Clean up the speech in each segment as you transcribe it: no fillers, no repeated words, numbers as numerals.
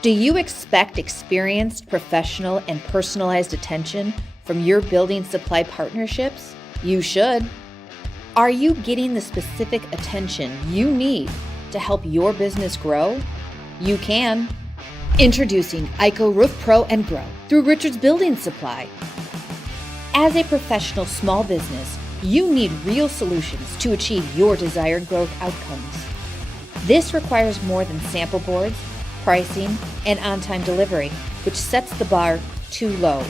Do you expect experienced, professional, and personalized attention from your building supply partnerships? You should. Are you getting the specific attention you need to help your business grow? You can. Introducing ICO Roof Pro and Grow through Richards Building Supply. As a professional small business, you need real solutions to achieve your desired growth outcomes. This requires more than sample boards, pricing, and on-time delivery, which sets the bar too low.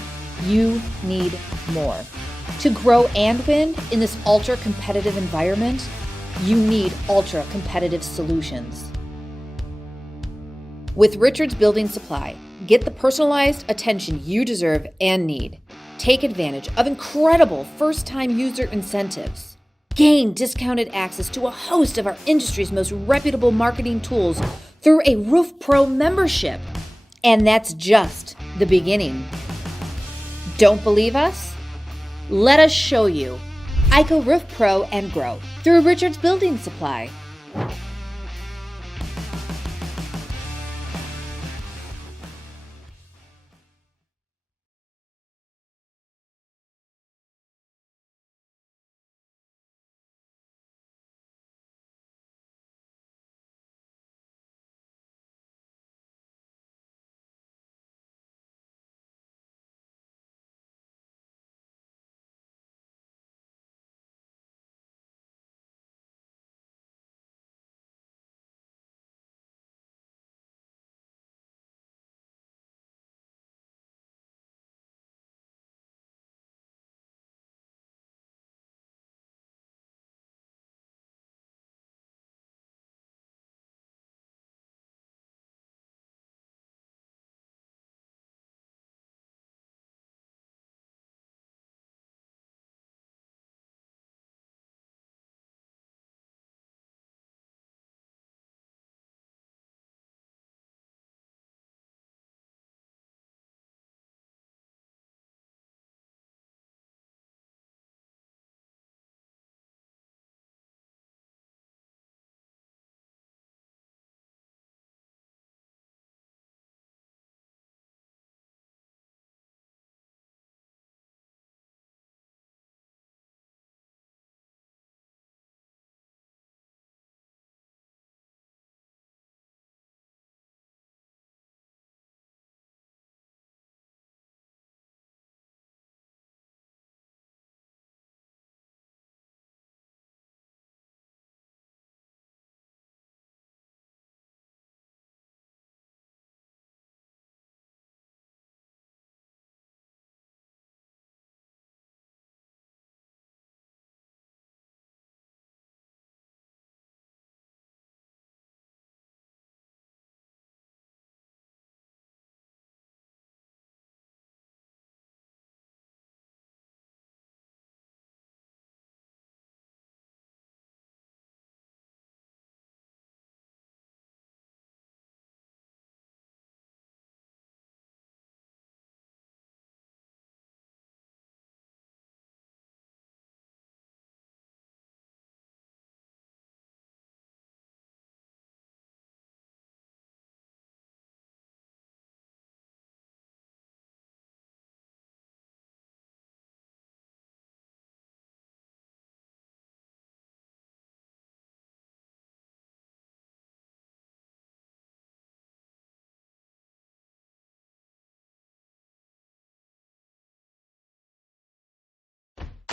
You need more. To grow and win in this ultra-competitive environment, you need ultra-competitive solutions. With Richards Building Supply, get the personalized attention you deserve and need. Take advantage of incredible first-time user incentives. Gain discounted access to a host of our industry's most reputable marketing tools through a Roof Pro membership. And that's just the beginning. Don't believe us? Let us show you. ICO Roof Pro and Grow through Richards Building Supply.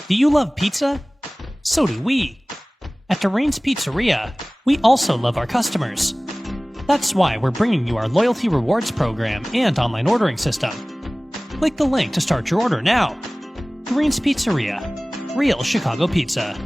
Do you love pizza? So do we. At Doreen's Pizzeria, we also love our customers. That's why we're bringing you our loyalty rewards program and online ordering system. Click the link to start your order now. Doreen's Pizzeria, real Chicago pizza.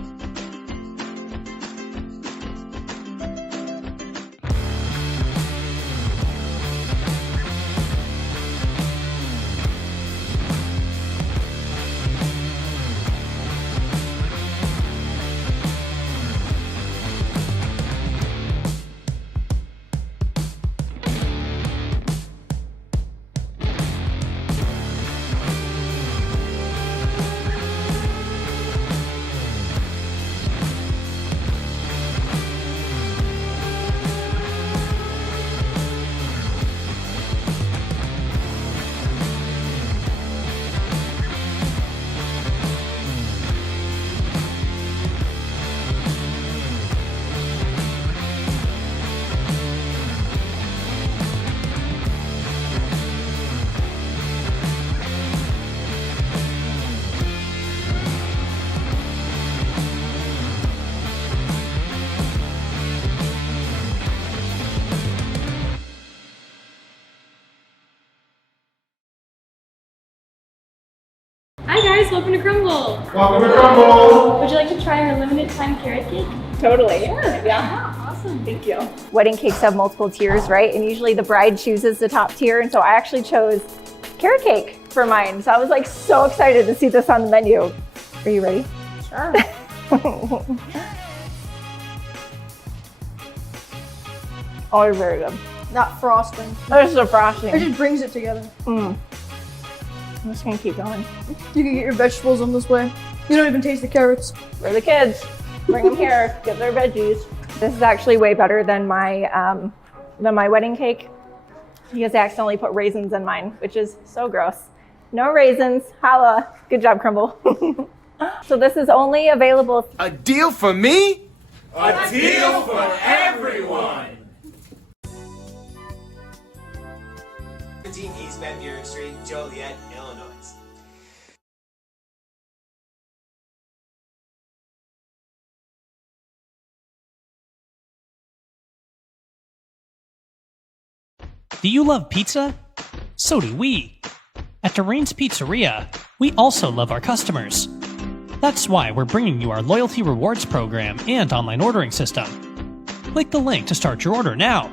Hi guys, welcome to Crumble. Welcome to Crumble. Would you like to try our limited time carrot cake? Totally. Yeah. Awesome. Thank you. Wedding cakes have multiple tiers, right? And usually the bride chooses the top tier. And so I actually chose carrot cake for mine. So I was like so excited to see this on the menu. Are you ready? Sure. Oh, you're very good. That frosting. There's the frosting. It just brings it together. I'm just gonna keep going. You can get your vegetables on this way. You don't even taste the carrots. For the kids, bring them here, get their veggies. This is actually way better than my wedding cake because I accidentally put raisins in mine, which is so gross. No raisins, holla. Good job, Crumble. So this is only available. A deal for me? A deal for everyone. 17 East Van Buren Street, Joliet, Illinois. Do you love pizza? So do we. At Rain's Pizzeria, we also love our customers. That's why we're bringing you our loyalty rewards program and online ordering system. Click the link to start your order now.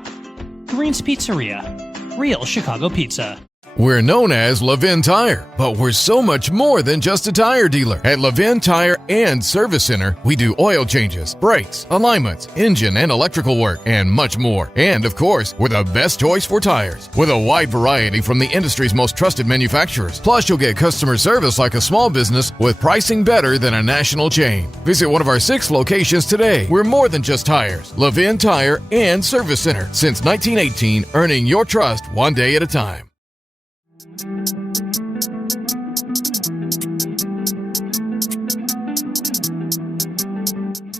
Rain's Pizzeria, real Chicago pizza. We're known as Levin Tire, but we're so much more than just a tire dealer. At Levin Tire and Service Center, we do oil changes, brakes, alignments, engine and electrical work, and much more. And of course, we're the best choice for tires, with a wide variety from the industry's most trusted manufacturers. Plus, you'll get customer service like a small business with pricing better than a national chain. Visit one of our 6 locations today. We're more than just tires. Levin Tire and Service Center, since 1918, earning your trust one day at a time.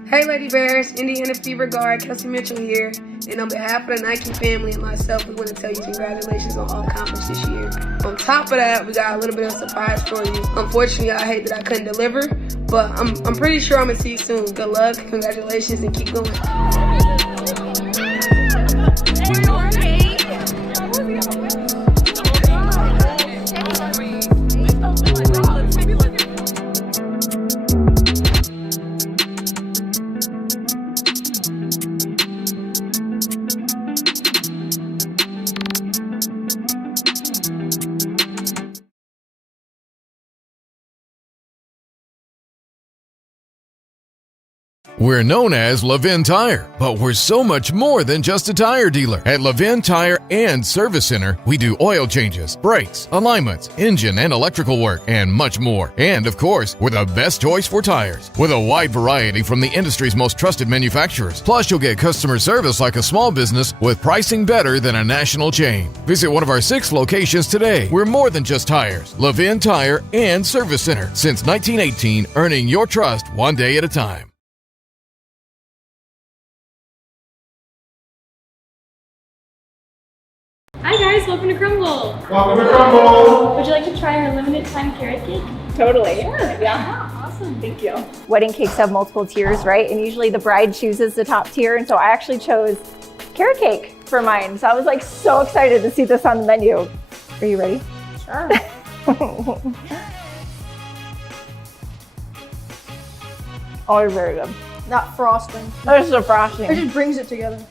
Hey Lady Bears, Indiana Fever Guard, Kelsey Mitchell here, and on behalf of the Nike family and myself, we want to tell you congratulations on all accomplished this year. On top of that, we got a little bit of a surprise for you. Unfortunately, I hate that I couldn't deliver, but I'm pretty sure I'm going to see you soon. Good luck, congratulations, and keep going. We're known as Levin Tire, but we're so much more than just a tire dealer. At Levin Tire and Service Center, we do oil changes, brakes, alignments, engine and electrical work, and much more. And of course, we're the best choice for tires, with a wide variety from the industry's most trusted manufacturers. Plus, you'll get customer service like a small business with pricing better than a national chain. Visit one of our 6 locations today. We're more than just tires. Levin Tire and Service Center, since 1918, earning your trust one day at a time. Hi guys, welcome to Crumble. Welcome to Crumble. Would you like to try our limited time carrot cake? Totally. Yeah. Awesome. Thank you. Wedding cakes have multiple tiers, right? And usually the bride chooses the top tier. And so I actually chose carrot cake for mine. So I was like so excited to see this on the menu. Are you ready? Sure. Oh, you're very good. That frosting. There's the frosting. It just brings it together.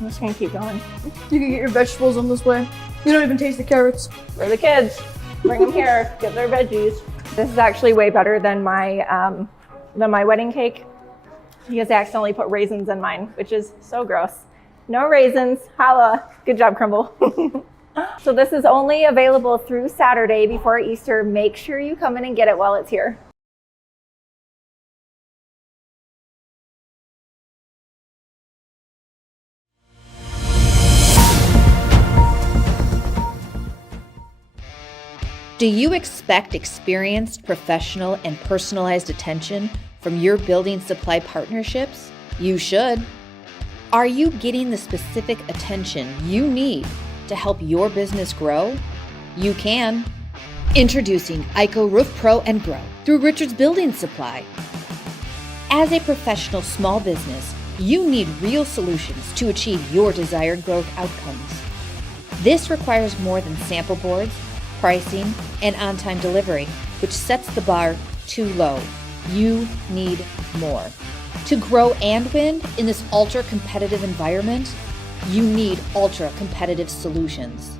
I'm just gonna keep going. You can get your vegetables on this way. You don't even taste the carrots. For the kids, bring them here, get their veggies. This is actually way better than my wedding cake because I accidentally put raisins in mine, which is so gross. No raisins, holla. Good job, Crumble. So this is only available through Saturday before Easter. Make sure you come in and get it while it's here. Do you expect experienced, professional, and personalized attention from your building supply partnerships? You should. Are you getting the specific attention you need to help your business grow? You can. Introducing ICO Roof Pro and Grow through Richards Building Supply. As a professional small business, you need real solutions to achieve your desired growth outcomes. This requires more than sample boards, pricing, and on-time delivery, which sets the bar too low. You need more. To grow and win in this ultra-competitive environment, you need ultra-competitive solutions.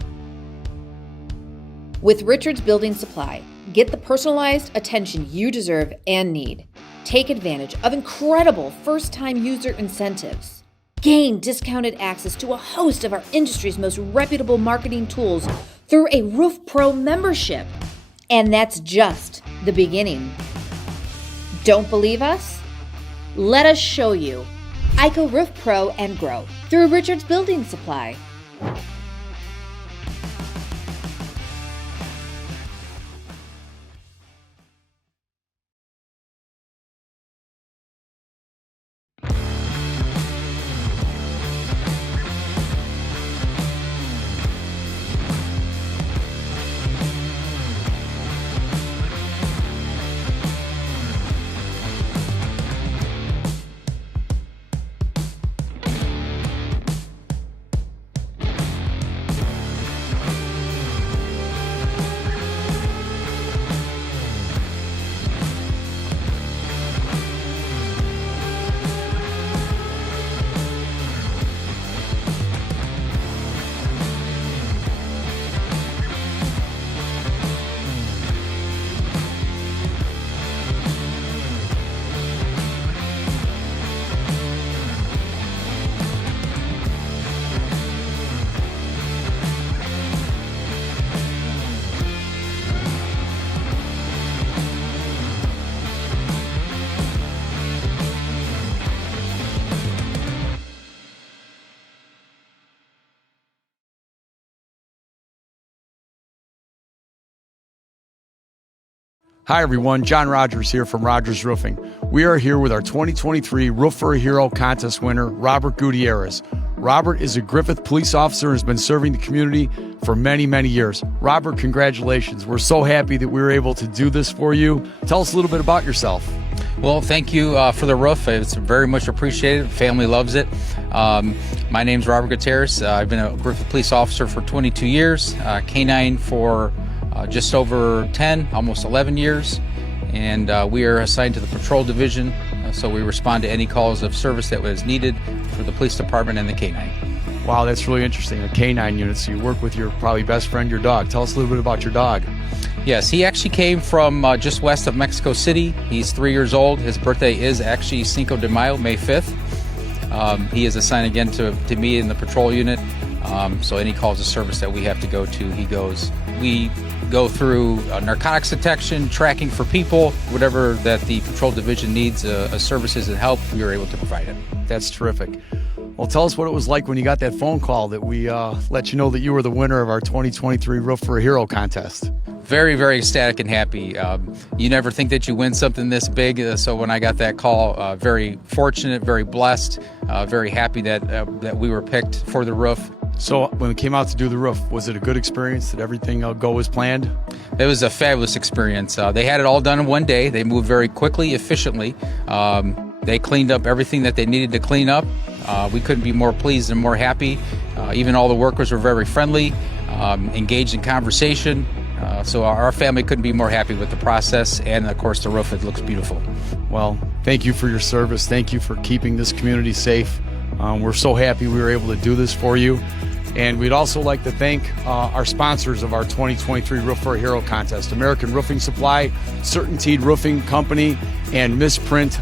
With Richards Building Supply, get the personalized attention you deserve and need. Take advantage of incredible first-time user incentives. Gain discounted access to a host of our industry's most reputable marketing tools through a Roof Pro membership. And that's just the beginning. Don't believe us? Let us show you. ICO Roof Pro and grow through Richards Building Supply. Hi everyone, John Rogers here from Rogers Roofing. We are here with our 2023 Roof for a Hero contest winner, Robert Gutierrez. Robert is a Griffith police officer and has been serving the community for many, many years. Robert, congratulations. We're so happy that we were able to do this for you. Tell us a little bit about yourself. Well, thank you for the roof. It's very much appreciated. Family loves it. My name's Robert Gutierrez. I've been a Griffith police officer for 22 years, K-9 for just over 10, almost 11 years, and we are assigned to the patrol division, so we respond to any calls of service that was needed for the police department and the K-9. Wow, that's really interesting, a K-9 unit, so you work with your probably best friend, your dog. Tell us a little bit about your dog. Yes, he actually came from just west of Mexico City. He's 3 years old. His birthday is actually Cinco de Mayo, May 5th. He is assigned again to me in the patrol unit, so any calls of service that we have to go to, he goes. We go through narcotics detection, tracking for people, whatever that the patrol division needs services and help, we are able to provide it. That's terrific. Well, tell us what it was like when you got that phone call that we let you know that you were the winner of our 2023 Roof for a Hero contest. Very, very ecstatic and happy. You never think that you win something this big, so when I got that call, very fortunate, very blessed, very happy that we were picked for the roof. So when we came out to do the roof, was it a good experience? Did everything go as planned? It was a fabulous experience. They had it all done in one day. They moved very quickly, efficiently. They cleaned up everything that they needed to clean up. We couldn't be more pleased and more happy. Even all the workers were very friendly, engaged in conversation. So our family couldn't be more happy with the process, and of course the roof, it looks beautiful. Well, thank you for your service. Thank you for keeping this community safe. We're so happy we were able to do this for you. And we'd also like to thank our sponsors of our 2023 Roof for a Hero contest, American Roofing Supply, Certainty Roofing Company, and Misprint.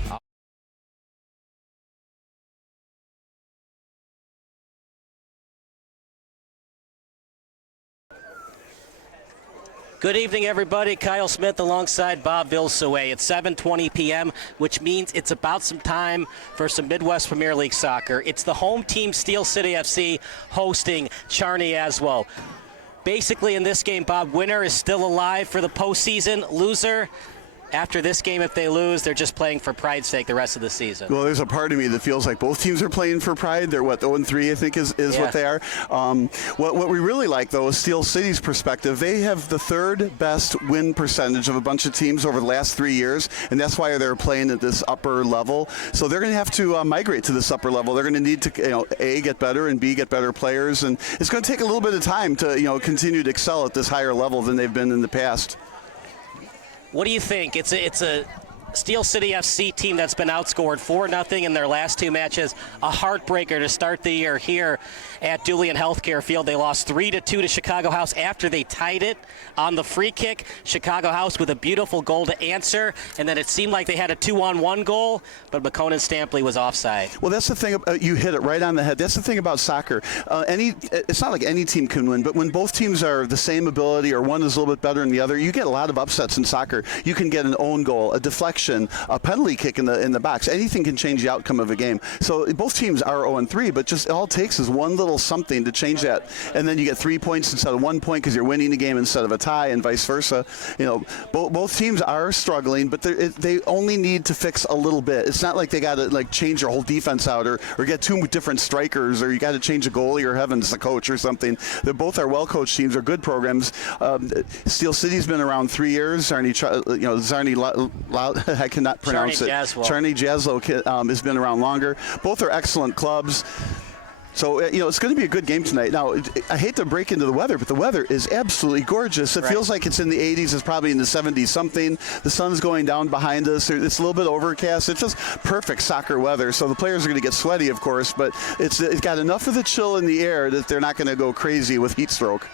Good evening, everybody. Kyle Smith alongside Bob Vilsoe. It's 7:20 p.m., which means it's about some time for some Midwest Premier League soccer. It's the home team, Steel City FC, hosting Czarni Jaslo. Basically, in this game, Bob, winner is still alive for the postseason. Loser, after this game, if they lose, they're just playing for pride's sake the rest of the season. Well, there's a part of me that feels like both teams are playing for pride. They're, 0-3, I think, is what they are. What we really like, though, is Steel City's perspective. They have the third best win percentage of a bunch of teams over the last 3 years, and that's why they're playing at this upper level. So they're going to have to migrate to this upper level. They're going to need to, A, get better, and B, get better players. And it's going to take a little bit of time to, continue to excel at this higher level than they've been in the past. What do you think? It's a Steel City FC team that's been outscored 4-0 in their last 2 matches. A heartbreaker to start the year here at Dulian Healthcare Field. They lost 3-2 to Chicago House after they tied it on the free kick. Chicago House with a beautiful goal to answer, and then it seemed like they had a 2-on-1 goal, but McConan Stampley was offside. Well, that's the thing. You hit it right on the head. That's the thing about soccer. It's not like any team can win, but when both teams are the same ability or one is a little bit better than the other, you get a lot of upsets in soccer. You can get an own goal, a deflection, a penalty kick in the box. Anything can change the outcome of a game. So both teams are 0-3, but just all it takes is one little something to change that, and then you get 3 points instead of 1 point because you're winning the game instead of a tie, and vice versa. Both teams are struggling, but they only need to fix a little bit. It's not like they got to change their whole defense out or get 2 different strikers, or you got to change a goalie or heavens the coach or something. They both are well-coached teams. They're good programs. Steel City's been around 3 years. I cannot pronounce it. Czarni Jaslo has been around longer. Both are excellent clubs. So, it's going to be a good game tonight. Now, I hate to break into the weather, but the weather is absolutely gorgeous. It feels like it's in the 80s. It's probably in the 70s something. The sun's going down behind us. It's a little bit overcast. It's just perfect soccer weather. So the players are going to get sweaty, of course, but it's got enough of the chill in the air that they're not going to go crazy with heat stroke.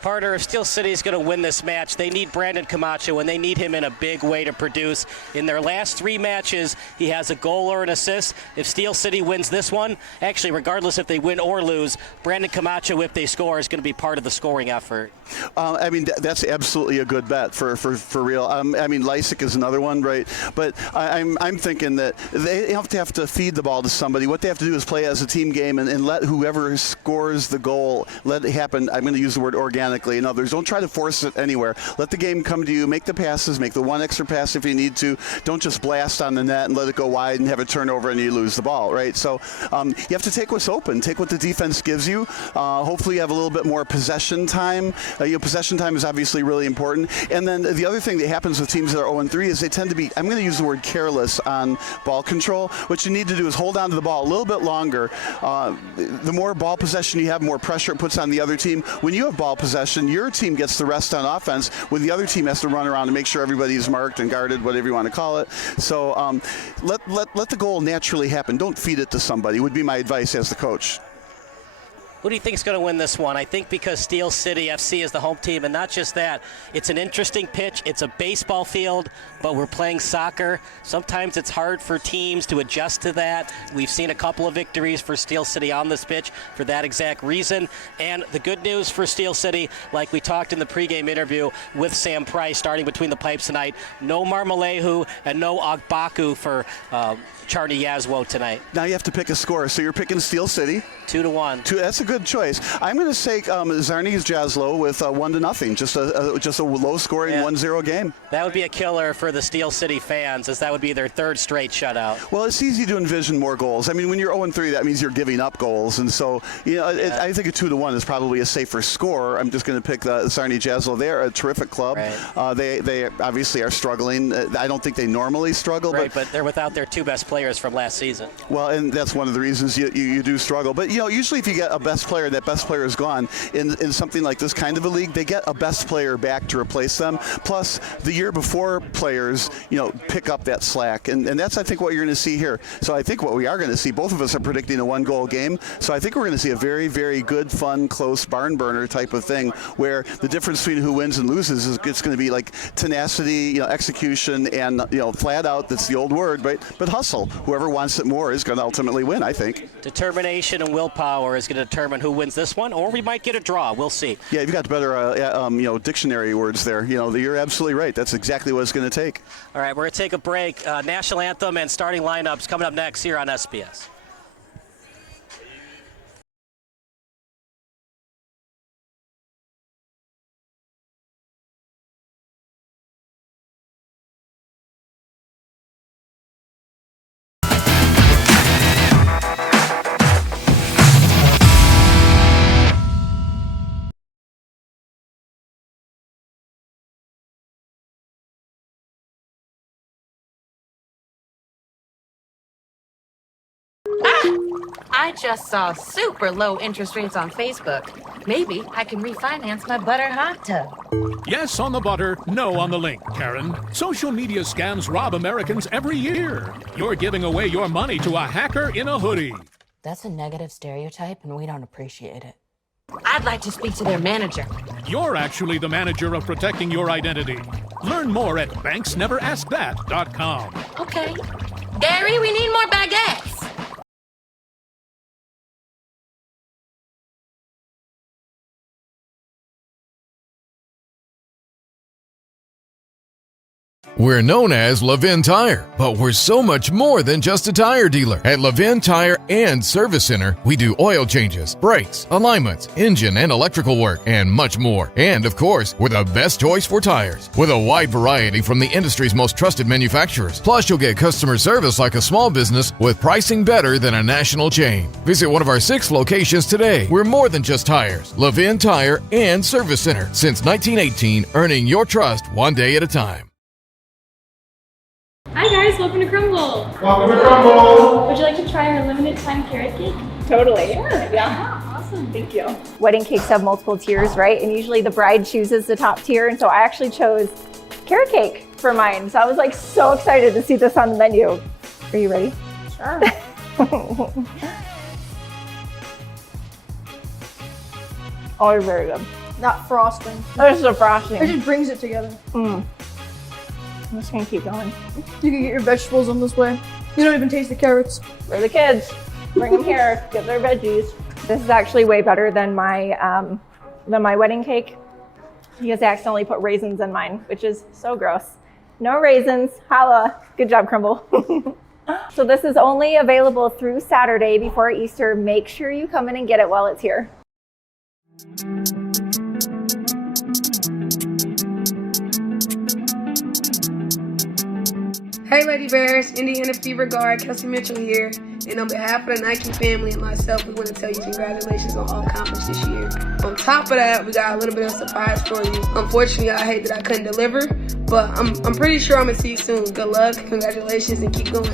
Partner, if Steel City is going to win this match, they need Brandon Camacho, and they need him in a big way to produce. In their last 3 matches, he has a goal or an assist. If Steel City wins this one, actually, regardless if they win or lose, Brandon Camacho, if they score, is going to be part of the scoring effort. That's absolutely a good bet for real. Lysick is another one, right? But I'm thinking that they have to feed the ball to somebody. What they have to do is play as a team game and let whoever scores the goal, let it happen. I'm going to use the word organically. In others, don't try to force it anywhere. Let the game come to you. Make the passes. Make the one extra pass if you need to. Don't just blast on the net and let it go wide and have a turnover and you lose the ball, right? So you have to take what's open. Take what the defense gives you. Hopefully you have a little bit more possession time. Possession time is obviously really important. And then the other thing that happens with teams that are 0-3 is they tend to be, I'm going to use the word careless on ball control. What you need to do is hold on to the ball a little bit longer. The more ball possession you have, more pressure it puts on the other team. When you have ball possession, your team gets the rest on offense when the other team has to run around and make sure everybody is marked and guarded, whatever you want to call it. So let the goal naturally happen. Don't feed it to somebody would be my advice as the coach. Who do you think is going to win this one? I think because Steel City FC is the home team, and not just that, it's an interesting pitch. It's a baseball field, but we're playing soccer. Sometimes it's hard for teams to adjust to that. We've seen a couple of victories for Steel City on this pitch for that exact reason. And the good news for Steel City, like we talked in the pregame interview with Sam Price, starting between the pipes tonight, no Marmolehu and no Agbaku for Czarni Jaslo tonight. Now you have to pick a score. So you're picking Steel City. 2-1. That's a good choice. I'm going to say Czarni Jaslo with 1-0. Just a low-scoring 1-0 game. That would be a killer for the Steel City fans, as that would be their 3rd straight shutout. Well, it's easy to envision more goals. When you're 0-3, that means you're giving up goals, and so I think a 2-1 is probably a safer score. I'm just going to pick the Czarni Jaslo. They're a terrific club. Right. They obviously are struggling. I don't think they normally struggle, but they're without their 2 best players from last season. Well, and that's one of the reasons you do struggle. But usually if you get a best player, that best player is gone. In something like this kind of a league, they get a best player back to replace them. Plus, the year before players, pick up that slack. And that's, I think, what you're going to see here. So I think what we are going to see, both of us are predicting a 1-goal game. So I think we're going to see a very, very good, fun, close barn burner type of thing where the difference between who wins and loses is it's going to be like tenacity, execution, and, flat out, that's the old word, right? But hustle. Whoever wants it more is going to ultimately win, I think. Determination and willpower is going to determine who wins this one, or we might get a draw. We'll see. Yeah, you've got better, dictionary words there. You're absolutely right. That's exactly what it's going to take. All right, we're going to take a break. National anthem and starting lineups coming up next here on SBS. I just saw super low interest rates on Facebook. Maybe I can refinance my butter hot tub. Yes on the butter, no on the link, Karen. Social media scams rob Americans every year. You're giving away your money to a hacker in a hoodie. That's a negative stereotype, and we don't appreciate it. I'd like to speak to their manager. You're actually the manager of protecting your identity. Learn more at banksneveraskthat.com. Okay. Gary, we need more baguettes. We're known as Levin Tire, but we're so much more than just a tire dealer. At Levin Tire and Service Center, we do oil changes, brakes, alignments, engine and electrical work, and much more. And of course, we're the best choice for tires, with a wide variety from the industry's most trusted manufacturers. Plus, you'll get customer service like a small business with pricing better than a national chain. Visit one of our 6 locations today. We're more than just tires. Levin Tire and Service Center, since 1918, earning your trust one day at a time. Hi guys, welcome to Crumble. Welcome to Crumble. Would you like to try our limited time carrot cake? Totally. Sure. Yeah. Awesome. Thank you. Wedding cakes have multiple tiers, right? And usually the bride chooses the top tier. And so I actually chose carrot cake for mine. So I was like so excited to see this on the menu. Are you ready? Sure. Oh, they're very good. Not frosting. Oh, it's the frosting. It just brings it together. I'm just gonna keep going. You can get your vegetables on this way. You don't even taste the carrots. For the kids, bring them here, get their veggies. This is actually way better than my wedding cake. You guys accidentally put raisins in mine, which is so gross. No raisins, holla. Good job, Crumble. So this is only available through Saturday before Easter. Make sure you come in and get it while it's here. Hey Lady Bears, Indiana Fever Guard, Kelsey Mitchell here. And on behalf of the Nike family and myself, we want to tell you congratulations on all accomplished this year. On top of that, we got a little bit of a surprise for you. Unfortunately, I hate that I couldn't deliver, but I'm pretty sure I'm going to see you soon. Good luck, congratulations, and keep going.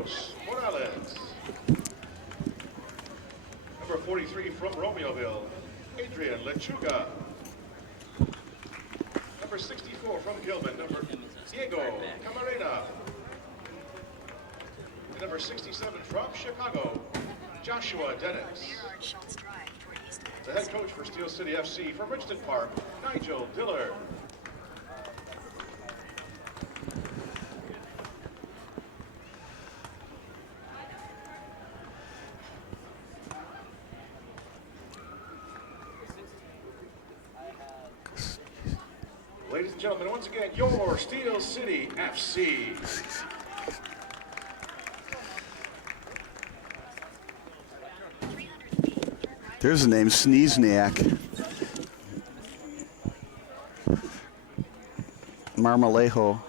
Carlos Morales. Number 43 from Romeoville, Adrian Lechuga. Number 64 from Gilman, number Diego Camarena. And number 67 from Chicago, Joshua Dennis. The head coach for Steel City FC from Richmond Park, Nigel Dillard. Ladies and gentlemen, once again, your Steel City FC. There's the name, Sneezniak. Marmolejo. Do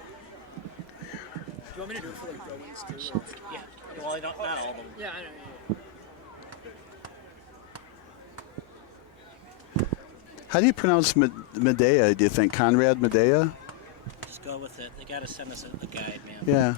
you want me to do it for like Rowan's too? Or? Yeah. Well, I don't, not all of them. Yeah, I know. How do you pronounce Medea, do you think? Conrad Medea? Just go with it. They got to send us a guide, man. Yeah.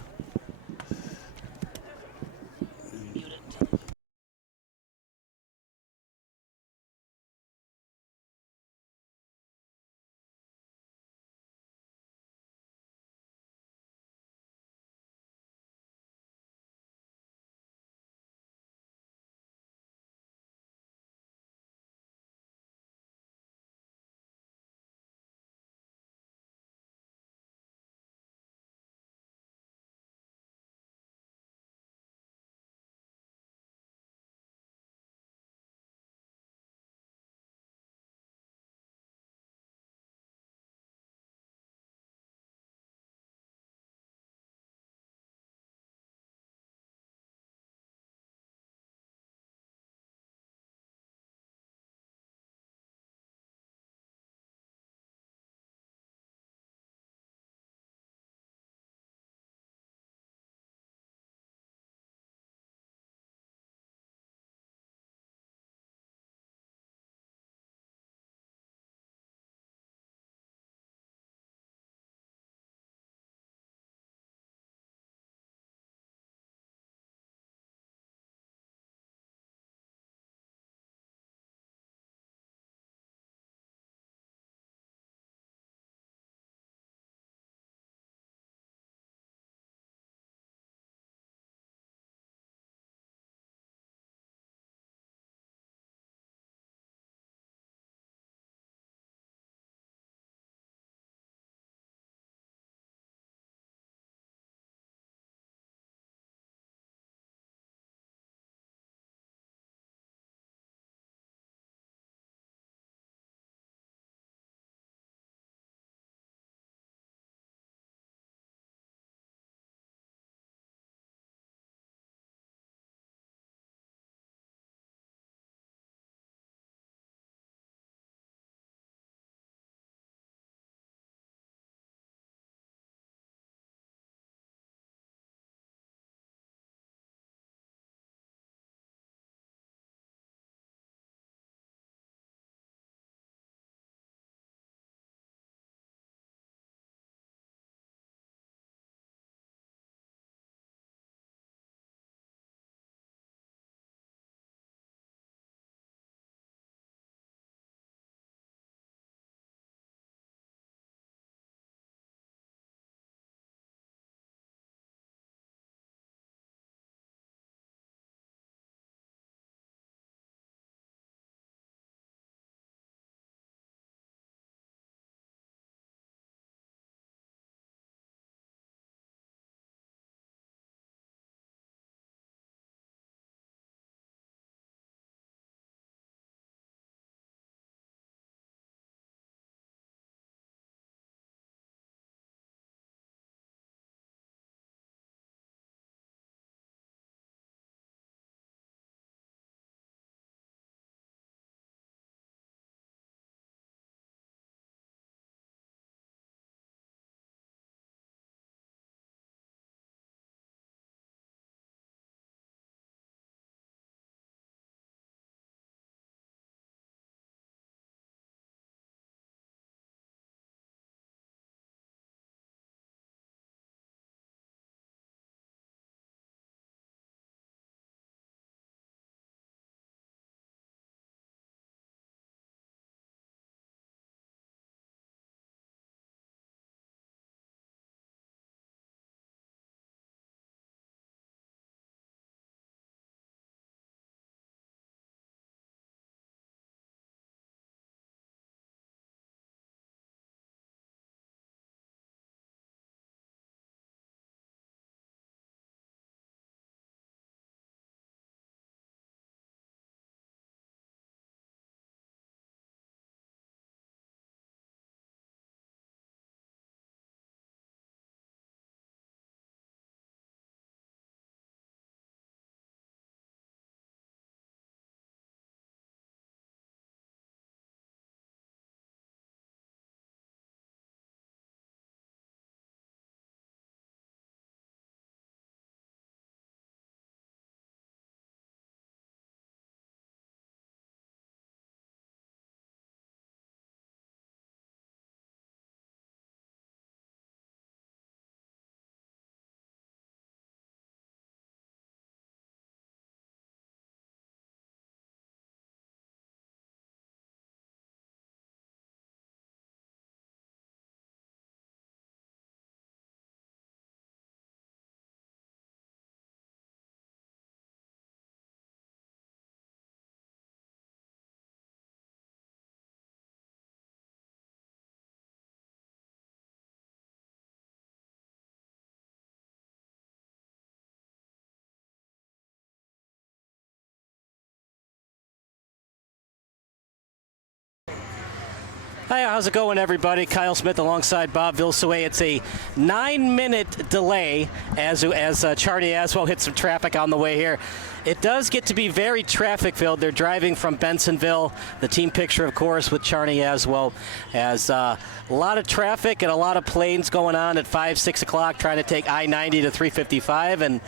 Hi, how's it going, everybody? Kyle Smith alongside Bob Vilsaway. It's a 9-minute delay as Czarni Jaslo hits some traffic on the way here. It does get to be very traffic-filled. They're driving from Bensonville. The team picture, of course, with Czarni Jaslo, has a lot of traffic and a lot of planes going on at 5, 6 o'clock trying to take I-90 to 355. And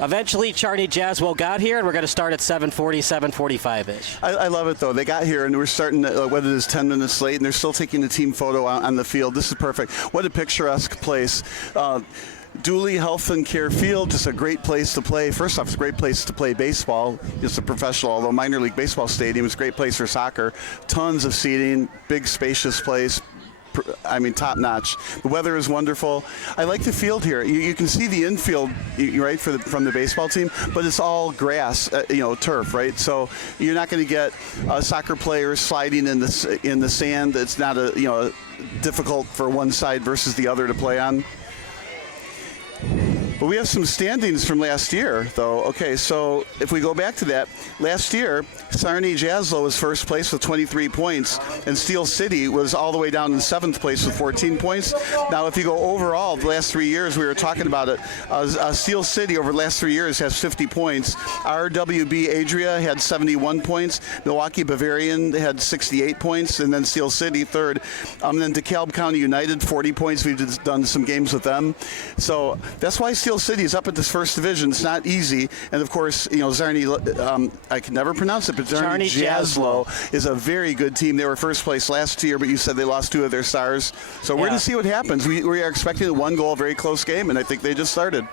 eventually, Czarni Jaslo got here, and we're going to start at 7:40, 7:45-ish. I love it, though. They got here, and we're starting, whether it is 10 minutes late, and they're still taking the team photo on the field. This is perfect. What a picturesque place. Dooley Health and Care Field, just a great place to play. First off, it's a great place to play baseball. It's a professional, although minor league baseball stadium. It's a great place for soccer. Tons of seating, big spacious place. I mean, top notch. The weather is wonderful. I like the field here. You can see the infield, right, from the baseball team, but it's all grass, turf, right? So you're not going to get soccer players sliding in the sand. It's not difficult for one side versus the other to play on. But we have some standings from last year, though. Okay, so if we go back to that, last year, Czarni Jaslo was first place with 23 points, and Steel City was all the way down in 7th place with 14 points. Now, if you go overall, the last 3 years, we were talking about it, Steel City over the last 3 years has 50 points. RWB Adria had 71 points. Milwaukee Bavarian had 68 points, and then Steel City third. And then DeKalb County United, 40 points. We've just done some games with them. So that's why Steel City is up at this first division. It's not easy. And, of course, Czarni, I can never pronounce it, but Czarni Jaslo is a very good team. They were first place last year, but you said they lost 2 of their stars. So we're going to see what happens. We are expecting a 1-goal, very close game, and I think they just started.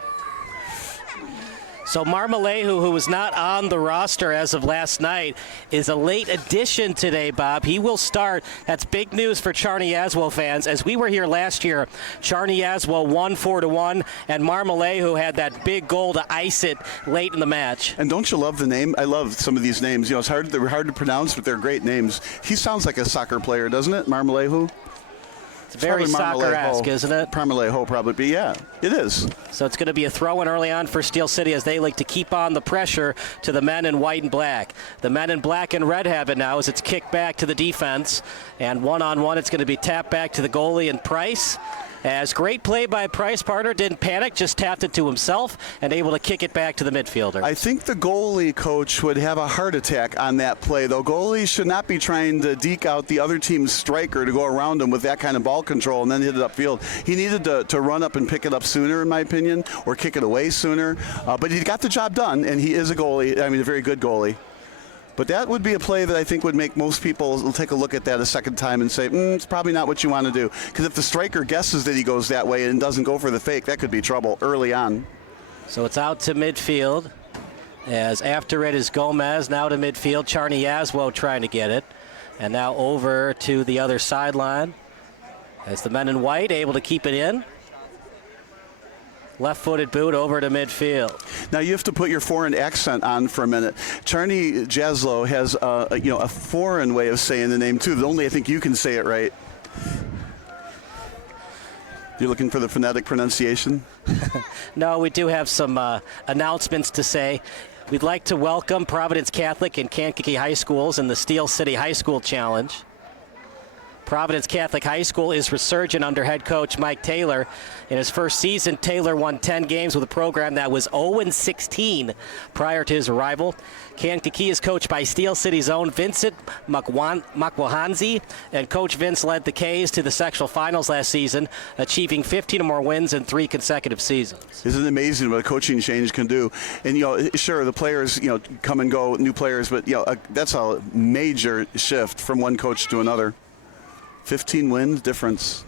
So Marmolehu, who was not on the roster as of last night, is a late addition today, Bob. He will start. That's big news for Czarni Jaslo fans. As we were here last year, Czarni Jaslo won 4-1, and Marmolehu had that big goal to ice it late in the match. And don't you love the name? I love some of these names. They're hard to pronounce, but they're great names. He sounds like a soccer player, doesn't it? Marmolehu? It's very soccer-esque, isn't it? Marmolehu probably, yeah, it is. So it's going to be a throw-in early on for Steel City as they like to keep on the pressure to the men in white and black. The men in black and red have it now as it's kicked back to the defense. And one-on-one, it's going to be tapped back to the goalie and Price. As great play by Price, partner didn't panic, just tapped it to himself and able to kick it back to the midfielder. I think the goalie coach would have a heart attack on that play, though. Goalies should not be trying to deke out the other team's striker to go around him with that kind of ball control and then hit it upfield. He needed to run up and pick it up sooner, in my opinion, or kick it away sooner. But he got the job done, and he is a goalie, a very good goalie. But that would be a play that I think would make most people take a look at that a second time and say, it's probably not what you want to do. Because if the striker guesses that he goes that way and doesn't go for the fake, that could be trouble early on. So it's out to midfield. As after it is Gomez, now to midfield. Czarni Jaslo trying to get it. And now over to the other sideline. As the men in white able to keep it in. Left-footed boot over to midfield. Now you have to put your foreign accent on for a minute. Czarni Jaslo has a foreign way of saying the name too. Only I think you can say it right. You're looking for the phonetic pronunciation? No, we do have some announcements to say. We'd like to welcome Providence Catholic and Kankakee High Schools in the Steel City High School Challenge. Providence Catholic High School is resurgent under head coach Mike Taylor. In his first season, Taylor won 10 games with a program that was 0-16 prior to his arrival. Kankakee is coached by Steel City's own Vincent Makwahanzi, and Coach Vince led the K's to the sectional finals last season, achieving 15 or more wins in 3 consecutive seasons. Isn't it amazing what a coaching change can do? And, sure, the players, come and go, new players, but, that's a major shift from one coach to another. 15 wins difference.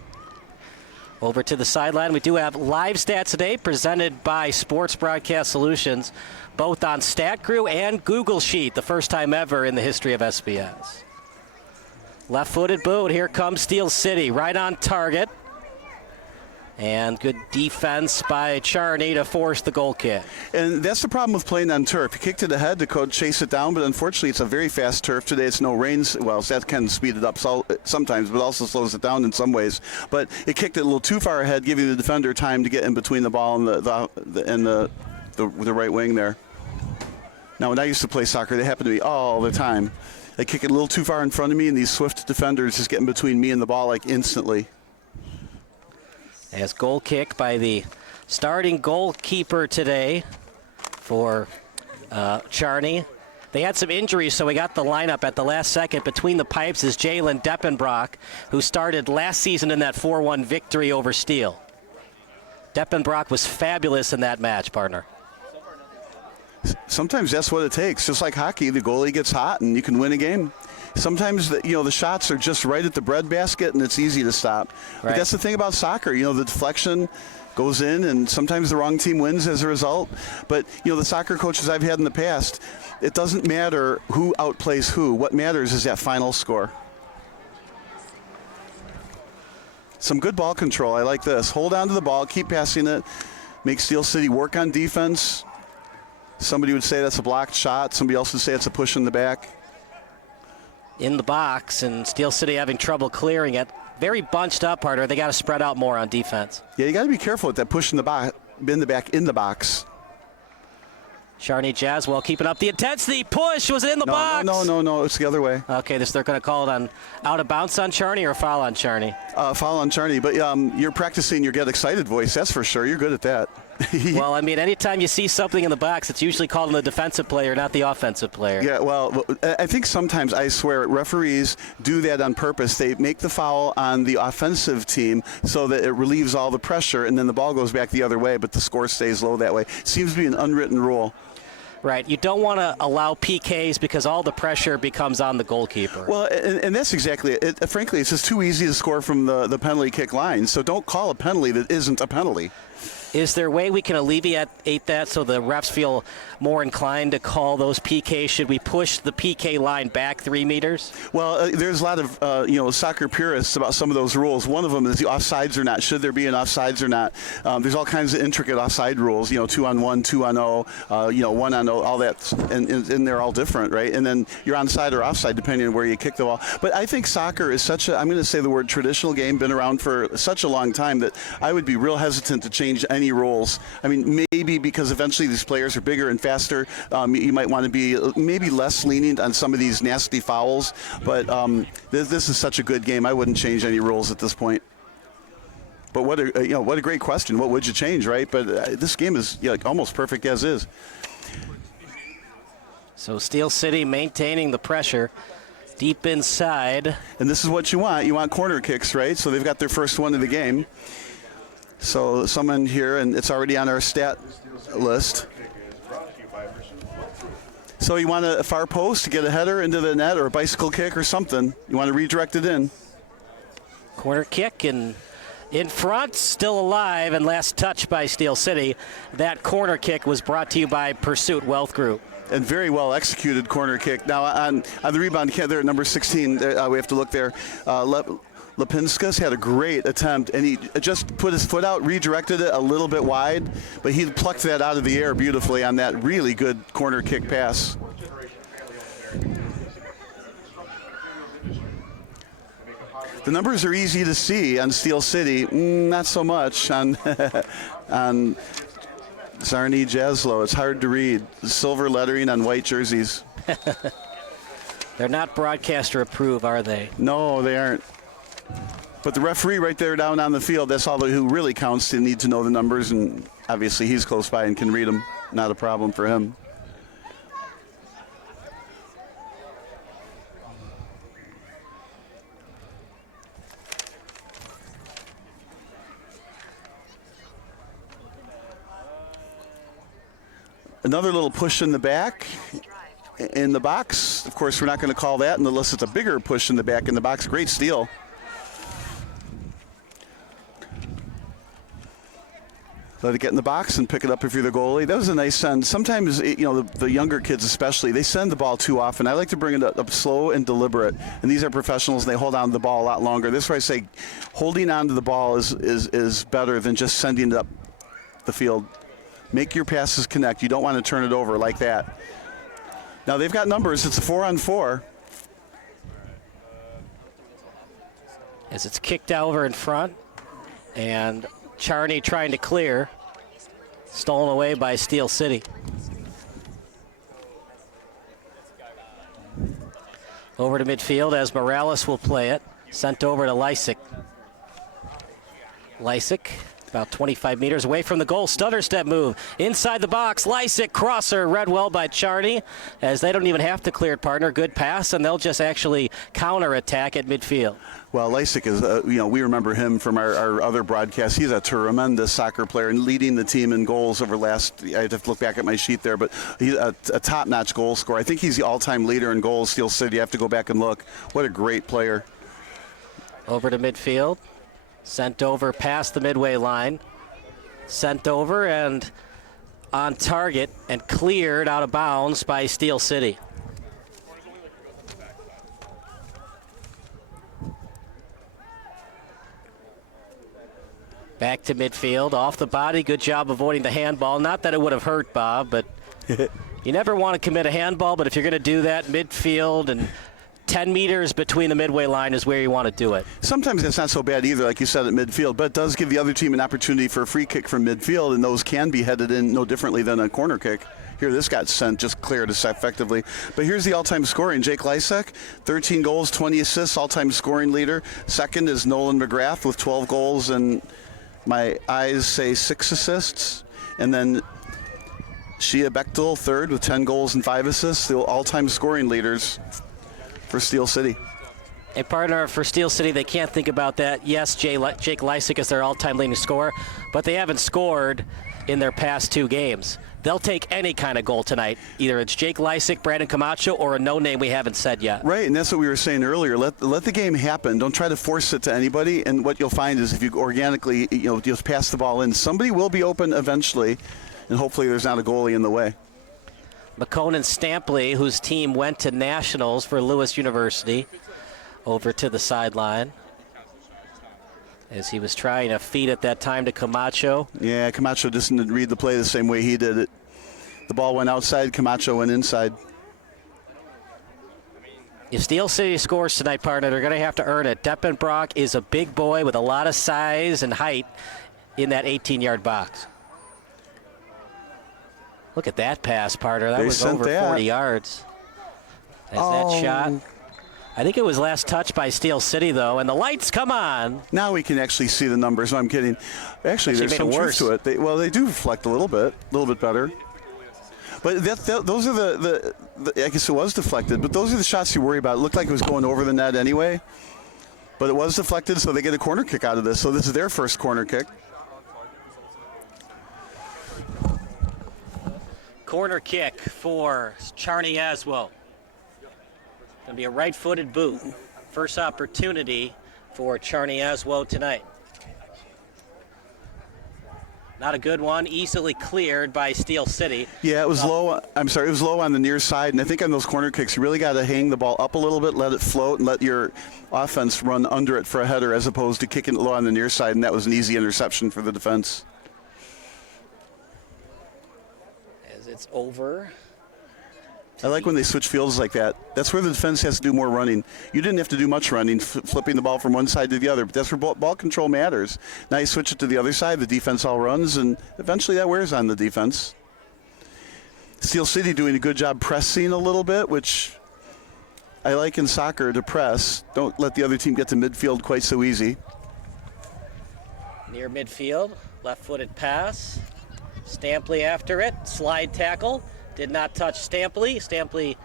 Over to the sideline, we do have live stats today presented by Sports Broadcast Solutions, both on StatCrew and Google Sheet, the first time ever in the history of SBS. Left-footed boot, here comes Steel City, right on target. And good defense by Czarni to force the goal kick. And that's the problem with playing on turf. He kicked it ahead to chase it down, but unfortunately it's a very fast turf today. It's no rain. Well, that can speed it up sometimes, but also slows it down in some ways. But it kicked it a little too far ahead, giving the defender time to get in between the ball and the right wing there. Now, when I used to play soccer, they happened to be all the time. They kick it a little too far in front of me, and these swift defenders just get in between me and the ball like instantly. As goal kick by the starting goalkeeper today for Czarni. They had some injuries, so we got the lineup at the last second. Between the pipes is Jalen Deppenbrock, who started last season in that 4-1 victory over Steele. Deppenbrock was fabulous in that match, partner. Sometimes that's what it takes. Just like hockey, the goalie gets hot and you can win a game. Sometimes the shots are just right at the breadbasket and it's easy to stop. Right. But that's the thing about soccer. The deflection goes in and sometimes the wrong team wins as a result. But the soccer coaches I've had in the past, it doesn't matter who outplays who. What matters is that final score. Some good ball control. I like this. Hold on to the ball, keep passing it, make Steel City work on defense. Somebody would say that's a blocked shot. Somebody else would say it's a push in the back. In the box, and Steel City having trouble clearing it. Very bunched up, partner. They got to spread out more on defense. Yeah, you got to be careful with that push in the back, in the box. Czarni Jaslo keeping up the intensity. Push. Was it in the box? No. It's the other way. Okay, they're going to call it on out of bounds on Czarni or a foul on Czarni? Foul on Czarni, but you're practicing your get excited voice. That's for sure. You're good at that. Well, I mean, anytime you see something in the box, it's usually called on the defensive player, not the offensive player. Yeah, well, I think sometimes, I swear, referees do that on purpose. They make the foul on the offensive team so that it relieves all the pressure, and then the ball goes back the other way, but the score stays low that way. Seems to be an unwritten rule. Right. You don't want to allow PKs because all the pressure becomes on the goalkeeper. Well, and that's exactly it. Frankly, it's just too easy to score from the penalty kick line, so don't call a penalty that isn't a penalty. Is there a way we can alleviate that so the refs feel more inclined to call those PKs? Should we push the PK line back 3 meters? Well, there's a lot of soccer purists about some of those rules. One of them is the offsides or not. Should there be an offsides or not? There's all kinds of intricate offside rules. 2-on-1, 2-on-0, 1-on-0, all that, and they're all different, right? And then you're onside or offside depending on where you kick the ball. But I think soccer is such a, I'm going to say the word traditional game, been around for such a long time that I would be real hesitant to change any rules. I mean, maybe because eventually these players are bigger and faster, you might want to be maybe less lenient on some of these nasty fouls. But this is such a good game. I wouldn't change any rules at this point. But what a great question. What would you change, right? But this game is almost perfect as is. So Steel City maintaining the pressure deep inside. And this is what you want. You want corner kicks, right? So they've got their first one of the game. So someone here, and it's already on our stat list. So you want a far post to get a header into the net or a bicycle kick or something. You want to redirect it in. Corner kick and in front, still alive, and last touch by Steel City. That corner kick was brought to you by Pursuit Wealth Group. And very well executed corner kick. Now on the rebound, there at number 16, we have to look there. Lepinskas had a great attempt, and he just put his foot out, redirected it a little bit wide, but he plucked that out of the air beautifully on that really good corner kick pass. The numbers are easy to see on Steel City, not so much on on Czarni Jaslo. It's hard to read. Silver lettering on white jerseys. They're not broadcaster approved, are they? No, they aren't. But the referee right there down on the field, that's all who really counts to need to know the numbers, and obviously he's close by and can read them. Not a problem for him. Another little push in the back. In the box, of course, we're not going to call that unless it's a bigger push in the back in the box. Great steal. Let it get in the box and pick it up if you're the goalie. That was a nice send. Sometimes, the younger kids especially, they send the ball too often. I like to bring it up slow and deliberate. And these are professionals, and they hold on to the ball a lot longer. This is why I say holding on to the ball is better than just sending it up the field. Make your passes connect. You don't want to turn it over like that. Now they've got numbers. It's a 4-on-4. As it's kicked over in front, and Czarni trying to clear. Stolen away by Steel City. Over to midfield as Morales will play it. Sent over to Lysick. Lysick, about 25 meters away from the goal. Stutter step move. Inside the box. Lysick, crosser, read well by Czarni, as they don't even have to clear it, partner. Good pass, and they'll just actually counter-attack at midfield. Well, Lysick is, we remember him from our other broadcasts. He's a tremendous soccer player and leading the team in goals over last, I'd have to look back at my sheet there, but he's a top-notch goal scorer. I think he's the all-time leader in goals, Steel City. You have to go back and look. What a great player. Over to midfield. Sent over past the midway line. Sent over and on target and cleared out of bounds by Steel City. Back to midfield, off the body. Good job avoiding the handball. Not that it would have hurt, Bob, but you never want to commit a handball, but if you're going to do that, midfield and 10 meters between the midway line is where you want to do it. Sometimes that's not so bad either, like you said, at midfield, but it does give the other team an opportunity for a free kick from midfield, and those can be headed in no differently than a corner kick. Here, this got sent, just cleared us effectively. But here's the all-time scoring. Jake Lysick, 13 goals, 20 assists, all-time scoring leader. Second is Nolan McGrath with 12 goals, and my eyes say 6 assists. And then Shia Bechtel, third, with 10 goals and 5 assists. The all-time scoring leaders for Steel City. A partner for Steel City, they can't think about that. Yes, Jake Lysick is their all-time leading scorer, but they haven't scored in their past 2 games. They'll take any kind of goal tonight. Either it's Jake Lysick, Brandon Camacho, or a no-name we haven't said yet. Right, and that's what we were saying earlier. Let the game happen. Don't try to force it to anybody. And what you'll find is if you organically, just pass the ball in, somebody will be open eventually, and hopefully there's not a goalie in the way. McConan Stampley, whose team went to nationals for Lewis University, over to the sideline as he was trying to feed at that time to Camacho. Yeah, Camacho just didn't read the play the same way he did it. The ball went outside, Camacho went inside. If Steel City scores tonight, partner, they're going to have to earn it. Deppenbrock is a big boy with a lot of size and height in that 18-yard box. Look at that pass, partner. That was over 40 yards. That's that shot. I think it was last touched by Steel City, though, and the lights come on. Now we can actually see the numbers. No, I'm kidding. Actually there's some truth to it. They do reflect a little bit better. But those are the I guess it was deflected, but those are the shots you worry about. It looked like it was going over the net anyway, but it was deflected, so they get a corner kick out of this. So this is their first corner kick. Corner kick for Czarni Jaslo. Going to be a right-footed boot. First opportunity for Czarni Jaslo tonight. Not a good one. Easily cleared by Steel City. Yeah, it was low. I'm sorry, it was low on the near side, and I think on those corner kicks, you really got to hang the ball up a little bit, let it float, and let your offense run under it for a header as opposed to kicking it low on the near side, and that was an easy interception for the defense. It's over. I like when they switch fields like that. That's where the defense has to do more running. You didn't have to do much running, flipping the ball from one side to the other, but that's where ball control matters. Now you switch it to the other side, the defense all runs, and eventually that wears on the defense. Steel City doing a good job pressing a little bit, which I like in soccer, to press. Don't let the other team get to midfield quite so easy. Near midfield, left-footed pass. Stampley after it, slide tackle. Did not touch Stampley. Stampley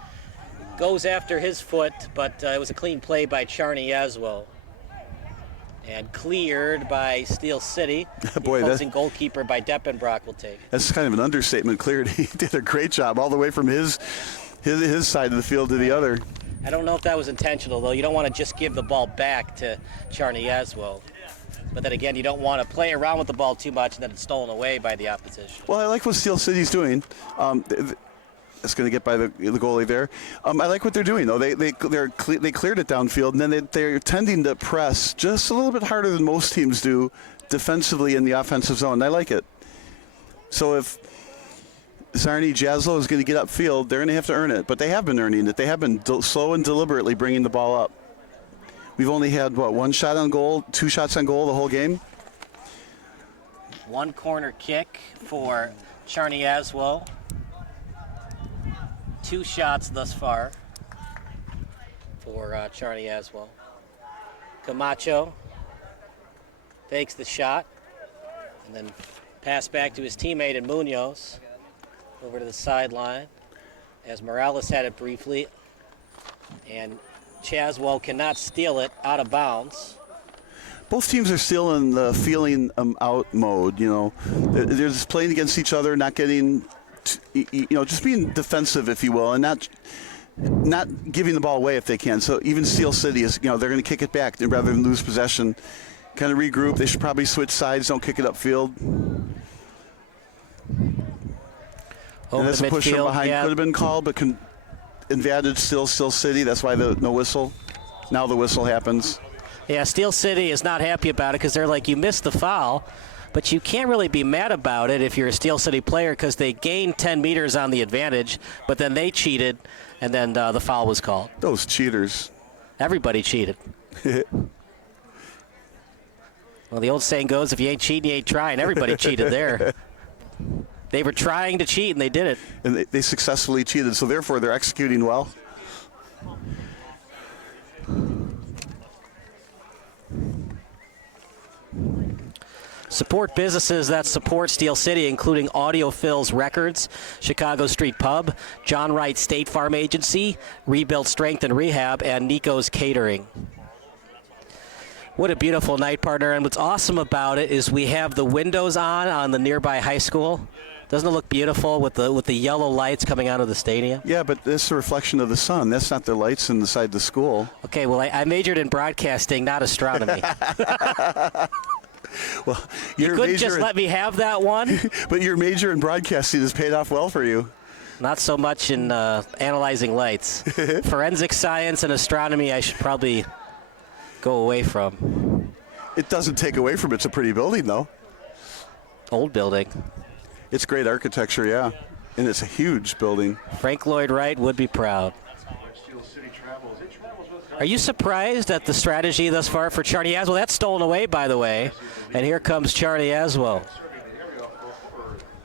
goes after his foot, but it was a clean play by Czarni Jaslo. And cleared by Steel City. Boy, the opposing goalkeeper by Deppenbrock will take. That's kind of an understatement. Cleared. He did a great job all the way from his side of the field to the other. I don't know if that was intentional, though. You don't want to just give the ball back to Czarni Jaslo. But then again, you don't want to play around with the ball too much and then it's stolen away by the opposition. Well, I like what Steel City's doing. It's going to get by the goalie there. I like what they're doing, though. They cleared it downfield, and then they're tending to press just a little bit harder than most teams do defensively in the offensive zone. I like it. So if Czarni Jaslo is going to get upfield, they're going to have to earn it. But they have been earning it. They have been slow and deliberately bringing the ball up. We've only had, one shot on goal, 2 shots on goal the whole game? One corner kick for Czarni Jaslo. 2 shots thus far for Czarni Jaslo. Camacho fakes the shot and then pass back to his teammate in Munoz over to the sideline as Morales had it briefly, and Chaswell cannot steal it out of bounds. Both teams are still in the feeling out mode. You know, they're just playing against each other, not getting, just being defensive, if you will, and not giving the ball away if they can. So even Steel City is, they're going to kick it back rather than lose possession. Kind of regroup. They should probably switch sides. Don't kick it upfield. And that's a push from behind. Could have been called, but advantage Steel City. That's why no whistle. Now the whistle happens. Yeah, Steel City is not happy about it because they're like, you missed the foul, but you can't really be mad about it if you're a Steel City player because they gained 10 meters on the advantage, but then they cheated, and then the foul was called. Those cheaters. Everybody cheated. Well, the old saying goes, if you ain't cheating, you ain't trying. Everybody cheated there. They were trying to cheat, and they did it. And they successfully cheated, so therefore they're executing well. Support businesses that support Steel City, including Audio Phil's Records, Chicago Street Pub, John Wright State Farm Agency, Rebuild Strength and Rehab, and Nico's Catering. What a beautiful night, partner. And what's awesome about it is we have the windows on the nearby high school. Doesn't it look beautiful with the yellow lights coming out of the stadium? Yeah, but it's a reflection of the sun. That's not the lights inside the school. Okay, well, I majored in broadcasting, not astronomy. Well, you couldn't just let me have that one? But your major in broadcasting has paid off well for you. Not so much in analyzing lights. Forensic science and astronomy I should probably go away from. It doesn't take away from it. It's a pretty building, though. Old building. It's great architecture, yeah. And it's a huge building. Frank Lloyd Wright would be proud. Are you surprised at the strategy thus far for Czarni Jaslo? That's stolen away, by the way. And here comes Czarni Jaslo.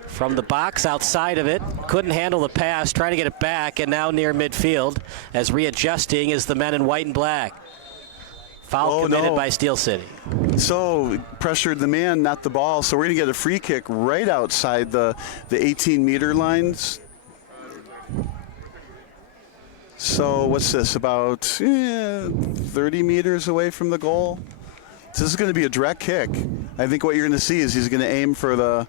From the box outside of it, couldn't handle the pass, trying to get it back, and now near midfield as readjusting is the men in white and black. Foul committed by Steel City. So pressured the man, not the ball. So we're going to get a free kick right outside the 18-meter lines. So what's this, about 30 meters away from the goal? So this is going to be a direct kick. I think what you're going to see is he's going to aim for the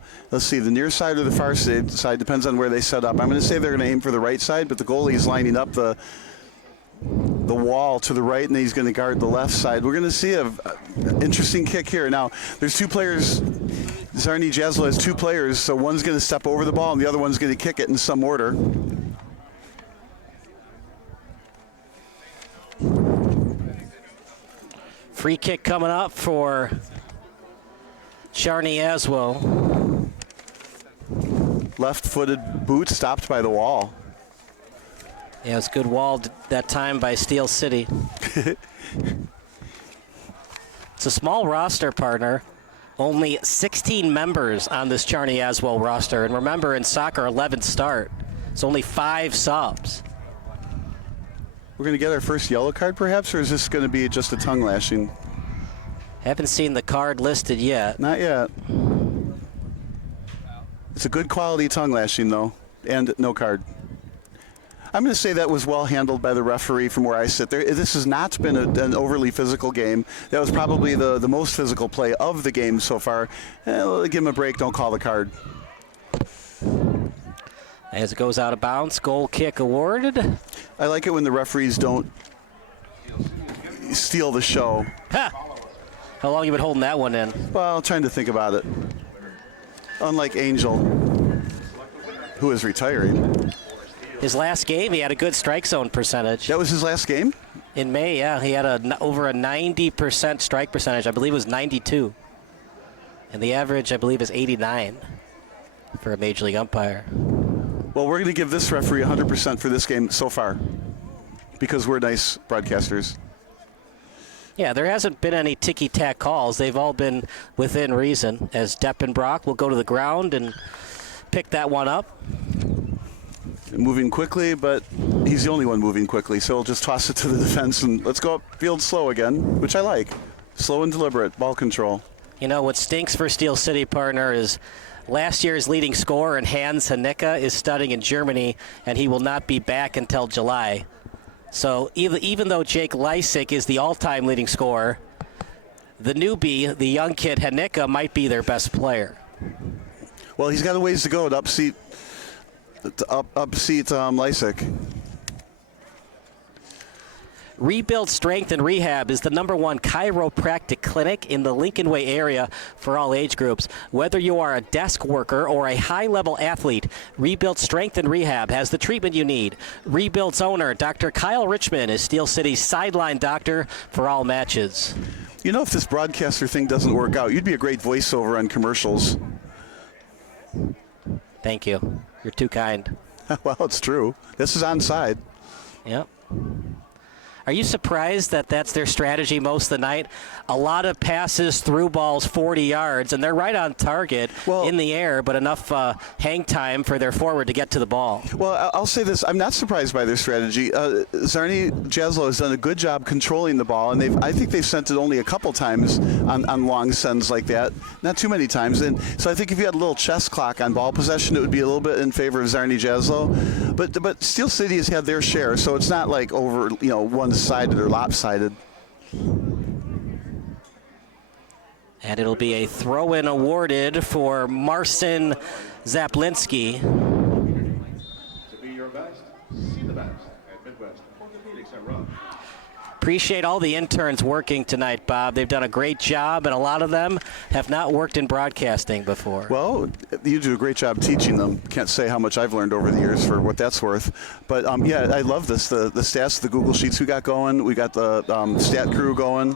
near side or the far side, depends on where they set up. I'm going to say they're going to aim for the right side, but the goalie's lining up the wall to the right, and he's going to guard the left side. We're going to see an interesting kick here. Now, there's two players. Czarni Jaslo has two players, so one's going to step over the ball, and the other one's going to kick it in some order. Free kick coming up for Czarni Jaslo. Left-footed boot stopped by the wall. Yeah, it's good wall that time by Steel City. It's a small roster, partner. Only 16 members on this Czarni Jaslo roster. And remember, in soccer, 11 start. It's only 5 subs. We're going to get our first yellow card, perhaps, or is this going to be just a tongue lashing? Haven't seen the card listed yet. Not yet. It's a good quality tongue lashing, though, and no card. I'm going to say that was well handled by the referee from where I sit there. This has not been an overly physical game. That was probably the most physical play of the game so far. Give him a break. Don't call the card. As it goes out of bounds, goal kick awarded. I like it when the referees don't steal the show. Ha! How long have you been holding that one in? Well, trying to think about it. Unlike Angel, who is retiring. His last game, he had a good strike zone percentage. That was his last game? In May, yeah. He had over a 90% strike percentage. I believe it was 92. And the average, I believe, is 89 for a Major League umpire. Well, we're going to give this referee 100% for this game so far because we're nice broadcasters. Yeah, there hasn't been any ticky-tack calls. They've all been within reason, as Deppenbrock will go to the ground and pick that one up. Moving quickly, but he he's the only one moving quickly, so he'll just toss it to the defense and let's go upfield slow again, which I like. Slow and deliberate, ball control. You know, what stinks for Steel City, partner, is last year's leading scorer in Hans Hanicke is studying in Germany, and he will not be back until July. So even though Jake Lysick is the all-time leading scorer, the newbie, the young kid Hanicke, might be their best player. Well, he's got a ways to go to upseat Lysick. Rebuild Strength and Rehab is the #1 chiropractic clinic in the Lincoln Way area for all age groups. Whether you are a desk worker or a high-level athlete, Rebuild Strength and Rehab has the treatment you need. Rebuild's owner, Dr. Kyle Richmond, is Steel City's sideline doctor for all matches. You know, if this broadcaster thing doesn't work out, you'd be a great voiceover on commercials. Thank you. You're too kind. Well, it's true. This is onside. Yep. Are you surprised that that's their strategy most of the night? A lot of passes, through balls 40 yards, and they're right on target in the air, but enough hang time for their forward to get to the ball. Well, I'll say this. I'm not surprised by their strategy. Czarni Jaslo has done a good job controlling the ball, and I think they've sent it only a couple times on long sends like that. Not too many times. And so I think if you had a little chess clock on ball possession, it would be a little bit in favor of Czarni Jaslo. But Steel City has had their share, so it's not like over, one-sided or lopsided. And it'll be a throw-in awarded for Marcin Zaplinski. To be your best, see the best at Midwest Orthopedics at Rupp. Appreciate all the interns working tonight, Bob. They've done a great job, and a lot of them have not worked in broadcasting before. Well, you do a great job teaching them. Can't say how much I've learned over the years for what that's worth. But, yeah, I love this. The stats, the Google Sheets we got going. We got the stat crew going.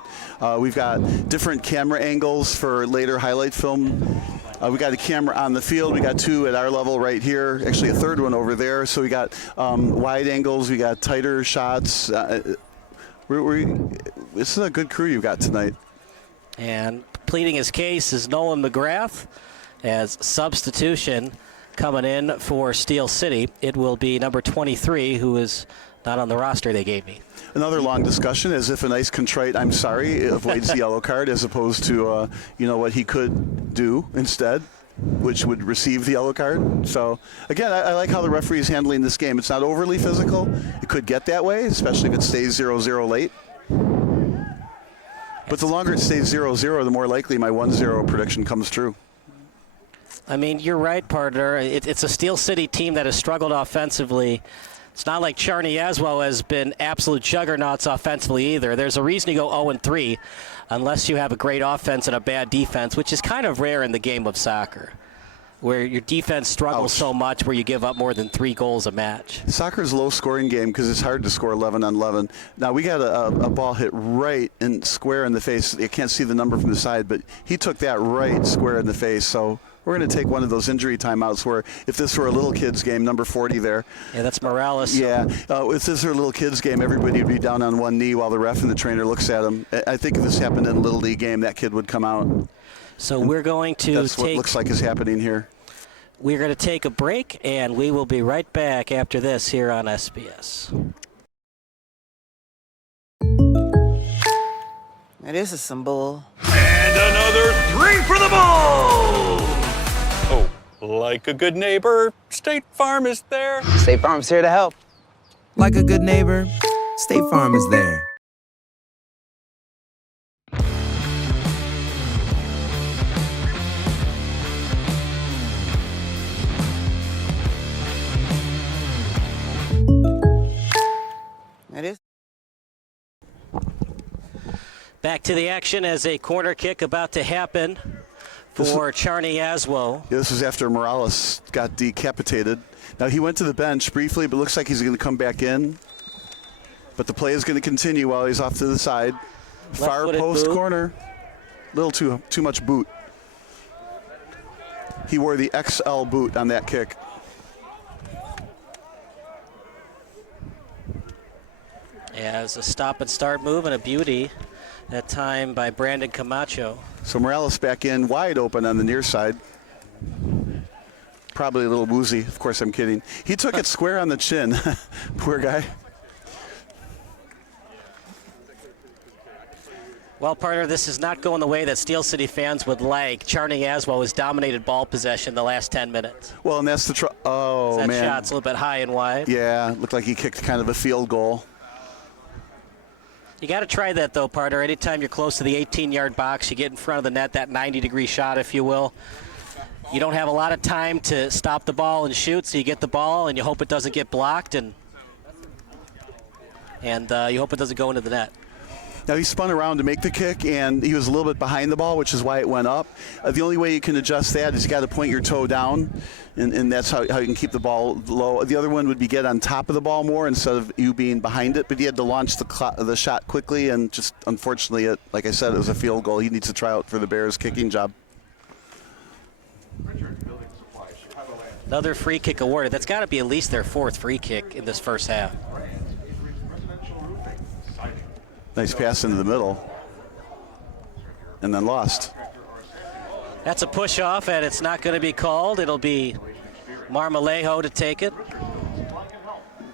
We've got different camera angles for later highlight film. We got a camera on the field. We got 2 at our level right here. Actually, a 3rd one over there. So we got wide angles. We got tighter shots. This is a good crew you've got tonight. And pleading his case is Nolan McGrath as substitution coming in for Steel City. It will be number 23, who is not on the roster they gave me. Another long discussion, as if a nice contrite "I'm sorry" avoids the yellow card, as opposed to what he could do instead, which would receive the yellow card. So, again, I like how the referee is handling this game. It's not overly physical. It could get that way, especially if it stays 0-0 late. But the longer it stays 0-0, the more likely my 1-0 prediction comes true. I mean, you're right, partner. It's a Steel City team that has struggled offensively. It's not like Czarni Jaslo has been absolute juggernauts offensively either. There's a reason you go 0-3 unless you have a great offense and a bad defense, which is kind of rare in the game of soccer, where your defense struggles so much where you give up more than 3 goals a match. Soccer's a low-scoring game because it's hard to score 11 on 11. Now, we got a ball hit right and square in the face. You can't see the number from the side, but he took that right square in the face. So we're going to take one of those injury timeouts where if this were a little kids game, number 40 there. Yeah, that's Morales. Yeah, if this were a little kids game, everybody would be down on one knee while the ref and the trainer looks at him. I think if this happened in a Little League game, that kid would come out. So we're going to That's what looks like is happening here. We're going to take a break, and we will be right back after this here on SBS. Now this is some bull. And another 3 for the ball! Oh, like a good neighbor, State Farm is there. State Farm's here to help. Like a good neighbor, State Farm is there. It is. Back to the action as a corner kick about to happen for Czarni Jaslo. Yeah, this was after Morales got decapitated. Now, he went to the bench briefly, but looks like he's going to come back in. But the play is going to continue while he's off to the side. Far post boot. Corner. Little too much boot. He wore the XL boot on that kick. As a stop and start move and a beauty that time by Brandon Camacho. So Morales back in wide open on the near side. probably a little woozy. Of course, I'm kidding. He took it square on the chin. Poor guy. Well, partner, this is not going the way that Steel City fans would like. Czarni Jaslo has dominated ball possession the last 10 minutes. Well, and that's the that man. Shot's a little bit high and wide. Yeah, looked like he kicked kind of a field goal. You got to try that, though, partner. Anytime you're close to the 18-yard box, you get in front of the net, that 90-degree shot, if you will. You don't have a lot of time to stop the ball and shoot, so you get the ball and you hope it doesn't get blocked, and you hope it doesn't go into the net. Now, he spun around to make the kick, and he was a little bit behind the ball, which is why it went up. The only way you can adjust that is you got to point your toe down, and that's how you can keep the ball low. The other one would be get on top of the ball more instead of you being behind it, but he had to launch the shot quickly, and just unfortunately, like I said, it was a field goal. He needs to try out for the Bears kicking job. Another free kick awarded. That's got to be at least their 4th free kick in this first half. Nice pass into the middle, and then lost. That's a push-off, and it's not going to be called. It'll be Marmolejo to take it.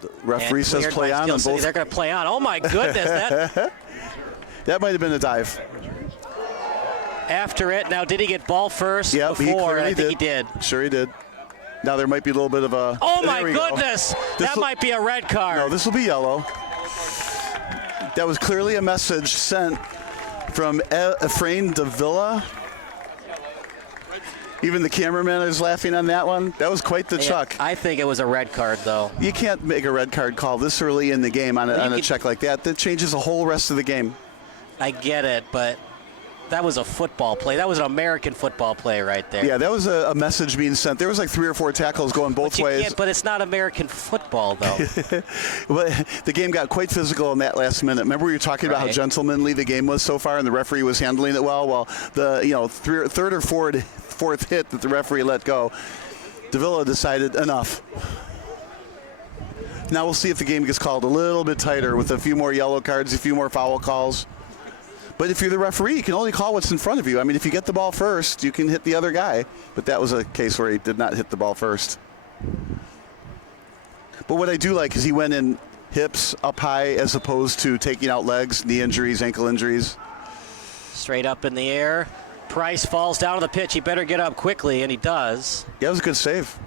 The referee says play on both. They're going to play on. Oh, my goodness. That might have been a dive. After it. Now, did he get ball first before? I think he did. Sure he did. Now there might be a little bit of a... Oh, my goodness. That might be a red card. No, this will be yellow. That was clearly a message sent from Efrain Davila. Even the cameraman is laughing on that one. That was quite the chuck. I think it was a red card, though. You can't make a red card call this early in the game on a check like that. That changes the whole rest of the game. I get it, but that was a football play. That was an American football play right there. Yeah, that was a message being sent. There was like 3 or 4 tackles going both ways. But it's not American football, though. But the game got quite physical in that last minute. Remember we were talking about how gentlemanly the game was so far, and the referee was handling it well. Well, the third or fourth hit that the referee let go, Davila decided enough. Now we'll see if the game gets called a little bit tighter with a few more yellow cards, a few more foul calls. But if you're the referee, you can only call what's in front of you. I mean, if you get the ball first, you can hit the other guy. But that was a case where he did not hit the ball first. But what I do like is he went in hips up high as opposed to taking out legs, knee injuries, ankle injuries. Straight up in the air. Price falls down to the pitch. He better get up quickly, and he does. Yeah, it was a good save.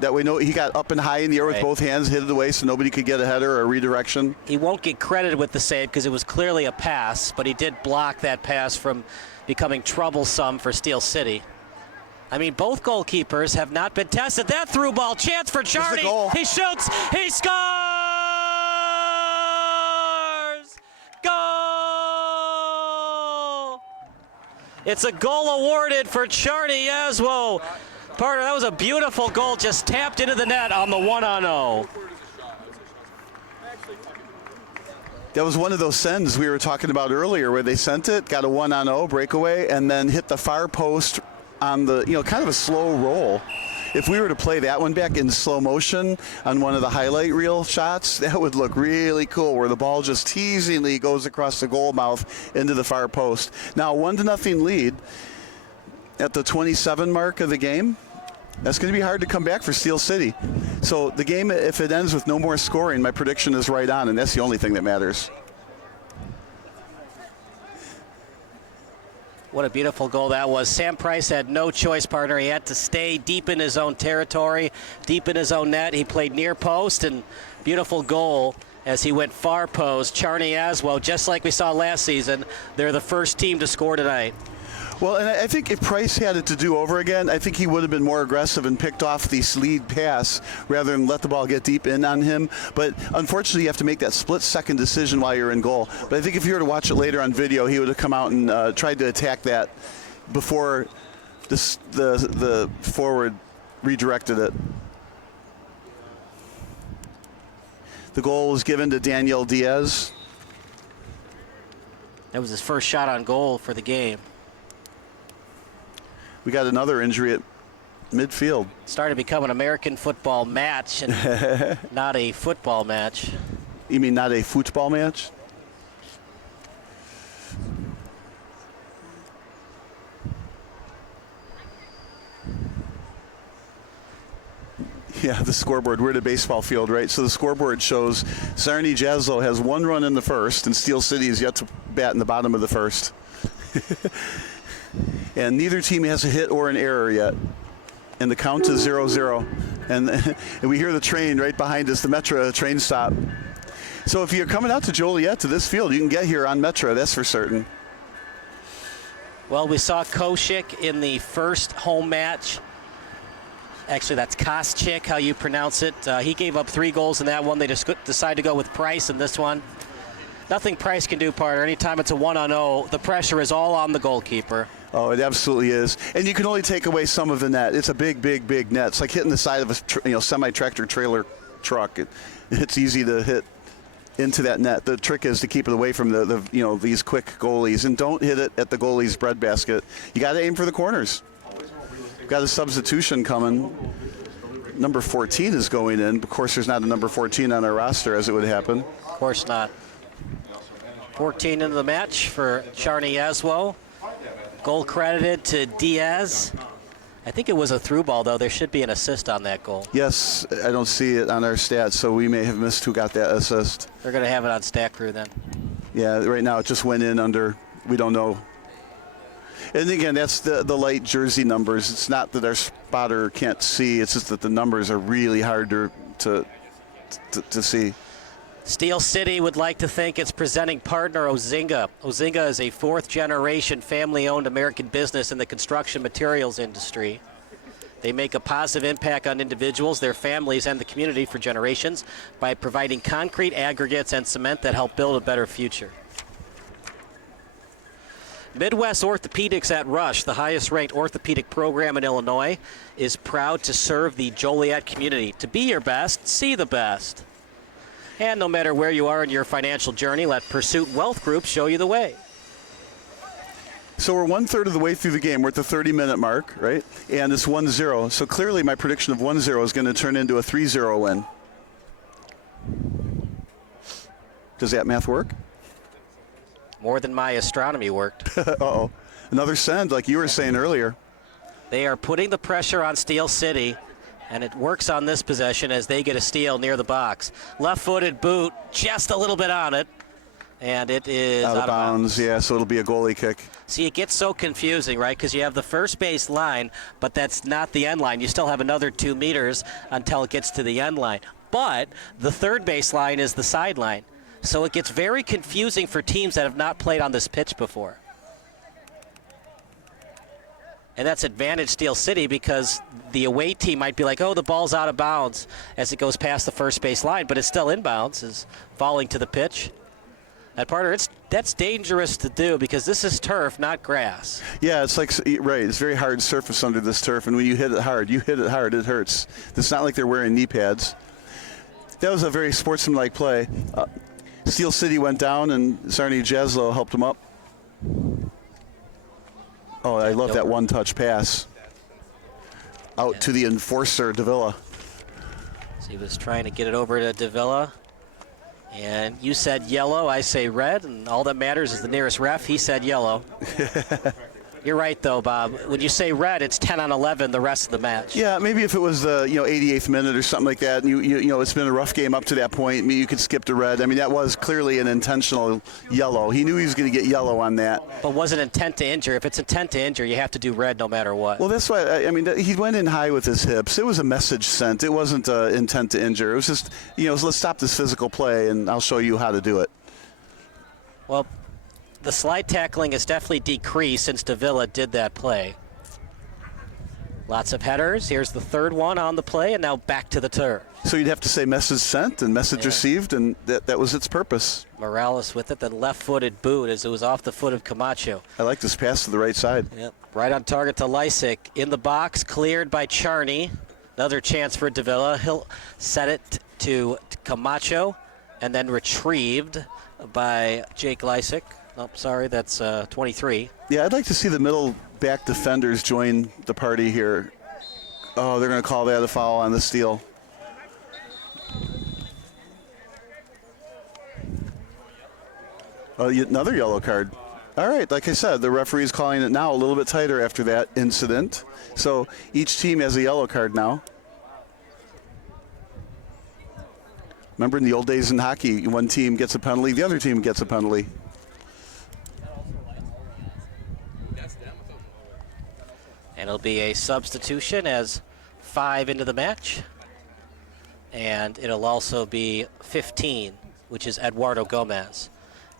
That way, he got up and high in the air with both hands, hit it away so nobody could get a header or a redirection. He won't get credited with the save because it was clearly a pass, but he did block that pass from becoming troublesome for Steel City. I mean, both goalkeepers have not been tested. That through ball, chance for Czarni. He shoots, he scores! Goal! It's a goal awarded for Czarni Jaslo. Partner, that was a beautiful goal, just tapped into the net on the 1-0. That was one of those sends we were talking about earlier where they sent it, got a 1-0 breakaway, and then hit the far post on the, kind of a slow roll. If we were to play that one back in slow motion on one of the highlight reel shots, that would look really cool, where the ball just teasingly goes across the goal mouth into the far post. Now, 1-0 lead at the 27 mark of the game. That's going to be hard to come back for Steel City. So the game, if it ends with no more scoring, my prediction is right on, and that's the only thing that matters. What a beautiful goal that was. Sam Price had no choice, partner. He had to stay deep in his own territory, deep in his own net. He played near post, and beautiful goal as he went far post. Czarni Jaslo, just like we saw last season, they're the first team to score tonight. Well, and I think if Price had it to do over again, I think he would have been more aggressive and picked off the lead pass rather than let the ball get deep in on him. But unfortunately, you have to make that split-second decision while you're in goal. But I think if you were to watch it later on video, he would have come out and tried to attack that before the forward redirected it. The goal was given to Daniel Diaz. That was his first shot on goal for the game. We got another injury at midfield. Started to become an American football match and not a football match. You mean not a football match? Yeah, the scoreboard. We're at a baseball field, right? So the scoreboard shows Czarni Jaslo has 1 run in the first, and Steel City is yet to bat in the bottom of the first. And neither team has a hit or an error yet. And the count is 0-0. And we hear the train right behind us, the Metra train stop. So if you're coming out to Joliet to this field, you can get here on Metra, that's for certain. Well, we saw Koshik in the first home match. Actually, that's Koschik, how you pronounce it. He gave up 3 goals in that one. They just decided to go with Price in this one. Nothing Price can do, partner. Anytime it's a 1-0, the pressure is all on the goalkeeper. Oh, it absolutely is. And you can only take away some of the net. It's a big, big, big net. It's like hitting the side of a semi-tractor trailer truck. It's easy to hit into that net. The trick is to keep it away from these quick goalies, and don't hit it at the goalie's breadbasket. You got to aim for the corners. Got a substitution coming. Number 14 is going in. Of course, there's not a number 14 on our roster, as it would happen. Of course not. 14 into the match for Czarni Jaslo. Goal credited to Diaz. I think it was a through ball, though. There should be an assist on that goal. Yes, I don't see it on our stats, so we may have missed who got that assist. They're going to have it on Stat Crew then. Yeah, right now it just went in under, we don't know. And again, that's the light jersey numbers. It's not that our spotter can't see. It's just that the numbers are really hard to see. Steel City would like to thank its presenting partner, Ozinga. Ozinga is a 4th-generation family-owned American business in the construction materials industry. They make a positive impact on individuals, their families, and the community for generations by providing concrete, aggregates, and cement that help build a better future. Midwest Orthopedics at Rush, the highest-ranked orthopedic program in Illinois, is proud to serve the Joliet community. To be your best, see the best. And no matter where you are in your financial journey, let Pursuit Wealth Group show you the way. So we're 1/3 of the way through the game. We're at the 30-minute mark, right? And it's 1-0. So clearly my prediction of 1-0 is going to turn into a 3-0 win. Does that math work? More than my astronomy worked. Uh-oh. Another send, like you were saying earlier. They are putting the pressure on Steel City, and it works on this possession as they get a steal near the box. Left-footed boot, just a little bit on it, and it is out of bounds. Yeah, so it'll be a goalie kick. See, it gets so confusing, right? Because you have the first base line, but that's not the end line. You still have another 2 meters until it gets to the end line. But the third base line is the sideline. So it gets very confusing for teams that have not played on this pitch before. And that's advantage Steel City because the away team might be like, oh, the ball's out of bounds as it goes past the first base line, but it's still inbounds, is falling to the pitch. That partner, that's dangerous to do because this is turf, not grass. Yeah, it's like, right, it's very hard surface under this turf, and when you hit it hard, it hurts. It's not like they're wearing knee pads. That was a very sportsmanlike play. Steel City went down, and Czarni Jaslo helped him up. Oh, I love that one-touch pass. Out to the enforcer, Davila. So he was trying to get it over to Davila. And you said yellow, I say red, and all that matters is the nearest ref. He said yellow. You're right, though, Bob. When you say red, it's 10-on-11 the rest of the match. Yeah, maybe if it was the 88th minute or something like that, and you it's been a rough game up to that point, you could skip to red. I mean, that was clearly an intentional yellow. He knew he was going to get yellow on that. But was it intent to injure? If it's intent to injure, you have to do red no matter what. Well, that's why, I mean, he went in high with his hips. It was a message sent. It wasn't intent to injure. It was just, let's stop this physical play, and I'll show you how to do it. Well, the slide tackling has definitely decreased since Davila did that play. Lots of headers. Here's the third one on the play, and now back to the turf. So you'd have to say message sent and message received, and that was its purpose. Morales with it, then left-footed boot as it was off the foot of Camacho. I like this pass to the right side. Yep, right on target to Lysick. In the box, cleared by Czarni. Another chance for Davila. He'll set it to Camacho, and then retrieved by Jake Lysick. Oh, sorry, that's 23. Yeah, I'd like to see the middle back defenders join the party here. Oh, they're going to call that a foul on the steal. Oh, another yellow card. All right, like I said, the referee's calling it now a little bit tighter after that incident. So each team has a yellow card now. Remember in the old days in hockey, one team gets a penalty, the other team gets a penalty. And it'll be a substitution as 5 into the match. And it'll also be 15, which is Eduardo Gomez.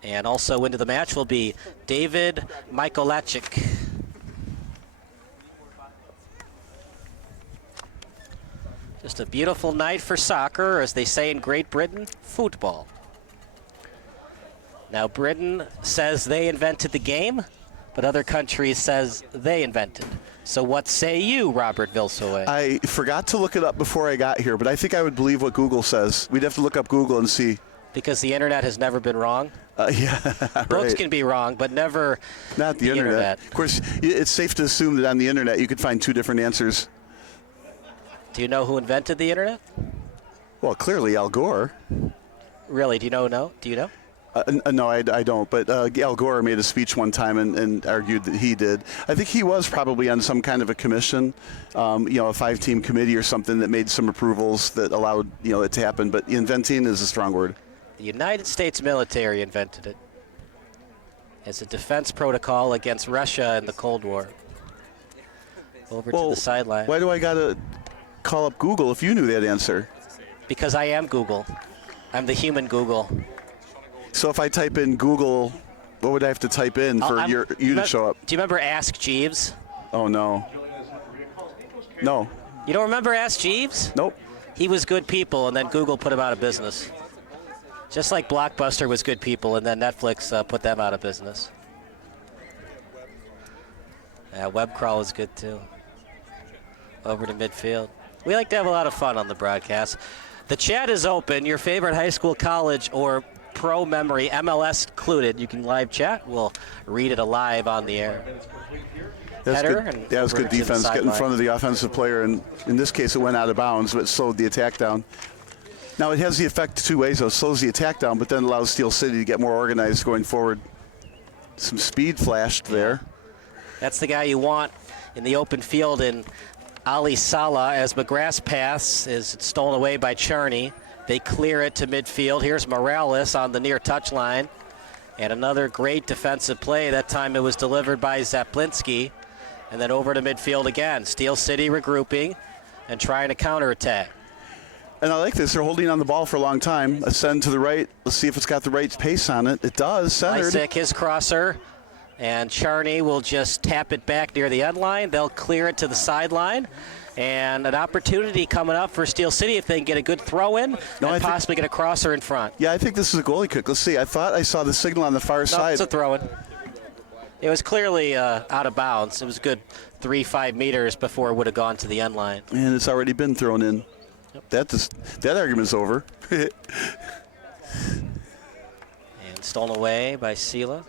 And also into the match will be David Mikolajczyk. Just a beautiful night for soccer, or as they say in Great Britain, football. Now, Britain says they invented the game, but other countries says they invented. So what say you, Robert Vilsoe? I forgot to look it up before I got here, but I think I would believe what Google says. We'd have to look up Google and see. Because the internet has never been wrong? Yeah, Books right. can be wrong, but never Not the internet. Of course, it's safe to assume that on the internet you could find 2 different answers. Do you know who invented the internet? Well, clearly Al Gore. Really? Do you know? No? Do you know? No, I don't. But Al Gore made a speech one time and argued that he did. I think he was probably on some kind of a commission, a 5-team committee or something that made some approvals that allowed it to happen. But inventing is a strong word. The United States military invented it as a defense protocol against Russia in the Cold War. Over to the sideline. Why do I gotta call up Google if you knew that answer? Because I am Google. I'm the human Google. So if I type in Google, what would I have to type in for you to show up? Do you remember Ask Jeeves? Oh, no. No. You don't remember Ask Jeeves? Nope. He was good people, and then Google put him out of business. Just like Blockbuster was good people, and then Netflix put them out of business. Yeah, web crawl is good, too. Over to midfield. We like to have a lot of fun on the broadcast. The chat is open. Your favorite high school, college, or pro memory, MLS included. You can live chat. We'll read it alive on the air. That's good. Yeah, it's good defense. Get in front of the offensive player, and in this case, it went out of bounds, but it slowed the attack down. Now, it has the effect 2 ways, though. It slows the attack down, but then allows Steel City to get more organized going forward. Some speed flashed there. That's the guy you want in the open field in Ali Salah as McGrath's pass is stolen away by Czarni. They clear it to midfield. Here's Morales on the near touchline. And another great defensive play. That time it was delivered by Zaplinski. And then over to midfield again. Steel City regrouping and trying to counterattack. And I like this. They're holding on the ball for a long time. Ascend to the right. Let's see if it's got the right pace on it. It does. Centered. Lysick, his crosser. And Czarni will just tap it back near the end line. They'll clear it to the sideline. And an opportunity coming up for Steel City if they can get a good throw in and possibly get a crosser in front. Yeah, I think this is a goalie kick. Let's see. I thought I saw the signal on the far side. It's a throw in. It was clearly out of bounds. It was good 3-5 meters before it would have gone to the end line. And it's already been thrown in. Yep. That argument's over. And stolen away by Sela.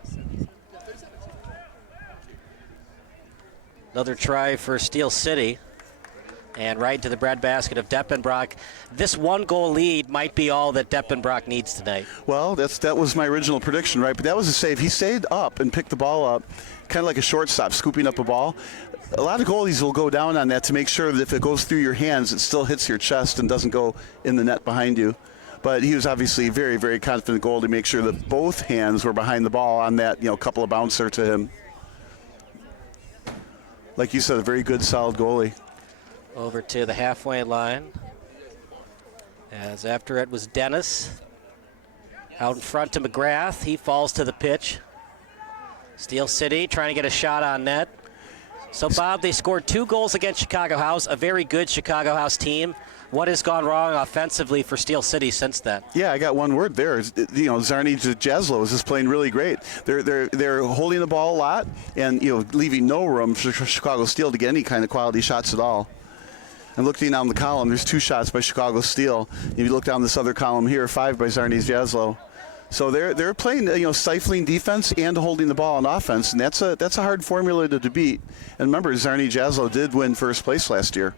Another try for Steel City. And right to the breadbasket of Deppenbrock. This 1-goal lead might be all that Deppenbrock needs tonight. Well, that was my original prediction, right? But that was a save. He stayed up and picked the ball up, kind of like a shortstop, scooping up a ball. A lot of goalies will go down on that to make sure that if it goes through your hands, it still hits your chest and doesn't go in the net behind you. But he was obviously very, very confident goal to make sure that both hands were behind the ball on that, couple of bouncer to him. Like you said, a very good, solid goalie. Over to the halfway line. As after it was Dennis. Out in front to McGrath. He falls to the pitch. Steel City trying to get a shot on net. So, Bob, they scored 2 goals against Chicago House, a very good Chicago House team. What has gone wrong offensively for Steel City since then? Yeah, I got one word there. Czarni Jaslo is just playing really great. They're holding the ball a lot and leaving no room for Chicago Steel to get any kind of quality shots at all. And looking down the column, there's 2 shots by Chicago Steel. If you look down this other column here, 5 by Czarni Jaslo. So they're playing stifling defense and holding the ball on offense, and that's a hard formula to beat. And remember, Czarni Jaslo did win first place last year.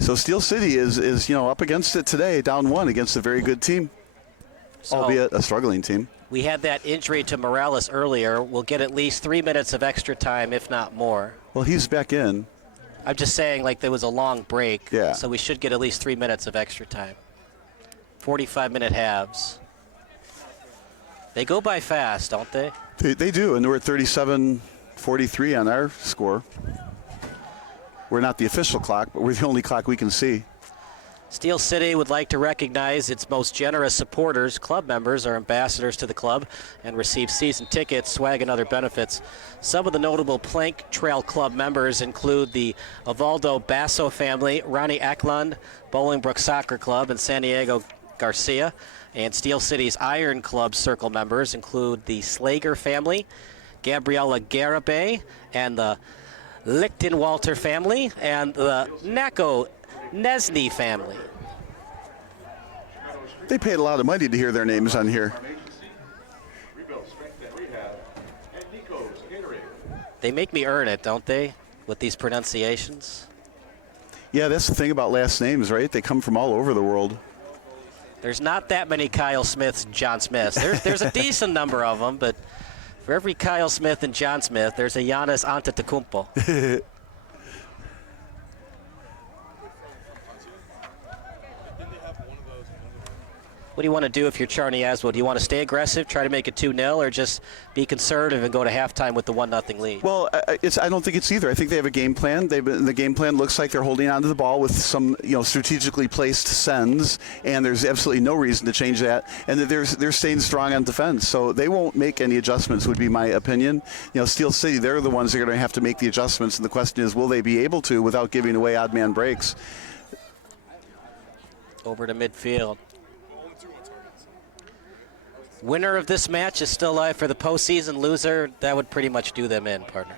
So Steel City is up against it today, down 1 against a very good team, albeit a struggling team. We had that injury to Morales earlier. We'll get at least 3 minutes of extra time, if not more. Well, he's back in. I'm just saying, like, there was a long break. Yeah. So we should get at least 3 minutes of extra time. 45-minute halves. They go by fast, don't they? They do, and we're at 37-43 on our score. We're not the official clock, but we're the only clock we can see. Steel City would like to recognize its most generous supporters. Club members are ambassadors to the club and receive season tickets, swag, and other benefits. Some of the notable Plank Trail Club members include the Evaldo Basso family, Ronnie Eklund, Bolingbrook Soccer Club, and San Diego Garcia. And Steel City's Iron Club Circle members include the Slager family, Gabriella Garibay, and the Lichtenwalter family, and the Nako Nesny family. They paid a lot of money to hear their names on here. They make me earn it, don't they, with these pronunciations? Yeah, that's the thing about last names, right? They come from all over the world. There's not that many Kyle Smiths and John Smiths. There's a decent number of them, but for every Kyle Smith and John Smith, there's a Giannis Antetokounmpo. What do you want to do if you're Czarni Jaslo? Do you want to stay aggressive, try to make it 2-0, or just be conservative and go to halftime with the 1-0 lead? Well, I don't think it's either. I think they have a game plan. The game plan looks like they're holding onto the ball with some, strategically placed sends, and there's absolutely no reason to change that. And that they're staying strong on defense, so they won't make any adjustments, would be my opinion. Steel City, they're the ones that are going to have to make the adjustments, and the question is, will they be able to without giving away odd man breaks? Over to midfield. Winner of this match is still alive for the postseason. Loser, that would pretty much do them in, partner.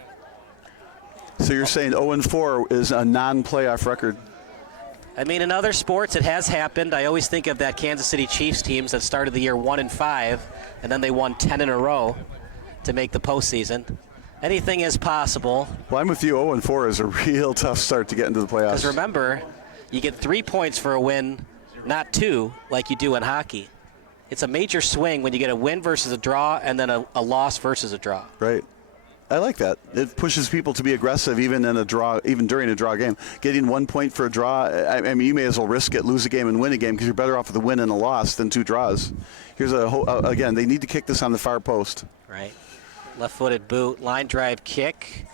So you're saying 0-4 is a non-playoff record? I mean, in other sports, it has happened. I always think of that Kansas City Chiefs teams that started the year 1-5, and then they won 10 in a row to make the postseason. Anything is possible. Well, I'm with you. 0-4 is a real tough start to get into the playoffs. Because remember, you get 3 points for a win, not 2, like you do in hockey. It's a major swing when you get a win versus a draw and then a loss versus a draw. Right. I like that. It pushes people to be aggressive even in a draw, even during a draw game. Getting 1 point for a draw, I mean, you may as well risk it, lose a game and win a game, because you're better off with a win and a loss than 2 draws. Here's again, they need to kick this on the far post. Right. Left-footed boot, line drive kick.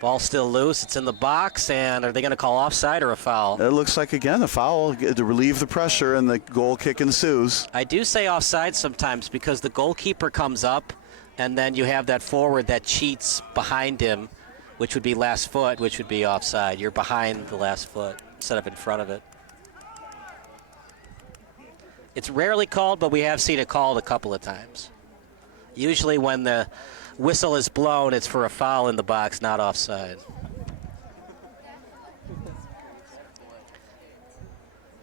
Ball still loose. It's in the box, and are they going to call offside or a foul? It looks like, again, a foul to relieve the pressure, and the goal kick ensues. I do say offside sometimes because the goalkeeper comes up, and then you have that forward that cheats behind him, which would be last foot, which would be offside. You're behind the last foot instead of in front of it. It's rarely called, but we have seen it called a couple of times. Usually when the whistle is blown, it's for a foul in the box, not offside.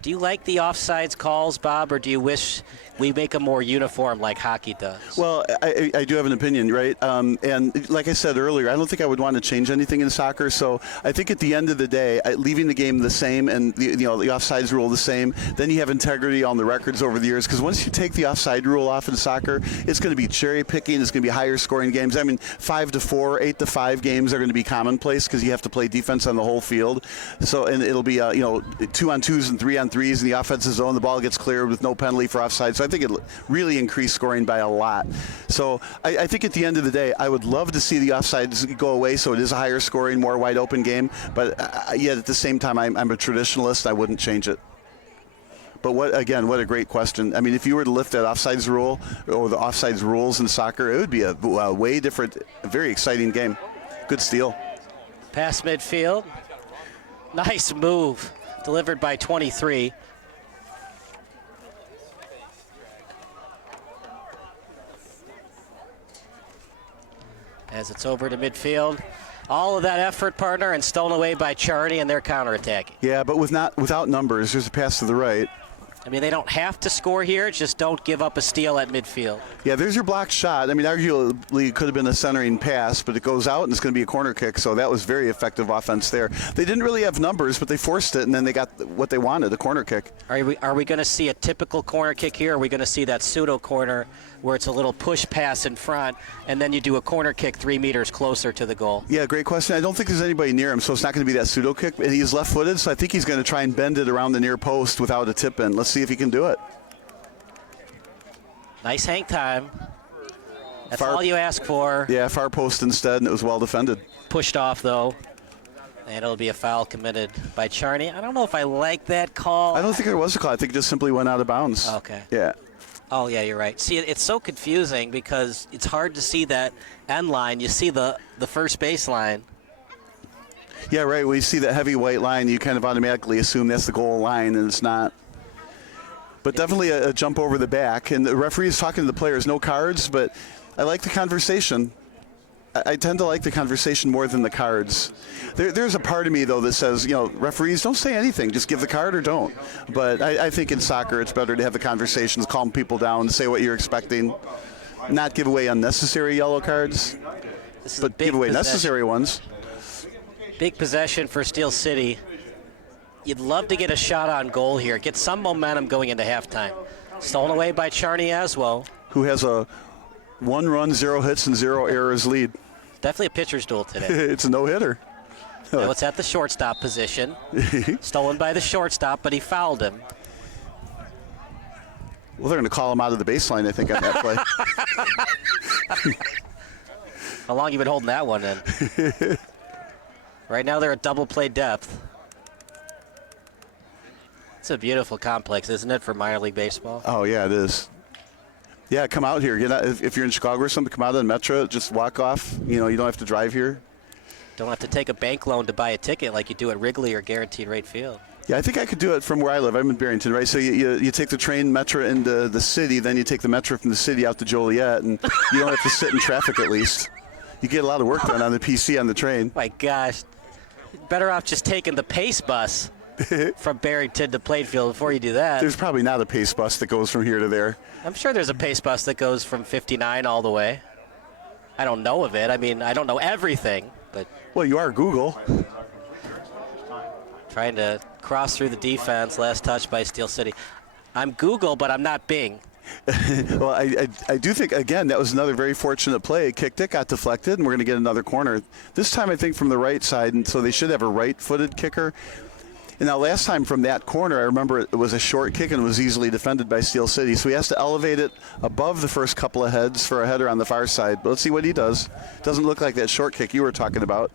Do you like the offsides calls, Bob, or do you wish we make them more uniform like hockey does? Well, I do have an opinion, right? And like I said earlier, I don't think I would want to change anything in soccer. So I think at the end of the day, leaving the game the same and the offsides rule the same, then you have integrity on the records over the years. Because once you take the offside rule off in soccer, it's going to be cherry picking. It's going to be higher scoring games. I mean, 5-4, 8-5 games are going to be commonplace because you have to play defense on the whole field. So and it'll be 2-on-2s and 3-on-3s in the offensive zone. The ball gets cleared with no penalty for offside. So I think it really increased scoring by a lot. So I think at the end of the day, I would love to see the offsides go away so it is a higher scoring, more wide open game. But yet at the same time, I'm a traditionalist. I wouldn't change it. But what a great question. I mean, if you were to lift that offsides rule or the offsides rules in soccer, it would be a way different, very exciting game. Good steal. Pass midfield. Nice move. Delivered by 23. As it's over to midfield. All of that effort, partner, and stolen away by Czarni, and they're counterattacking. Yeah, but without numbers. There's a pass to the right. I mean, they don't have to score here, just don't give up a steal at midfield. Yeah, there's your blocked shot. I mean, arguably it could have been a centering pass, but it goes out and it's going to be a corner kick, so that was very effective offense there. They didn't really have numbers, but they forced it, and then they got what they wanted, a corner kick. Are we going to see a typical corner kick here, or are we going to see that pseudo corner where it's a little push pass in front, and then you do a corner kick 3 meters closer to the goal? Yeah, great question. I don't think there's anybody near him, so it's not going to be that pseudo kick, and he's left-footed, so I think he's going to try and bend it around the near post without a tip in. Let's see if he can do it. Nice hang time. That's all you ask for. Yeah, far post instead, and it was well defended. Pushed off, though. And it'll be a foul committed by Czarni. I don't know if I like that call. I don't think there was a call. I think it just simply went out of bounds. Okay. Yeah. Oh, yeah, you're right. See, it's so confusing because it's hard to see that end line. You see the first baseline. Yeah, right. When you see that heavy white line, you kind of automatically assume that's the goal line, and it's not. But definitely a jump over the back. And the referee is talking to the players. No cards, but I like the conversation. I tend to like the conversation more than the cards. There's a part of me, though, that says, referees, don't say anything. Just give the card or don't. But I think in soccer it's better to have the conversations, calm people down, say what you're expecting, not give away unnecessary yellow cards, but give away necessary ones. Big possession for Steel City. You'd love to get a shot on goal here, get some momentum going into halftime. Stolen away by Czarni Jaslo, who has a 1 run, 0 hits, and 0 errors lead. Definitely a pitcher's duel today. It's a no-hitter. Now it's at the shortstop position. Stolen by the shortstop, but he fouled him. Well, they're going to call him out of the baseline, I think, on that play. How long you been holding that one in? Right now they're at double play depth. It's a beautiful complex, isn't it, for minor league baseball? Oh, yeah, it is. Yeah, come out here. Get out, if you're in Chicago or something, come out of the Metro. Just walk off. You don't have to drive here. Don't have to take a bank loan to buy a ticket like you do at Wrigley or Guaranteed Rate Field. Yeah, I think I could do it from where I live. I'm in Barrington, right? So you take the train Metro into the city, then you take the Metro from the city out to Joliet, and you don't have to sit in traffic at least. You get a lot of work done on the PC on the train. My gosh. Better off just taking the Pace bus from Barrington to Plainfield before you do that. There's probably not a Pace bus that goes from here to there. I'm sure there's a Pace bus that goes from 59 all the way. I don't know of it. I mean, I don't know everything, but... Well, you are Google. Trying to cross through the defense, last touch by Steel City. I'm Google, but I'm not Bing. Well, I do think, again, that was another very fortunate play. Kicked it, got deflected, and we're going to get another corner. This time, I think, from the right side, and so they should have a right-footed kicker. And now last time from that corner, I remember it was a short kick and was easily defended by Steel City. So he has to elevate it above the first couple of heads for a header on the far side. But let's see what he does. Doesn't look like that short kick you were talking about.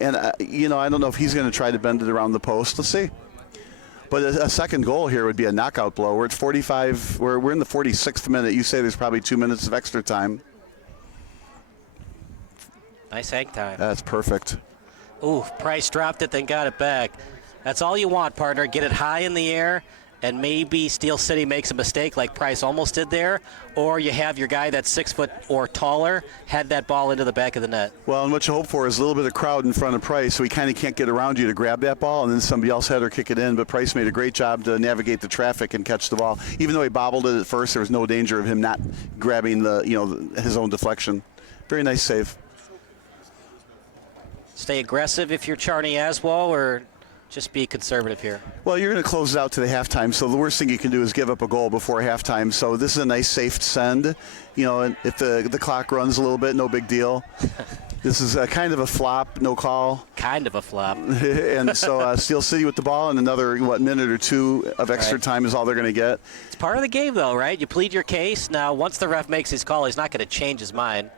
And, I don't know if he's going to try to bend it around the post. Let's see. But a second goal here would be a knockout blow. We're at 45. We're in the 46th minute. You say there's probably 2 minutes of extra time. Nice hang time. That's perfect. Ooh, Price dropped it, then got it back. That's all you want, partner. Get it high in the air, and maybe Steel City makes a mistake like Price almost did there, or you have your guy that's 6 foot or taller head that ball into the back of the net. Well, and what you hope for is a little bit of crowd in front of Price, so he kind of can't get around you to grab that ball, and then somebody else had her kick it in, but Price made a great job to navigate the traffic and catch the ball. Even though he bobbled it at first, there was no danger of him not grabbing his own deflection. Very nice save. Stay aggressive if you're Czarni Jaslo, or just be conservative here? Well, you're going to close it out to the halftime, so the worst thing you can do is give up a goal before halftime. So this is a nice, safe send. And if the clock runs a little bit, no big deal. This is kind of a flop, no call. Kind of a flop. And so Steel City with the ball, and another, minute or two of extra time is all they're going to get. It's part of the game, though, right? You plead your case. Now, once the ref makes his call, he's not going to change his mind.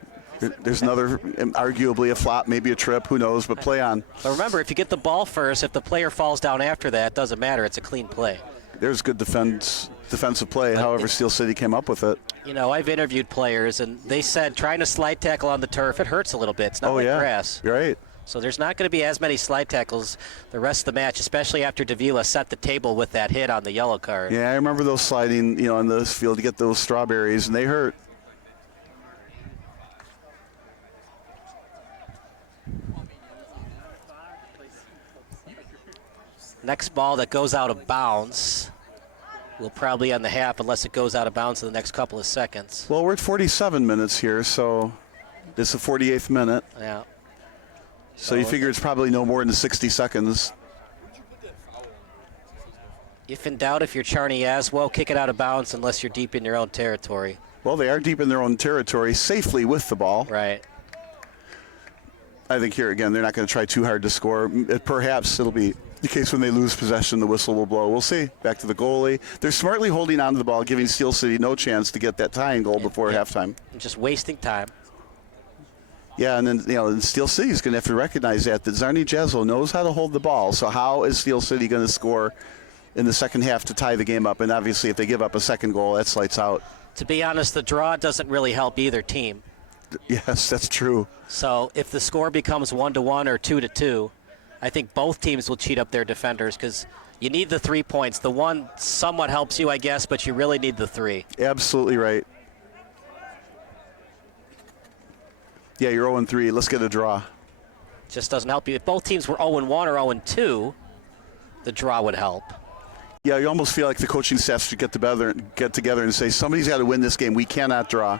There's another, arguably a flop, maybe a trip, who knows, but play on. But remember, if you get the ball first, if the player falls down after that, it doesn't matter. It's a clean play. There's good defensive play, however Steel City came up with it. I've interviewed players, and they said trying to slide tackle on the turf, it hurts a little bit. It's not like grass. You're right. So there's not going to be as many slide tackles the rest of the match, especially after Davila set the table with that hit on the yellow card. Yeah, I remember those sliding, in this field to get those strawberries, and they hurt. Next ball that goes out of bounds. We'll probably end the half unless it goes out of bounds in the next couple of seconds. Well, we're at 47 minutes here, so this is the 48th minute. Yeah. So you figure it's probably no more than 60 seconds. If in doubt, if you're Czarni Jaslo, kick it out of bounds unless you're deep in your own territory. Well, they are deep in their own territory, safely with the ball. Right. I think here, again, they're not going to try too hard to score. Perhaps it'll be the case when they lose possession, the whistle will blow. We'll see. Back to the goalie. They're smartly holding on to the ball, giving Steel City no chance to get that tying goal before halftime. Just wasting time. Yeah, and then, and Steel City's going to have to recognize that Czarni Jaslo knows how to hold the ball. So how is Steel City going to score in the second half to tie the game up? And obviously, if they give up a second goal, that's lights out. To be honest, the draw doesn't really help either team. Yes, that's true. So if the score becomes 1-1 or 2-2, I think both teams will cheat up their defenders because you need the 3 points. The one somewhat helps you, I guess, but you really need the 3. Absolutely right. Yeah, you're 0-3. Let's get a draw. Just doesn't help you. If both teams were 0-1 or 0-2, the draw would help. Yeah, you almost feel like the coaching staff should get together and say, somebody's got to win this game. We cannot draw.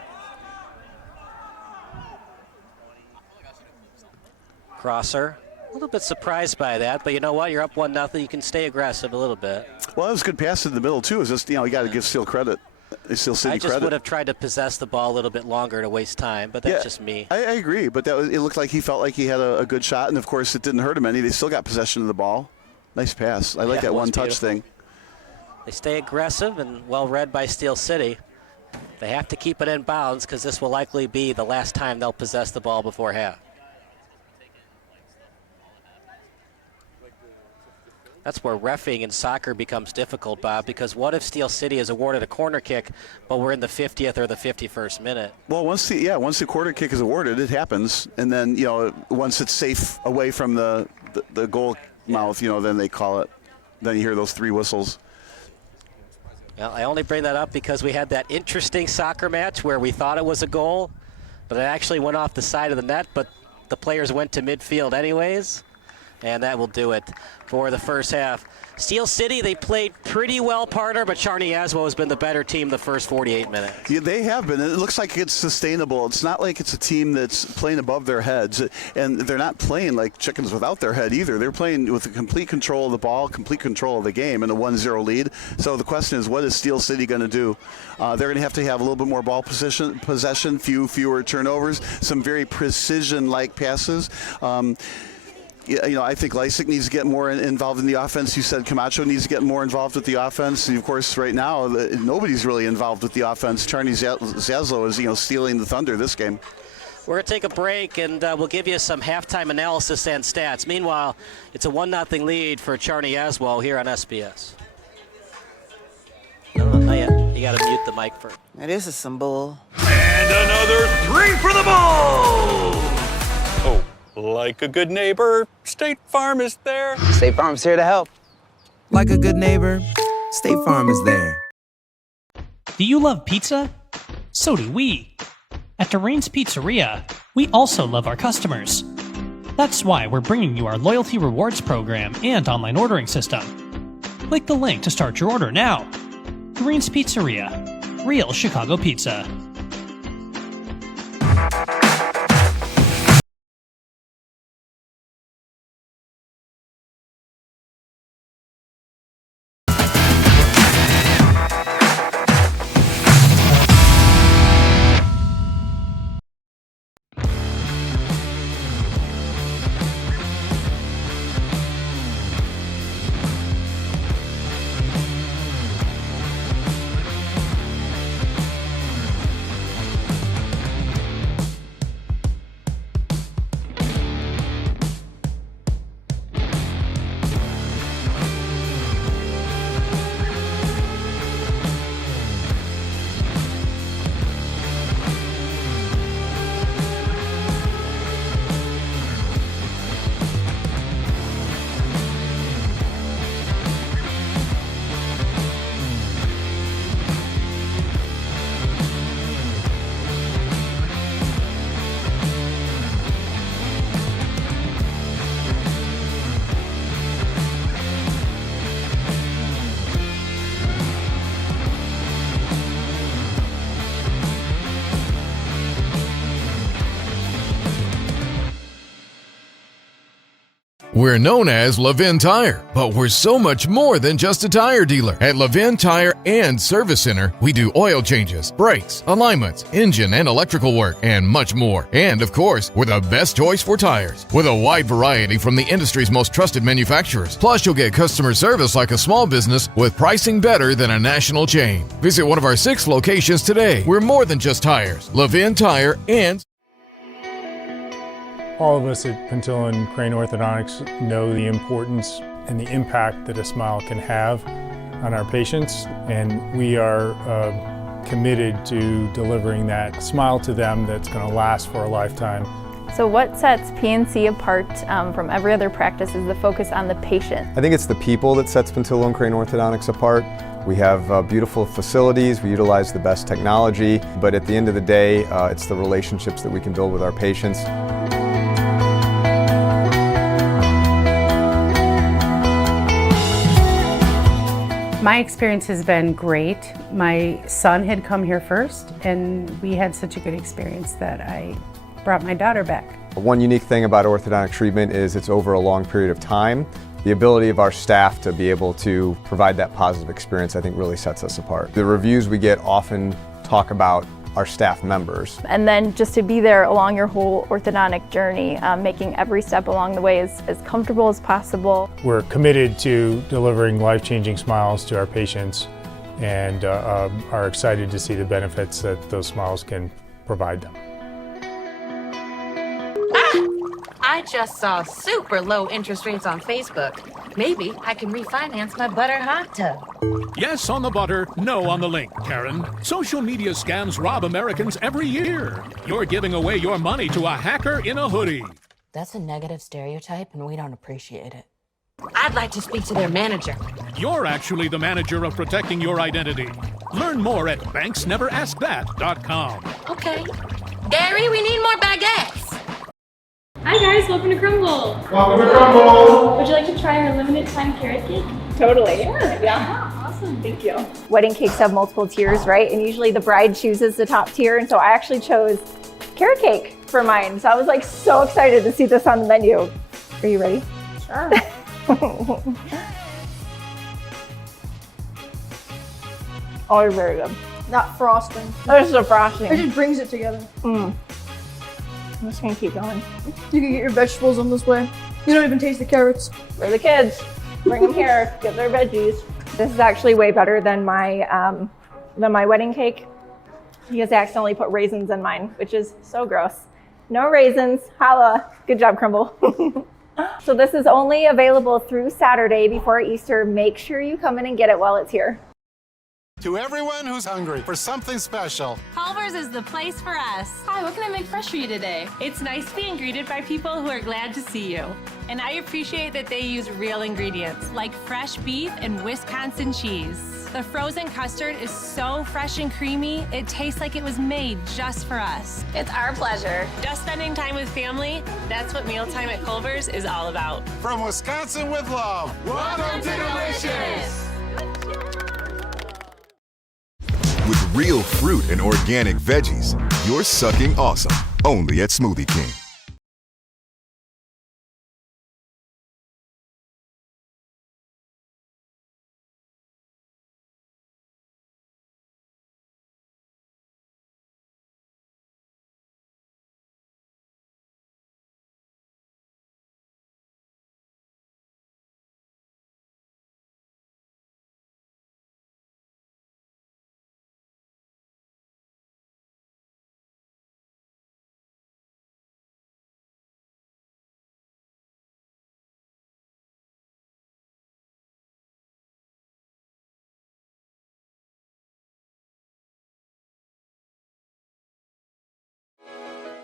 Crosser. A little bit surprised by that, but you know what? You're up 1-0. You can stay aggressive a little bit. Well, that was a good pass in the middle, too. It's just, you got to give Steel credit. Steel City I just credit. would have tried to possess the ball a little bit longer to waste time, but that's just me. I agree, but it looked like he felt like he had a good shot, and, of course, it didn't hurt him any. They still got possession of the ball. Nice pass. I like that one-touch thing. They stay aggressive and well-read by Steel City. They have to keep it in bounds because this will likely be the last time they'll possess the ball before half. That's where reffing in soccer becomes difficult, Bob, because what if Steel City is awarded a corner kick, but we're in the 50th or the 51st minute? Well, once the corner kick is awarded, it happens, and then once it's safe away from the goal mouth, then they call it. Then you hear those 3 whistles. Well, I only bring that up because we had that interesting soccer match where we thought it was a goal, but it actually went off the side of the net, but the players went to midfield anyways. And that will do it for the first half. Steel City, they played pretty well, partner, but Czarni Jaslo has been the better team the first 48 minutes. Yeah, they have been. It looks like it's sustainable. It's not like it's a team that's playing above their heads, and they're not playing like chickens without their head either. They're playing with complete control of the ball, complete control of the game, and a 1-0 lead. So the question is, what is Steel City going to do? They're going to have a little bit more ball possession, fewer turnovers, some very precision-like passes. I think Lysick needs to get more involved in the offense. You said Camacho needs to get more involved with the offense. And, of course, right now, nobody's really involved with the offense. Czarni Jaslo is, stealing the thunder this game. We're going to take a break, and we'll give you some halftime analysis and stats. Meanwhile, it's a 1-0 lead for Czarni Jaslo here on SBS. No, not yet. You got to mute the mic first. This is some bull. And another 3 for the ball! Oh. Like a good neighbor, State Farm is there. State Farm's here to help. Like a good neighbor, State Farm is there. Do you love pizza? So do we. At Rain's Pizzeria, we also love our customers. That's why we're bringing you our loyalty rewards program and online ordering system. Click the link to start your order now. Rain's Pizzeria, real Chicago pizza. We're known as Levin Tire, but we're so much more than just a tire dealer. At Levin Tire and Service Center, we do oil changes, brakes, alignments, engine and electrical work, and much more. And of course, we're the best choice for tires, with a wide variety from the industry's most trusted manufacturers. Plus, you'll get customer service like a small business with pricing better than a national chain. Visit one of our 6 locations today. We're more than just tires. Levin Tire and All of us at Pentilla Crane Orthodontics know the importance and the impact that a smile can have on our patients, and we are committed to delivering that smile to them that's going to last for a lifetime. So what sets PNC apart from every other practice is the focus on the patient. I think it's the people that sets Pentilla Crane Orthodontics apart. We have beautiful facilities, we utilize the best technology, but at the end of the day, it's the relationships that we can build with our patients. My experience has been great. My son had come here first, and we had such a good experience that I brought my daughter back. One unique thing about orthodontic treatment is it's over a long period of time. The ability of our staff to be able to provide that positive experience, I think, really sets us apart. The reviews we get often talk about our staff members. And then just to be there along your whole orthodontic journey, making every step along the way as comfortable as possible. We're committed to delivering life-changing smiles to our patients and are excited to see the benefits that those smiles can provide them. I just saw super low interest rates on Facebook. Maybe I can refinance my butter hot tub. Yes on the butter, no on the link, Karen. Social media scams rob Americans every year. You're giving away your money to a hacker in a hoodie. That's a negative stereotype, and we don't appreciate it. I'd like to speak to their manager. You're actually the manager of protecting your identity. Learn more at banksneveraskthat.com. Okay. Gary, we need more baguettes. Hi guys, welcome to Crumble. Welcome to Crumble. Would you like to try our limited time carrot cake? Totally. Sure. Yeah. Awesome. Thank you. Wedding cakes have multiple tiers, right? And usually the bride chooses the top tier, and so I actually chose carrot cake for mine. So I was like so excited to see this on the menu. Are you ready? Sure. Oh, you're very good. Not frosting. This is the frosting. It just brings it together. I'm just gonna keep going. You can get your vegetables on this way. You don't even taste the carrots. For the kids, bring them here, get their veggies. This is actually way better than my wedding cake. You guys accidentally put raisins in mine, which is so gross. No raisins, holla. Good job, Crumble. So this is only available through Saturday before Easter. Make sure you come in and get it while it's here. To everyone who's hungry for something special, Culver's is the place for us. Hi, what can I make fresh for you today? It's nice being greeted by people who are glad to see you. And I appreciate that they use real ingredients, like fresh beef and Wisconsin cheese. The frozen custard is so fresh and creamy, it tastes like it was made just for us. It's our pleasure. Just spending time with family, that's what mealtime at Culver's is all about. From Wisconsin with love, welcome to Delicious! With real fruit and organic veggies, you're sucking awesome. Only at Smoothie King.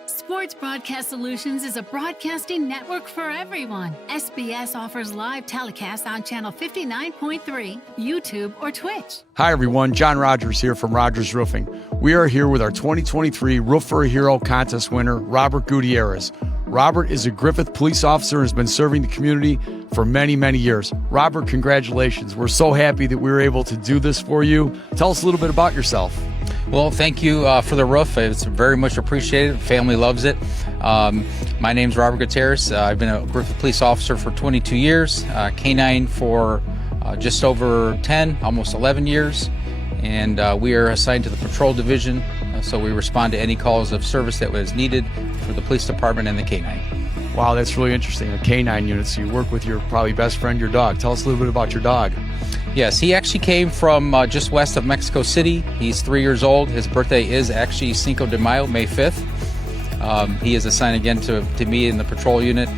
Sports Broadcast Solutions is a broadcasting network for everyone. SBS offers live telecasts on Channel 59.3, YouTube, or Twitch. Hi, everyone. John Rogers here from Rogers Roofing. We are here with our 2023 Roof for a Hero contest winner, Robert Gutierrez. Robert is a Griffith police officer and has been serving the community for many, many years. Robert, congratulations. We're so happy that we were able to do this for you. Tell us a little bit about yourself. Well, thank you for the roof. It's very much appreciated. Family loves it. My name's Robert Gutierrez. I've been a Griffith police officer for 22 years, K-9 for just over 10, almost 11 years. And we are assigned to the patrol division, so we respond to any calls of service that was needed for the police department and the K-9. Wow, that's really interesting. A K-9 unit, so you work with your probably best friend, your dog. Tell us a little bit about your dog. Yes, he actually came from just west of Mexico City. He's 3 years old. His birthday is actually Cinco de Mayo, May 5th. He is assigned again to me in the patrol unit.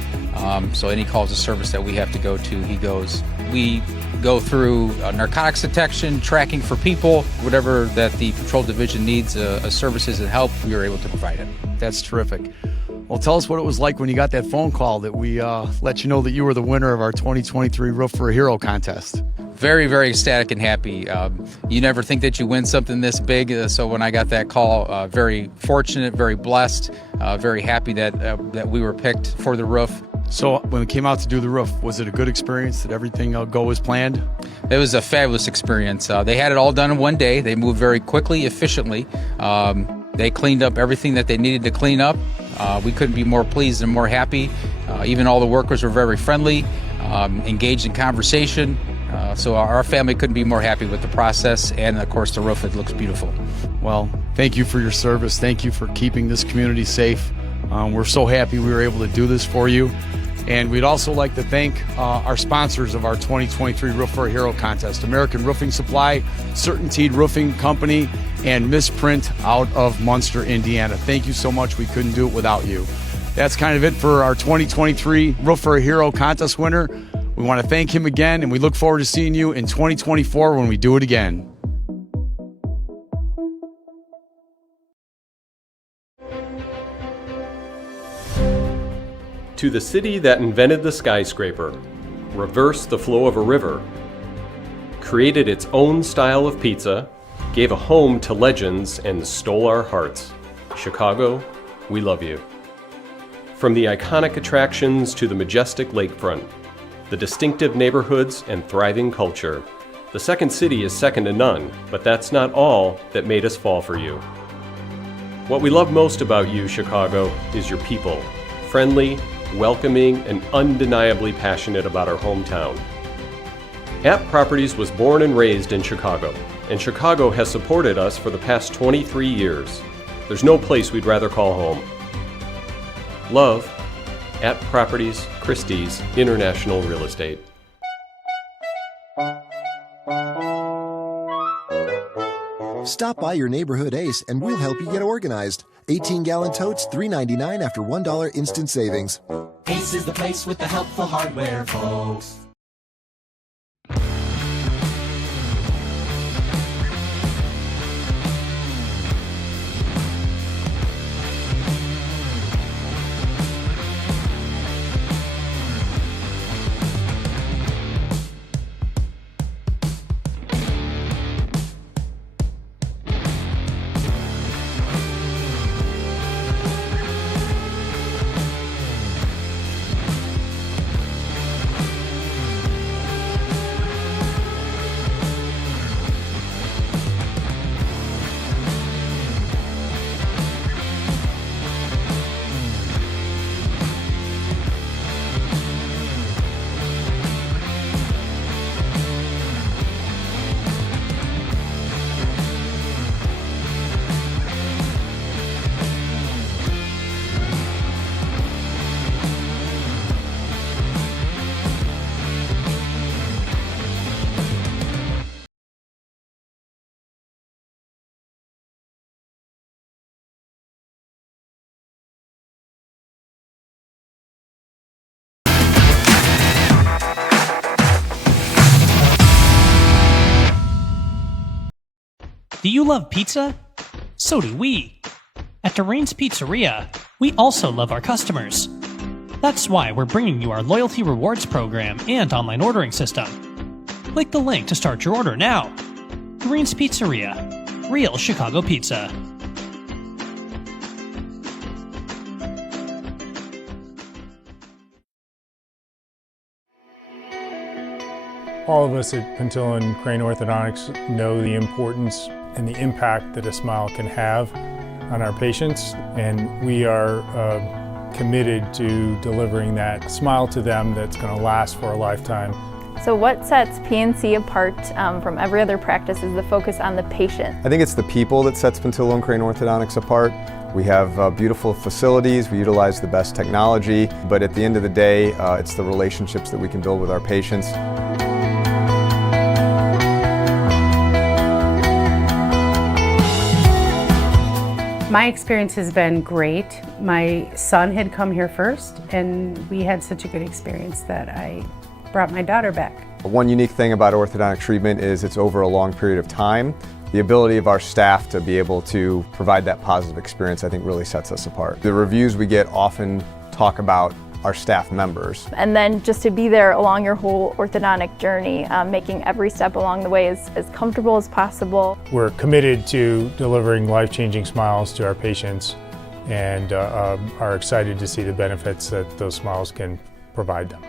So any calls of service that we have to go to, he goes. We go through narcotics detection, tracking for people, whatever that the patrol division needs, services and help, we are able to provide it. That's terrific. Well, tell us what it was like when you got that phone call that we let you know that you were the winner of our 2023 Roof for a Hero contest. Very, very ecstatic and happy. You never think that you win something this big, so when I got that call, very fortunate, very blessed, very happy that we were picked for the roof. So when it came out to do the roof, was it a good experience? Did everything go as planned? It was a fabulous experience. They had it all done in one day. They moved very quickly, efficiently. They cleaned up everything that they needed to clean up. We couldn't be more pleased and more happy. Even all the workers were very friendly, engaged in conversation. So our family couldn't be more happy with the process, and of course the roof, it looks beautiful. Well, thank you for your service. Thank you for keeping this community safe. We're so happy we were able to do this for you. And we'd also like to thank our sponsors of our 2023 Roof for a Hero contest, American Roofing Supply, Certainteed Roofing Company, and Misprint out of Munster, Indiana. Thank you so much. We couldn't do it without you. That's kind of it for our 2023 Roof for a Hero contest winner. We want to thank him again, and we look forward to seeing you in 2024 when we do it again. To the city that invented the skyscraper, reversed the flow of a river, created its own style of pizza, gave a home to legends, and stole our hearts. Chicago, we love you. From the iconic attractions to the majestic lakefront, the distinctive neighborhoods and thriving culture, the Second City is second to none, but that's not all that made us fall for you. What we love most about you, Chicago, is your people, friendly, welcoming, and undeniably passionate about our hometown. App Properties was born and raised in Chicago, and Chicago has supported us for the past 23 years. There's no place we'd rather call home. Love, App Properties, Christie's International Real Estate. Stop by your neighborhood Ace and we'll help you get organized. 18-gallon totes, $3.99 after $1 instant savings. Ace is the place with the helpful hardware, folks. Do you love pizza? So do we. At Durain's Pizzeria, we also love our customers. That's why we're bringing you our loyalty rewards program and online ordering system. Click the link to start your order now. Durain's Pizzeria, real Chicago pizza. All of us at Pentilla and Crane Orthodontics know the importance and the impact that a smile can have on our patients, and we are committed to delivering that smile to them that's going to last for a lifetime. So what sets PNC apart from every other practice is the focus on the patient. I think it's the people that sets Puntillo and Crane Orthodontics apart. We have beautiful facilities, we utilize the best technology, but at the end of the day, it's the relationships that we can build with our patients. My experience has been great. My son had come here first, and we had such a good experience that I brought my daughter back. One unique thing about orthodontic treatment is it's over a long period of time. The ability of our staff to be able to provide that positive experience, I think, really sets us apart. The reviews we get often talk about our staff members. And then just to be there along your whole orthodontic journey, making every step along the way as comfortable as possible. We're committed to delivering life-changing smiles to our patients and are excited to see the benefits that those smiles can provide them.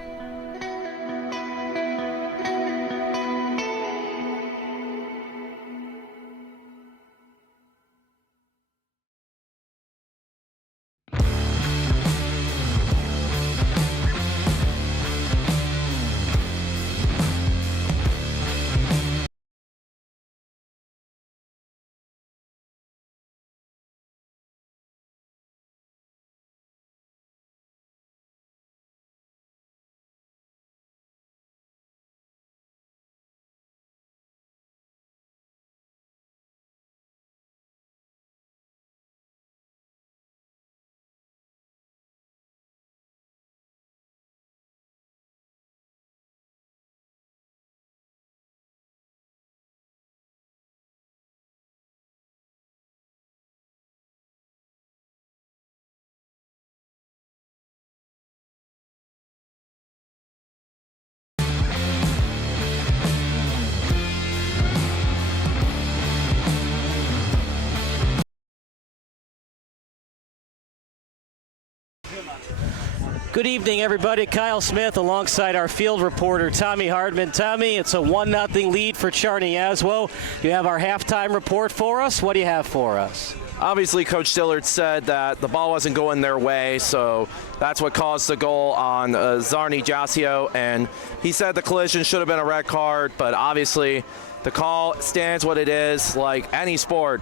Good evening, everybody. Kyle Smith alongside our field reporter, Tommy Hardman. Tommy, it's a 1-0 lead for Czarni Jaslo. You have our halftime report for us. What do you have for us? Obviously, Coach Dillard said that the ball wasn't going their way, so that's what caused the goal on Czarni Jaslo. And he said the collision should have been a red card, but obviously the call stands what it is. Like any sport,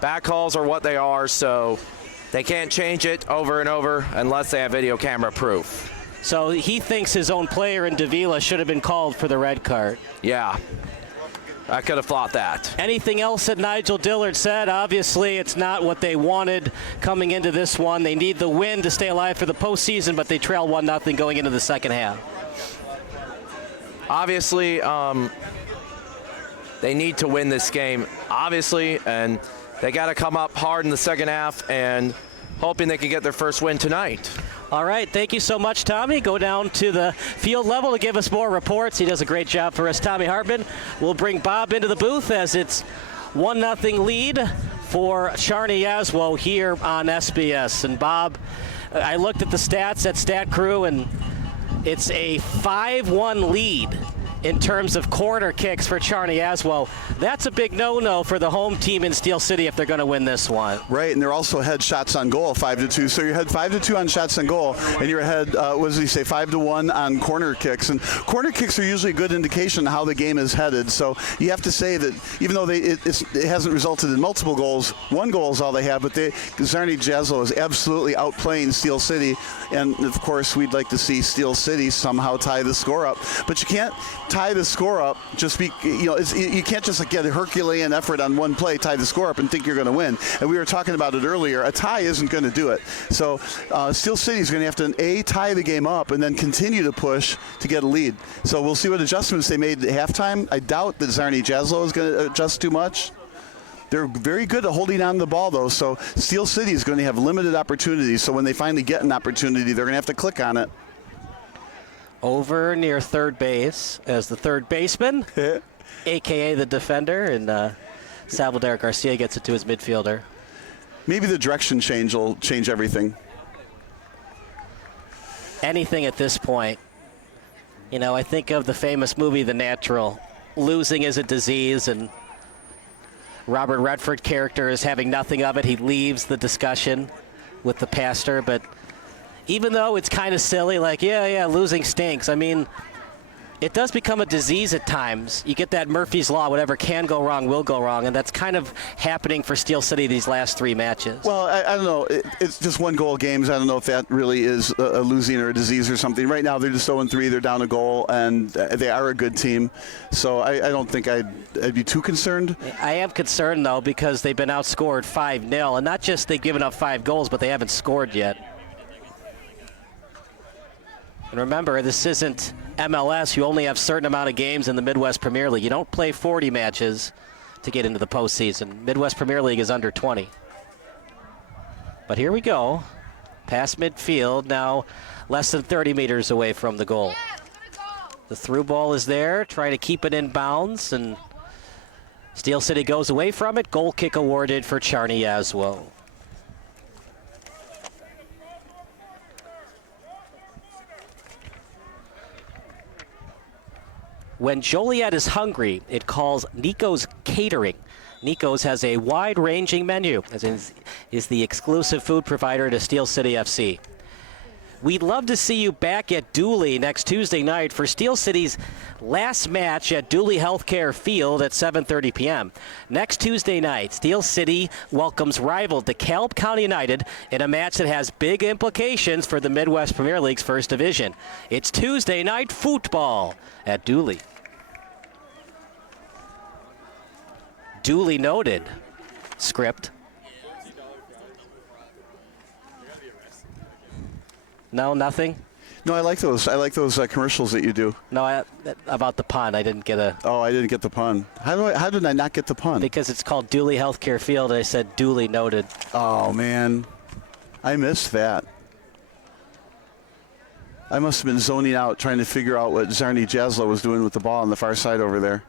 bad calls are what they are, so they can't change it over and over unless they have video camera proof. So he thinks his own player in Davila should have been called for the red card. Yeah, I could have thought that. Anything else that Nigel Dillard said? Obviously, it's not what they wanted coming into this one. They need the win to stay alive for the postseason, but they trail 1-0 going into the second half. Obviously, they need to win this game, obviously, and they got to come up hard in the second half and hoping they can get their first win tonight. All right, thank you so much, Tommy. Go down to the field level to give us more reports. He does a great job for us. Tommy Hartman will bring Bob into the booth as it's 1-0 lead for Czarni Jaslo here on SBS. And Bob, I looked at the stats at Stat Crew, and it's a 5-1 lead in terms of corner kicks for Czarni Jaslo. That's a big no-no for the home team in Steel City if they're going to win this one. Right, and they're also ahead shots on goal, 5-2. So you're ahead 5-2 on shots on goal, and you're ahead, what does he say, 5-1 on corner kicks. And corner kicks are usually a good indication of how the game is headed. So you have to say that even though it hasn't resulted in multiple goals, one goal is all they have, but Czarni Jaslo is absolutely outplaying Steel City. And of course, we'd like to see Steel City somehow tie the score up. But you can't tie the score up you can't just get a Herculean effort on one play, tie the score up, and think you're going to win. And we were talking about it earlier. A tie isn't going to do it. So Steel City is going to have to tie the game up and then continue to push to get a lead. So we'll see what adjustments they made at halftime. I doubt that Czarni Jaslo is going to adjust too much. They're very good at holding on to the ball, though, so Steel City is going to have limited opportunities. So when they finally get an opportunity, they're going to have to click on it. Over near third base as the third baseman, a.k.a. the defender, and Salvador Garcia gets it to his midfielder. Maybe the direction change will change everything. Anything at this point. You know, I think of the famous movie The Natural. Losing is a disease, and Robert Redford character is having nothing of it. He leaves the discussion with the pastor, but even though it's kind of silly, like, yeah, losing stinks, I mean, it does become a disease at times. You get that Murphy's Law, whatever can go wrong will go wrong, and that's kind of happening for Steel City these last 3 matches. Well, I don't know. It's just 1-goal games. I don't know if that really is a losing or a disease or something. Right now, they're just 0-3. They're down a goal, and they are a good team. So I don't think I'd be too concerned. I am concerned, though, because they've been outscored 5-0, and not just they've given up 5 goals, but they haven't scored yet. And remember, this isn't MLS. You only have a certain amount of games in the Midwest Premier League. You don't play 40 matches to get into the postseason. Midwest Premier League is under 20. But here we go. Past midfield, now less than 30 meters away from the goal. The through ball is there, trying to keep it in bounds, and Steel City goes away from it. Goal kick awarded for Czarni Jaslo. When Joliet is hungry, it calls Nico's Catering. Nico's has a wide-ranging menu, as is the exclusive food provider to Steel City FC. We'd love to see you back at Dooley next Tuesday night for Steel City's last match at Dooley Healthcare Field at 7:30 p.m. Next Tuesday night, Steel City welcomes rival DeKalb County United in a match that has big implications for the Midwest Premier League's First Division. It's Tuesday night football at Dooley. Duly noted. Script. No, nothing? No, I like those. I like those commercials that you do. No, about the pun. I didn't get a... Oh, I didn't get the pun. How did I not get the pun? Because it's called Dooley Healthcare Field, and I said duly noted. Oh, man. I missed that. I must have been zoning out trying to figure out what Czarni Jaslo was doing with the ball on the far side over there.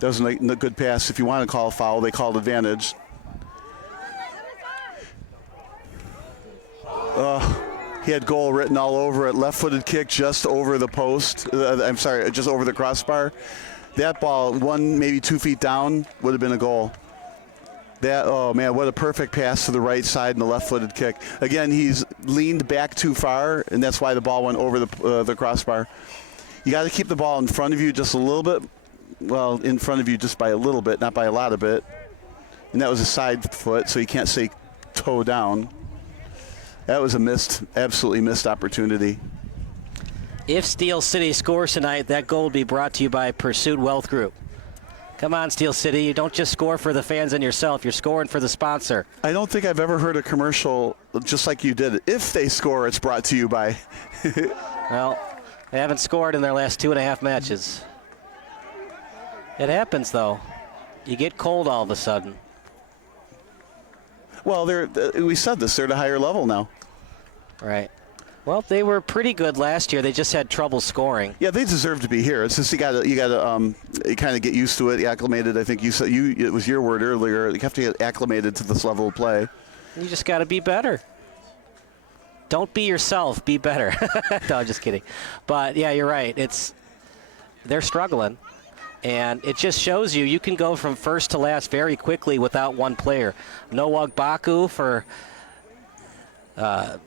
That was a good pass. If you want to call a foul, they called advantage. He had goal written all over it. Left-footed kick just over the post. I'm sorry, just over the crossbar. That ball, 1, maybe 2 feet down, would have been a goal. That, oh man, what a perfect pass to the right side and the left-footed kick. Again, he's leaned back too far, and that's why the ball went over the crossbar. You got to keep the ball in front of you just a little bit. Well, in front of you just by a little bit, not by a lot of bit. And that was a side foot, so you can't say toe down. That was a absolutely missed opportunity. If Steel City scores tonight, that goal will be brought to you by Pursuit Wealth Group. Come on, Steel City. You don't just score for the fans and yourself. You're scoring for the sponsor. I don't think I've ever heard a commercial just like you did. If they score, it's brought to you by... Well, they haven't scored in their last 2.5 matches. It happens, though. You get cold all of a sudden. Well, we said this. They're at a higher level now. Right. Well, they were pretty good last year. They just had trouble scoring. Yeah, they deserve to be here. It's just you got to kind of get used to it, acclimated. I think you said it was your word earlier. You have to get acclimated to this level of play. You just got to be better. Don't be yourself. Be better. No, I'm just kidding. But yeah, you're right. They're struggling. And it just shows you can go from first to last very quickly without one player. Noah Baku for Czarni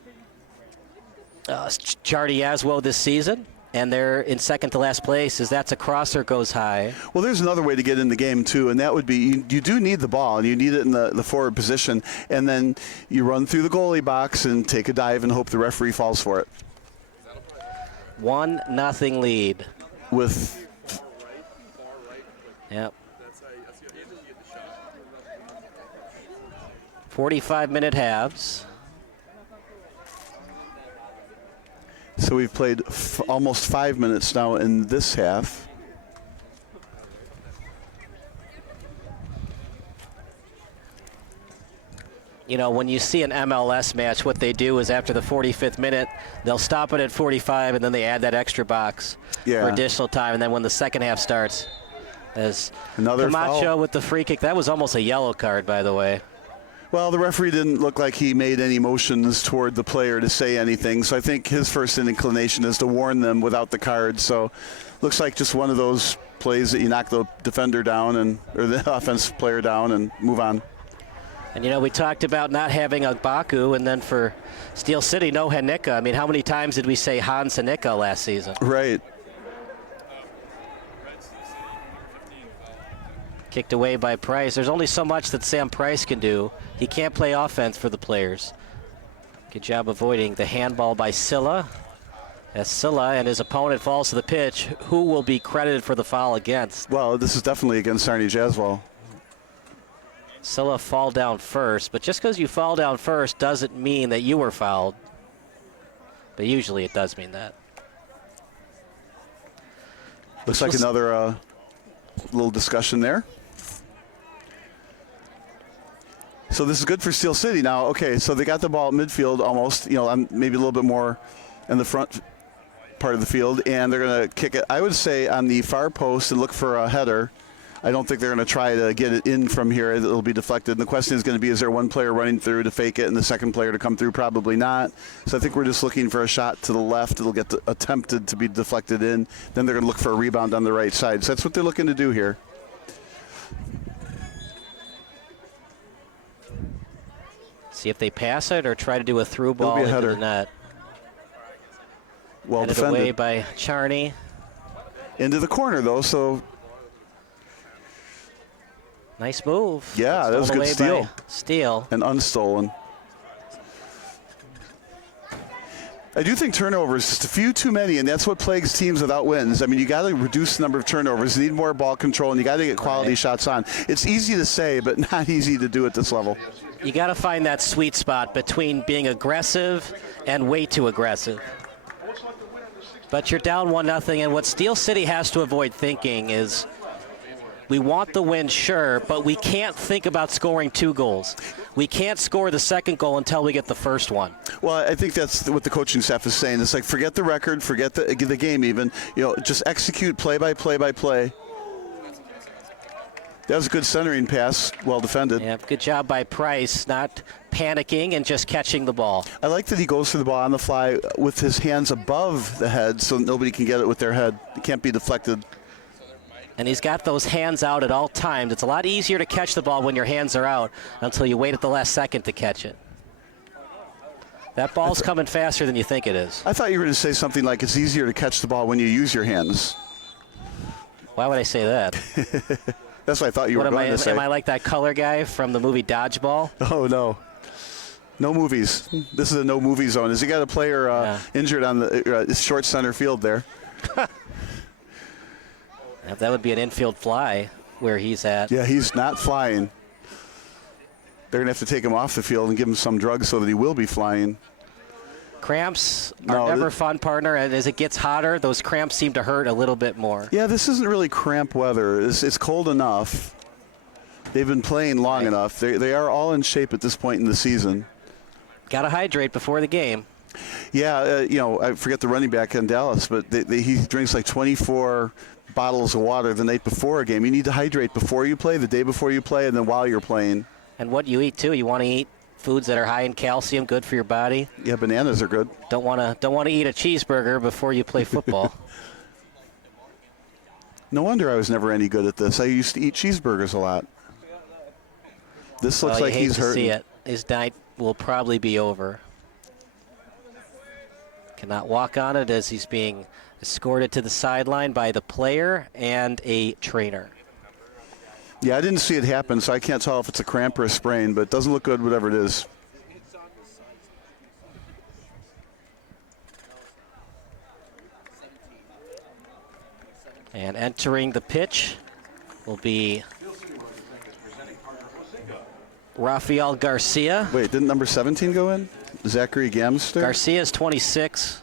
Jaslo this season, and they're in second to last place as that's a crosser goes high. Well, there's another way to get in the game, too, and that would be you do need the ball, and you need it in the forward position, and then you run through the goalie box and take a dive and hope the referee falls for it. 1-0 lead. With... Yep. 45-minute halves. So we've played almost 5 minutes now in this half. You know, when you see an MLS match, what they do is after the 45th minute, they'll stop it at 45, and then they add that extra box for additional time. And then when the second half starts, as another Camacho foul with the free kick. That was almost a yellow card, by the way. Well, the referee didn't look like he made any motions toward the player to say anything, so I think his first inclination is to warn them without the card. So looks like just one of those plays that you knock the defender down or the offense player down and move on. And, you know, we talked about not having a Baku, and then for Steel City, no Hanika. I mean, how many times did we say Hans Hanika last season? Right. Kicked away by Price. There's only so much that Sam Price can do. He can't play offense for the players. Good job avoiding the handball by Silla. As Silla and his opponent falls to the pitch, who will be credited for the foul against? Well, this is definitely against Czarni Jaslo. Silla fall down first, but just because you fall down first doesn't mean that you were fouled. But usually it does mean that. Looks like another little discussion there. So this is good for Steel City now. Okay, so they got the ball at midfield almost, maybe a little bit more in the front part of the field, and they're going to kick it, I would say, on the far post and look for a header. I don't think they're going to try to get it in from here. It'll be deflected. And the question is going to be, is there one player running through to fake it and the second player to come through? Probably not. So I think we're just looking for a shot to the left. It'll get attempted to be deflected in. Then they're going to look for a rebound on the right side. So that's what they're looking to do here. See if they pass it or try to do a through ball into the net. Well Headed defended. Away by Czarni. Into the corner, though, so... Nice move. Yeah, that was a good steal. Steal. And unstolen. I do think turnovers, just a few too many, and that's what plagues teams without wins. I mean, you got to reduce the number of turnovers. You need more ball control, and you got to get quality shots on. It's easy to say, but not easy to do at this level. You got to find that sweet spot between being aggressive and way too aggressive. But you're down 1-0, and what Steel City has to avoid thinking is, we want the win, sure, but we can't think about scoring 2 goals. We can't score the second goal until we get the first one. Well, I think that's what the coaching staff is saying. It's like, forget the record, forget the game even. Just execute play by play by play. That was a good centering pass, well defended. Yeah, good job by Price, not panicking and just catching the ball. I like that he goes for the ball on the fly with his hands above the head so nobody can get it with their head. It can't be deflected. And he's got those hands out at all times. It's a lot easier to catch the ball when your hands are out until you wait at the last second to catch it. That ball's coming faster than you think it is. I thought you were going to say something like it's easier to catch the ball when you use your hands. Why would I say that? That's what I thought you were going to say. Am I like that color guy from the movie Dodgeball? Oh, no. No movies. This is a no movie zone. Has he got a player injured on the short center field there? That would be an infield fly where he's at. Yeah, he's not flying. They're going to have to take him off the field and give him some drugs so that he will be flying. Cramps are never fun, partner, and as it gets hotter, those cramps seem to hurt a little bit more. Yeah, this isn't really cramp weather. It's cold enough. They've been playing long enough. They are all in shape at this point in the season. Got to hydrate before the game. Yeah, I forget the running back in Dallas, but he drinks like 24 bottles of water the night before a game. You need to hydrate before you play, the day before you play, and then while you're playing. And what you eat too. You want to eat foods that are high in calcium, good for your body. Yeah, bananas are good. Don't want to eat a cheeseburger before you play football. No wonder I was never any good at this. I used to eat cheeseburgers a lot. This looks like he's hurting. See it. His night will probably be over. Cannot walk on it as he's being escorted to the sideline by the player and a trainer. Yeah, I didn't see it happen, so I can't tell if it's a cramp or a sprain, but it doesn't look good, whatever it is. And entering the pitch will be Rafael Garcia. Wait, didn't number 17 go in? Zachary Gamster? Garcia's 26.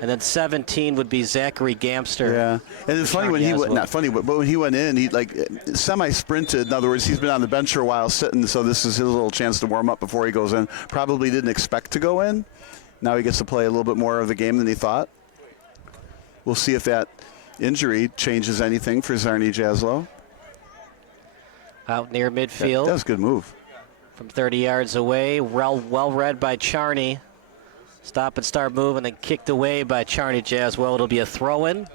And then 17 would be Zachary Gamster. Yeah, and it's funny when he went, not funny, but when he went in, he like semi-sprinted. In other words, he's been on the bench for a while sitting, so this is his little chance to warm up before he goes in. Probably didn't expect to go in. Now he gets to play a little bit more of the game than he thought. We'll see if that injury changes anything for Czarni Jaslo. Out near midfield. That was a good move. From 30 yards away, well read by Czarni. Stop and start move, and then kicked away by Czarni Jaslo. It'll be a throw-in.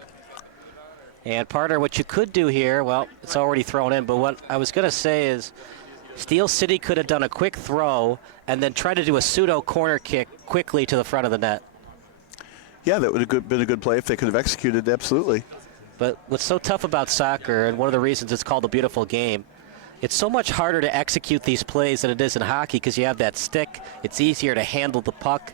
And partner, what you could do here, well, it's already thrown in, but what I was going to say is Steel City could have done a quick throw and then try to do a pseudo corner kick quickly to the front of the net. Yeah, that would have been a good play if they could have executed, absolutely. But what's so tough about soccer, and one of the reasons it's called a beautiful game, it's so much harder to execute these plays than it is in hockey because you have that stick. It's easier to handle the puck.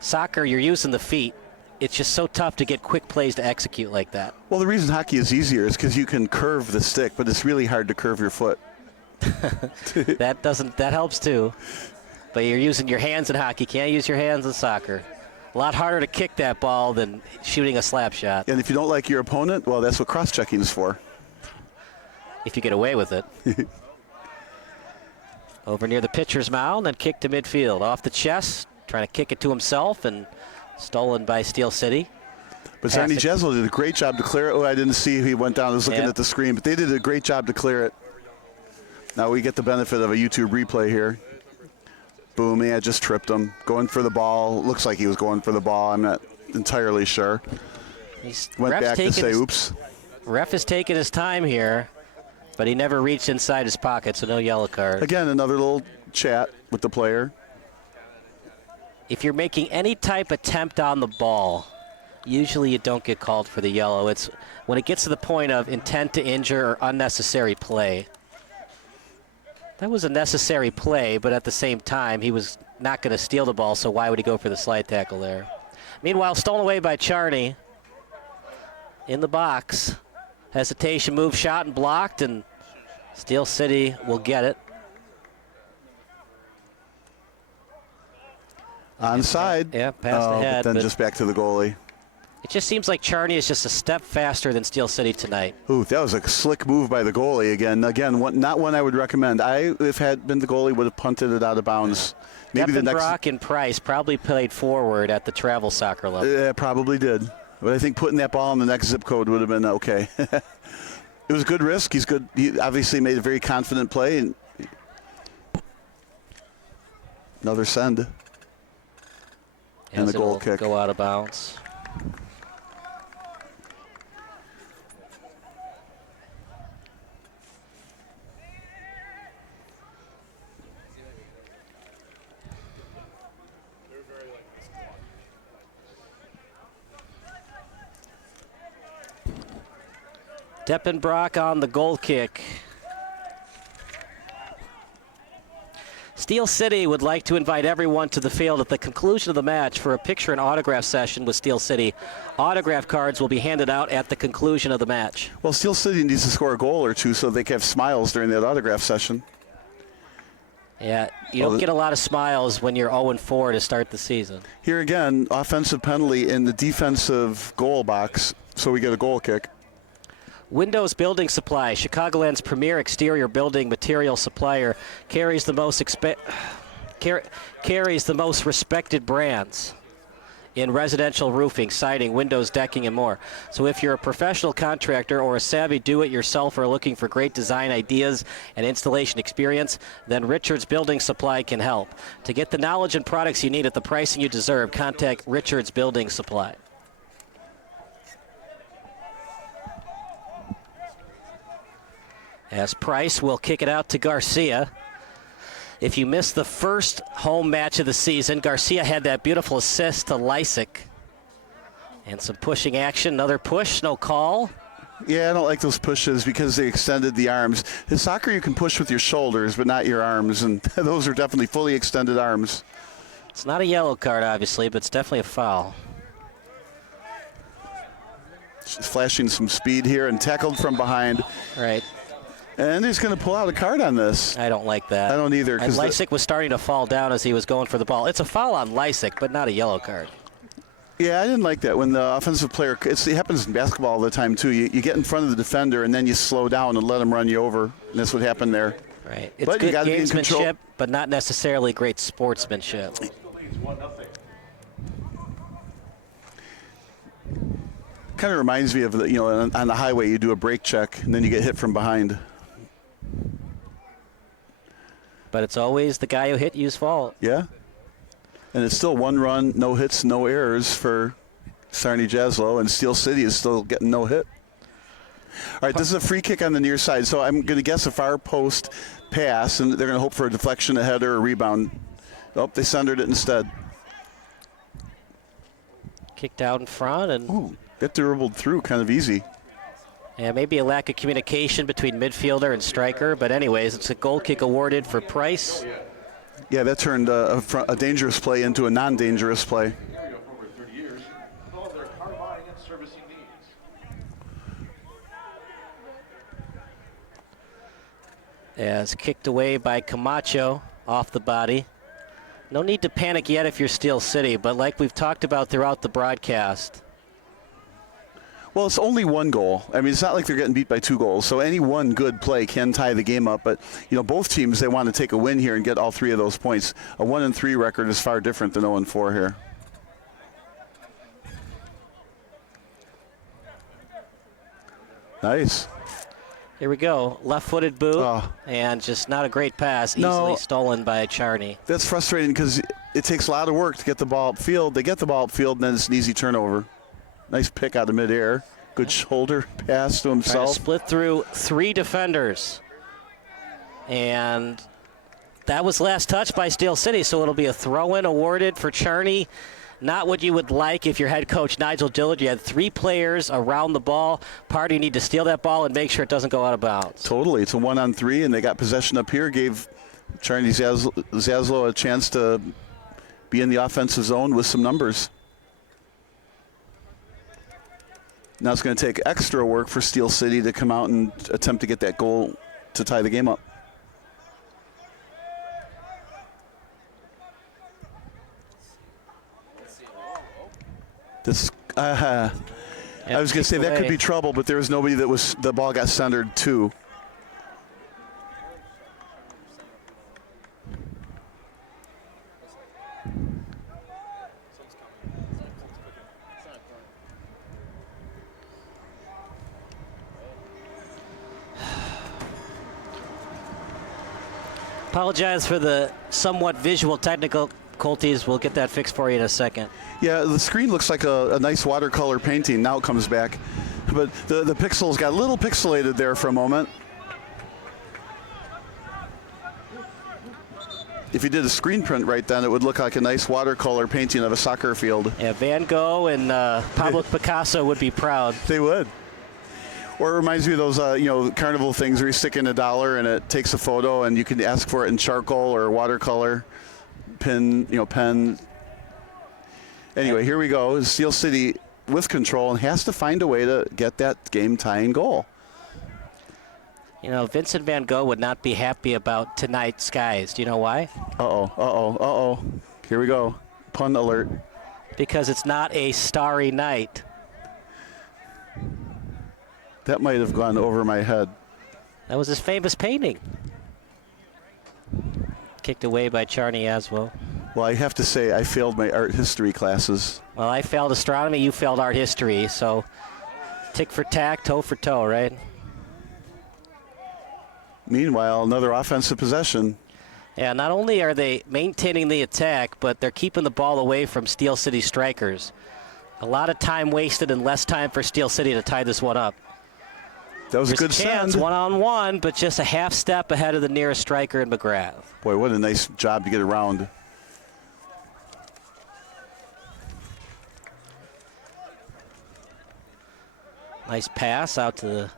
Soccer, you're using the feet. It's just so tough to get quick plays to execute like that. Well, the reason hockey is easier is because you can curve the stick, but it's really hard to curve your foot. That helps too. But you're using your hands in hockey. Can't use your hands in soccer. A lot harder to kick that ball than shooting a slap shot. And if you don't like your opponent, well, that's what cross-checking is for. If you get away with it. Over near the pitcher's mound, then kick to midfield. Off the chest, trying to kick it to himself, and stolen by Steel City. But Czarni Jaslo did a great job to clear it. Oh, I didn't see who he went down. I was looking at the screen, but they did a great job to clear it. Now we get the benefit of a YouTube replay here. Boom, yeah, just tripped him. Going for the ball. Looks like he was going for the ball. I'm not entirely sure. Went back to say, oops. Ref is taking his time here, but he never reached inside his pocket, so no yellow card. Again, another little chat with the player. If you're making any type attempt on the ball, usually you don't get called for the yellow. It's when it gets to the point of intent to injure or unnecessary play. That was a necessary play, but at the same time, he was not going to steal the ball, so why would he go for the slide tackle there? Meanwhile, stolen away by Czarni in the box. Hesitation move, shot, and blocked, and Steel City will get it. Onside. Yeah, past the head. But then just back to the goalie. It just seems like Czarni is just a step faster than Steel City tonight. Ooh, that was a slick move by the goalie again. Again, not one I would recommend. If had been the goalie, would have punted it out of bounds. Maybe the next. Brock and Price probably played forward at the travel soccer level. Yeah, probably did. But I think putting that ball in the next zip code would have been okay. It was a good risk. He's good. He obviously made a very confident play. And another send. And the goal kick. Go out of bounds. Deppenbrock on the goal kick. Steel City would like to invite everyone to the field at the conclusion of the match for a picture and autograph session with Steel City. Autograph cards will be handed out at the conclusion of the match. Well, Steel City needs to score a goal or two so they can have smiles during that autograph session. Yeah, you don't get a lot of smiles when you're 0-4 to start the season. Here again, offensive penalty in the defensive goal box, so we get a goal kick. Windows Building Supply, Chicagoland's premier exterior building material supplier, carries the most respected brands in residential roofing, siding, windows, decking, and more. So if you're a professional contractor or a savvy do-it-yourselfer looking for great design ideas and installation experience, then Richards Building Supply can help. To get the knowledge and products you need at the pricing you deserve, contact Richards Building Supply. As Price will kick it out to Garcia. If you missed the first home match of the season, Garcia had that beautiful assist to Lysick. And some pushing action, another push, no call. Yeah, I don't like those pushes because they extended the arms. In soccer, you can push with your shoulders, but not your arms, and those are definitely fully extended arms. It's not a yellow card, obviously, but it's definitely a foul. She's flashing some speed here and tackled from behind. Right. And he's going to pull out a card on this. I don't like that. I don't either. And Lysick was starting to fall down as he was going for the ball. It's a foul on Lysick, but not a yellow card. Yeah, I didn't like that. When the offensive player, it happens in basketball all the time, too. You get in front of the defender, and then you slow down and let him run you over. And that's what happened there. Right. It's good gamesmanship, but not necessarily great sportsmanship. Kind of reminds me of, on the highway, you do a brake check, and then you get hit from behind. But it's always the guy who hit you's fault. Yeah. And it's still one run, no hits, no errors for Czarni Jaslo, and Steel City is still getting no hit. All right, this is a free kick on the near side, so I'm going to guess a far post pass, and they're going to hope for a deflection, a header, or a rebound. Oh, they centered it instead. Kicked out in front, and ooh, that dribbled through kind of easy. Yeah, maybe a lack of communication between midfielder and striker, but anyways, it's a goal kick awarded for Price. Yeah, that turned a dangerous play into a non-dangerous play. As kicked away by Camacho off the body. No need to panic yet if you're Steel City, but like we've talked about throughout the broadcast. Well, it's only one goal. I mean, it's not like they're getting beat by 2 goals, so any one good play can tie the game up. But, you know, both teams, they want to take a win here and get all 3 of those points. A 1-3 record is far different than 0-4 here. Nice. Here we go. Left-footed boot, and just not a great pass. Easily stolen by Czarni. That's frustrating because it takes a lot of work to get the ball upfield. They get the ball upfield, and then it's an easy turnover. Nice pick out of midair. Good shoulder pass to himself. Trying to split through 3 defenders. And that was last touch by Steel City, so it'll be a throw-in awarded for Czarni. Not what you would like if your head coach, Nigel Dillard, you had 3 players around the ball. Part of you need to steal that ball and make sure it doesn't go out of bounds. Totally. It's a 1-on-3, and they got possession up here. Gave Czarni Jaslo a chance to be in the offensive zone with some numbers. Now it's going to take extra work for Steel City to come out and attempt to get that goal to tie the game up. This, I was going to say that could be trouble, but there was nobody that was, the ball got centered to. Apologize for the somewhat visual technical difficulties. We'll get that fixed for you in a second. Yeah, the screen looks like a nice watercolor painting. Now it comes back. But the pixels got a little pixelated there for a moment. If you did a screen print right then, it would look like a nice watercolor painting of a soccer field. Yeah, Van Gogh and Pablo Picasso would be proud. They would. Or it reminds me of those, carnival things where you stick in $1 and it takes a photo, and you can ask for it in charcoal or watercolor, pen. Anyway, here we go. Steel City with control and has to find a way to get that game-tying goal. You know, Vincent Van Gogh would not be happy about tonight's skies. Do you know why? Here we go. Pun alert. Because it's not a starry night. That might have gone over my head. That was his famous painting. Kicked away by Czarni Jaslo. Well, I have to say, I failed my art history classes. Well, I failed astronomy, you failed art history, so tick for tack, toe for toe, right? Meanwhile, another offensive possession. Yeah, not only are they maintaining the attack, but they're keeping the ball away from Steel City strikers. A lot of time wasted and less time for Steel City to tie this one up. That was There's a good chance, send. one-on-one, but just a half step ahead of the nearest striker in McGrath. Boy, what a nice job to get around. Nice pass out to the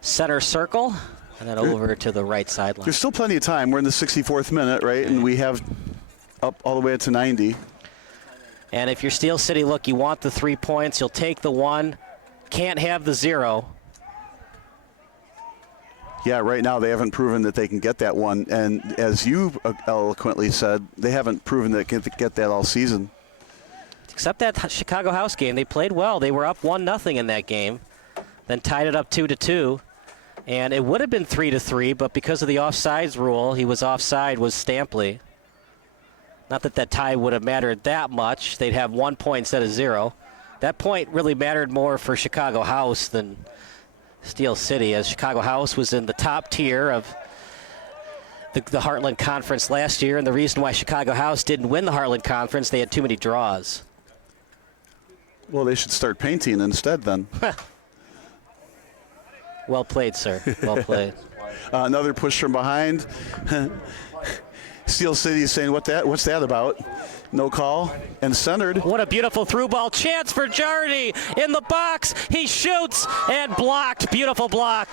center circle, and then over to the right sideline. There's still plenty of time. We're in the 64th minute, right? And we have up all the way to 90. And if you're Steel City, look, you want the 3 points. You'll take the 1. Can't have the 0. Yeah, right now they haven't proven that they can get that 1. And as you eloquently said, they haven't proven that they can get that all season. Except that Chicago House game. They played well. They were up 1-0 in that game, then tied it up 2-2. And it would have been 3-3, but because of the offsides rule, he was offside, was Stampley. Not that that tie would have mattered that much. They'd have 1 point instead of 0. That point really mattered more for Chicago House than Steel City, as Chicago House was in the top tier of the Heartland Conference last year, and the reason why Chicago House didn't win the Heartland Conference, they had too many draws. Well, they should start painting instead then. Well played, sir. Well played. Another push from behind. Steel City is saying, what's that about? No call. And centered. What a beautiful through ball. Chance for Czarni in the box. He shoots and blocked. Beautiful block.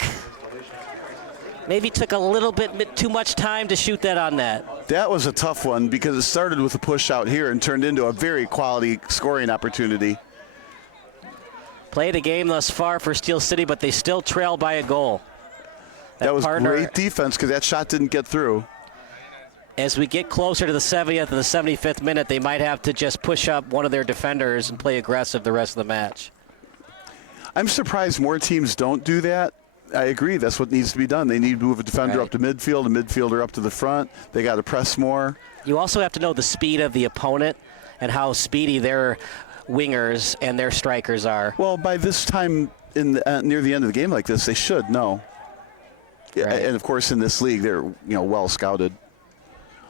Maybe took a little bit too much time to shoot that on net. That was a tough one because it started with a push out here and turned into a very quality scoring opportunity. Played a game thus far for Steel City, but they still trail by a goal. That was great defense because that shot didn't get through. As we get closer to the 70th and the 75th minute, they might have to just push up one of their defenders and play aggressive the rest of the match. I'm surprised more teams don't do that. I agree. That's what needs to be done. They need to move a defender up to midfield, a midfielder up to the front. They got to press more. You also have to know the speed of the opponent and how speedy their wingers and their strikers are. Well, by this time near the end of the game like this, they should know. Right. And, of course, in this league, they're well scouted.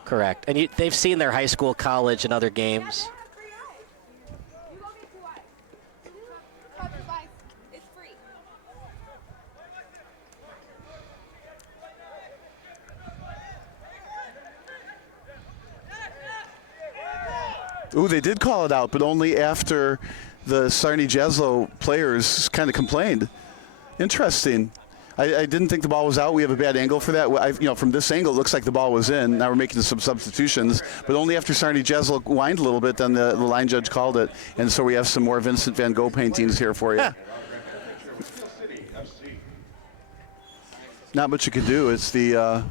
Correct. And they've seen their high school, college, and other games. Ooh, they did call it out, but only after the Czarni Jaslo players kind of complained. Interesting. I didn't think the ball was out. We have a bad angle for that. From this angle, it looks like the ball was in. Now we're making some substitutions, but only after Czarni Jaslo whined a little bit, then the line judge called it. And so we have some more Vincent van Gogh paintings here for you. Not much you can do. It's the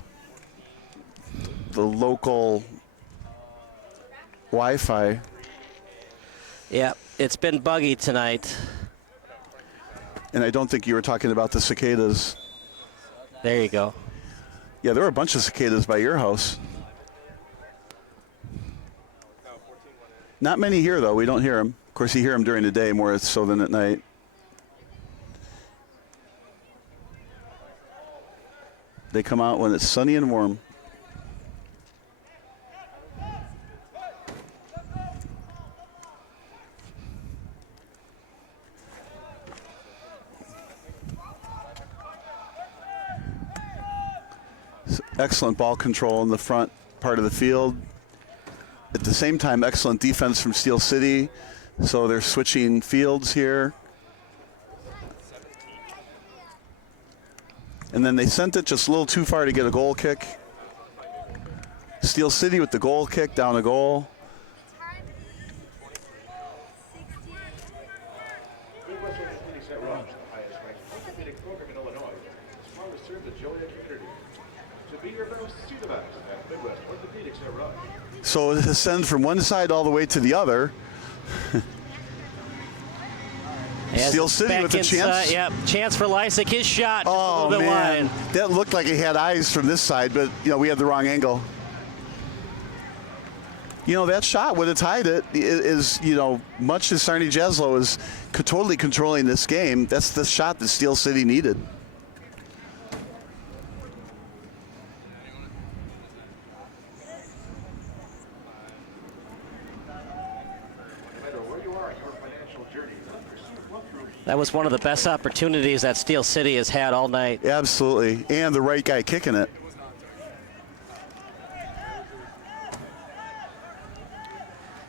local Wi-Fi. Yeah, it's been buggy tonight. And I don't think you were talking about the cicadas. There you go. Yeah, there were a bunch of cicadas by your house. Not many here, though. We don't hear them. Of course, you hear them during the day more so than at night. They come out when it's sunny and warm. Excellent ball control in the front part of the field. At the same time, excellent defense from Steel City. So they're switching fields here. And then they sent it just a little too far to get a goal kick. Steel City with the goal kick, down a goal. So it ascends from one side all the way to the other. Steel City with a chance. Yep, chance for Lysick. His shot just a little bit wide. That looked like it had eyes from this side, but we had the wrong angle. That shot would have tied it. Is much as Czarni Jaslo is totally controlling this game. That's the shot that Steel City needed. That was one of the best opportunities that Steel City has had all night. Absolutely, and the right guy kicking it.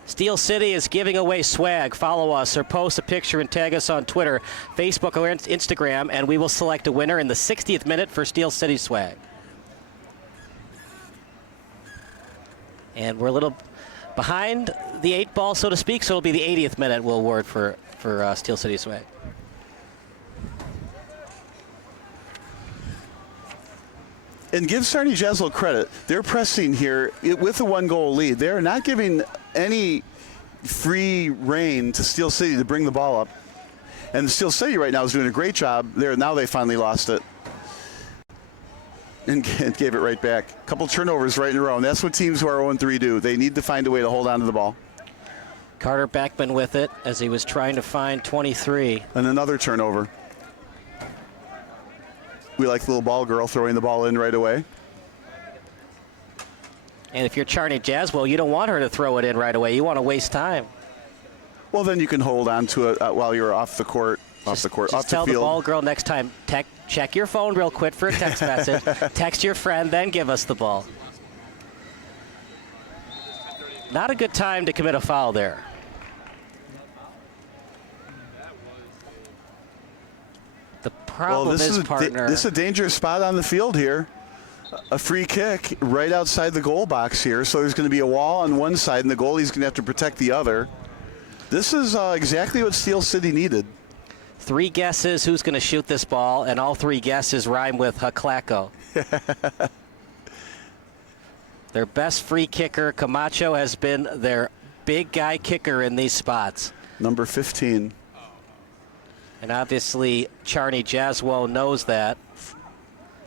Steel City is giving away swag. Follow us or post a picture and tag us on Twitter, Facebook, or Instagram, and we will select a winner in the 60th minute for Steel City swag. And we're a little behind the 8 ball, so to speak, so it'll be the 80th minute we'll award for Steel City swag. And give Czarni Jaslo credit. They're pressing here with a 1-goal lead. They're not giving any free rein to Steel City to bring the ball up. And Steel City right now is doing a great job there. Now they finally lost it. And gave it right back. A couple turnovers right in a row. And that's what teams who are 0-3 do. They need to find a way to hold on to the ball. Carter Beckman with it as he was trying to find 23. And another turnover. We like the little ball girl throwing the ball in right away. And if you're Czarni Jaslo, you don't want her to throw it in right away. You want to waste time. Well, then you can hold on to it while you're off the court, off the Just tell the ball girl next time, Check your phone real quick for a text message. Text your friend, then give us the ball. Not a good time to commit a foul there. The problem is, partner. This is a dangerous spot on the field here. A free kick right outside the goal box here. So there's going to be a wall on one side, and the goalie's going to have to protect the other. This is exactly what Steel City needed. 3 guesses who's going to shoot this ball, and all 3 guesses rhyme with Haklako. Their best free kicker, Camacho, has been their big guy kicker in these spots. Number 15. And obviously, Czarni Jaslo knows that.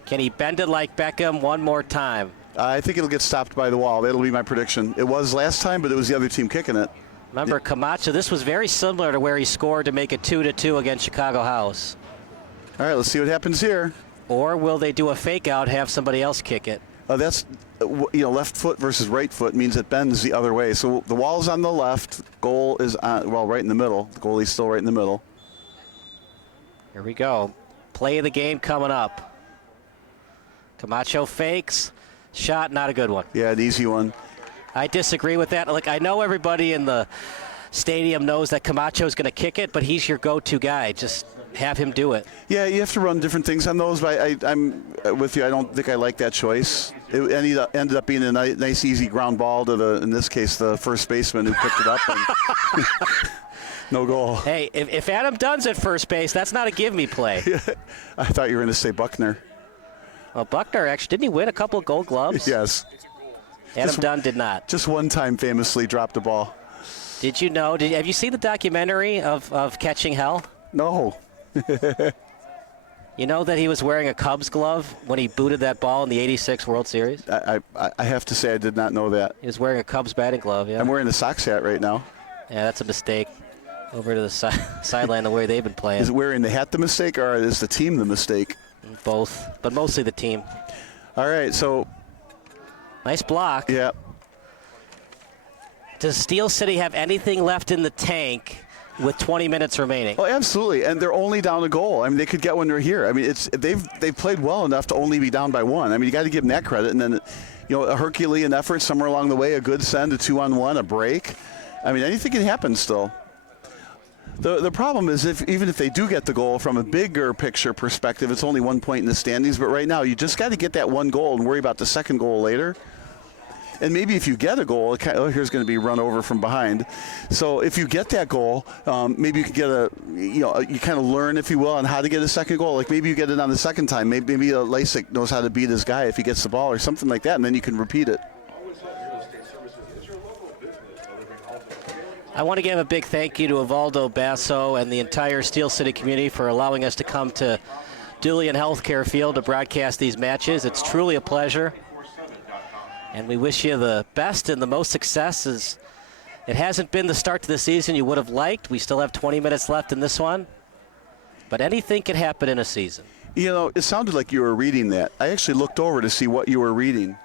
Can he bend it like Beckham one more time? I think it'll get stopped by the wall. That'll be my prediction. It was last time, but it was the other team kicking it. Remember, Camacho, this was very similar to where he scored to make it 2-2 against Chicago House. All right, let's see what happens here. Or will they do a fake out, have somebody else kick it? That's, left foot versus right foot means it bends the other way. So the wall's on the left, goal is right in the middle. The goalie's still right in the middle. Here we go. Play of the game coming up. Camacho fakes. Shot, not a good one. Yeah, an easy one. I disagree with that. Look, I know everybody in the stadium knows that Camacho's going to kick it, but he's your go-to guy. Just have him do it. Yeah, you have to run different things on those, but I'm with you. I don't think I like that choice. It ended up being a nice, easy ground ball to in this case, the first baseman who picked it up. And no goal. Hey, if Adam Dunn's at first base, that's not a give-me play. I thought you were going to say Buckner. Well, Buckner, actually, didn't he win a couple of gold gloves? Yes. Adam Dunn did not. Just one time famously dropped a ball. Did you know? Have you seen the documentary of Catching Hell? No. You know that he was wearing a Cubs glove when he booted that ball in the '86 World Series? I have to say I did not know that. He was wearing a Cubs batting glove, yeah. I'm wearing a Sox hat right now. Yeah, that's a mistake. Over to the sideline the way they've been playing. Is wearing the hat the mistake, or is the team the mistake? Both, but mostly the team. All right, so. Nice block. Yeah. Does Steel City have anything left in the tank with 20 minutes remaining? Oh, absolutely, and they're only down a goal. I mean, they could get one right here. I mean, they've played well enough to only be down by 1. I mean, you got to give them that credit, and then, a Herculean effort somewhere along the way, a good send, a 2-on-1, a break. I mean, anything can happen still. The problem is even if they do get the goal from a bigger picture perspective, it's only 1 point in the standings. But right now, you just got to get that one goal and worry about the second goal later. And maybe if you get a goal, here's going to be run over from behind. So if you get that goal, maybe you can get you kind of learn, if you will, on how to get a second goal. Like maybe you get it on the second time. Maybe Lasik knows how to beat his guy if he gets the ball or something like that, and then you can repeat it. I want to give a big thank you to Evaldo Basso and the entire Steel City community for allowing us to come to Dulian Healthcare Field to broadcast these matches. It's truly a pleasure. And we wish you the best and the most success. It hasn't been the start to the season you would have liked. We still have 20 minutes left in this one. But anything can happen in a season. It sounded like you were reading that. I actually looked over to see what you were reading.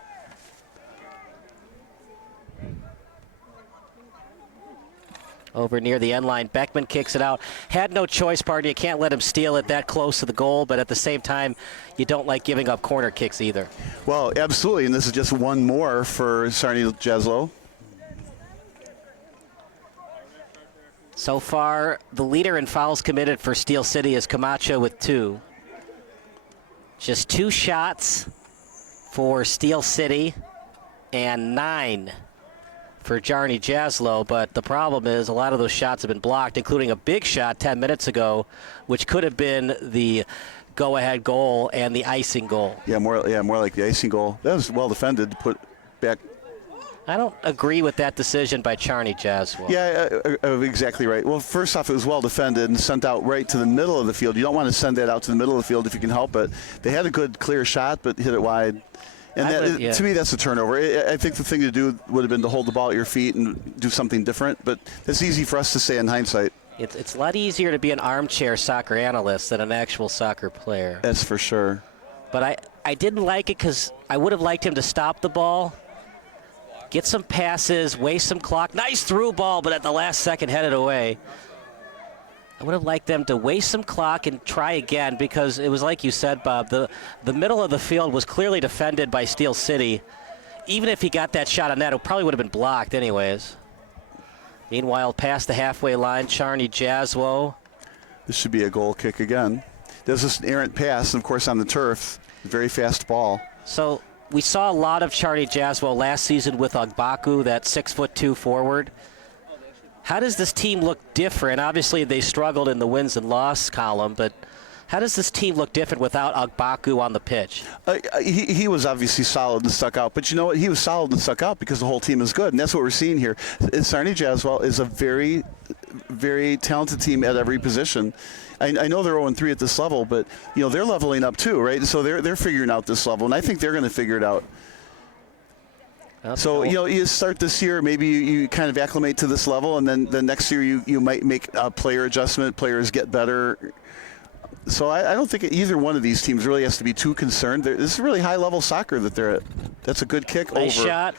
Over near the end line, Beckman kicks it out. Had no choice, partner. You can't let him steal it that close to the goal, but at the same time, you don't like giving up corner kicks either. Well, absolutely, and this is just one more for Czarni Jaslo. So far, the leader in fouls committed for Steel City is Camacho with 2. Just 2 shots for Steel City and 9 for Czarni Jaslo, but the problem is a lot of those shots have been blocked, including a big shot 10 minutes ago, which could have been the go-ahead goal and the icing goal. Yeah, more like the icing goal. That was well defended to put back. I don't agree with that decision by Czarni Jaslo. Yeah, exactly right. Well, first off, it was well defended and sent out right to the middle of the field. You don't want to send that out to the middle of the field if you can help it. They had a good, clear shot, but hit it wide. And to me, that's a turnover. I think the thing to do would have been to hold the ball at your feet and do something different, but that's easy for us to say in hindsight. It's a lot easier to be an armchair soccer analyst than an actual soccer player. That's for sure. But I didn't like it because I would have liked him to stop the ball, get some passes, waste some clock. Nice through ball, but at the last second headed away. I would have liked them to waste some clock and try again, because it was like you said, Bob, the middle of the field was clearly defended by Steel City. Even if he got that shot on that, it probably would have been blocked anyways. Meanwhile, past the halfway line, Czarni Jaslo. This should be a goal kick again. There's this errant pass, and of course on the turf, very fast ball. So we saw a lot of Czarni Jaslo last season with Agbaku, that 6'2" forward. How does this team look different? Obviously, they struggled in the wins and loss column, but how does this team look different without Agbaku on the pitch? He was obviously solid and stuck out, but you know what? He was solid and stuck out because the whole team is good, and that's what we're seeing here. Czarni Jaslo is a very, very talented team at every position. I know they're 0-3 at this level, but you know they're leveling up too, right? So they're figuring out this level, and I think they're going to figure it out. So, you know, you start this year, maybe you kind of acclimate to this level, and then the next year you might make a player adjustment, players get better. So I don't think either one of these teams really has to be too concerned. This is really high-level soccer that they're at. That's a good kick. Nice over. Shot,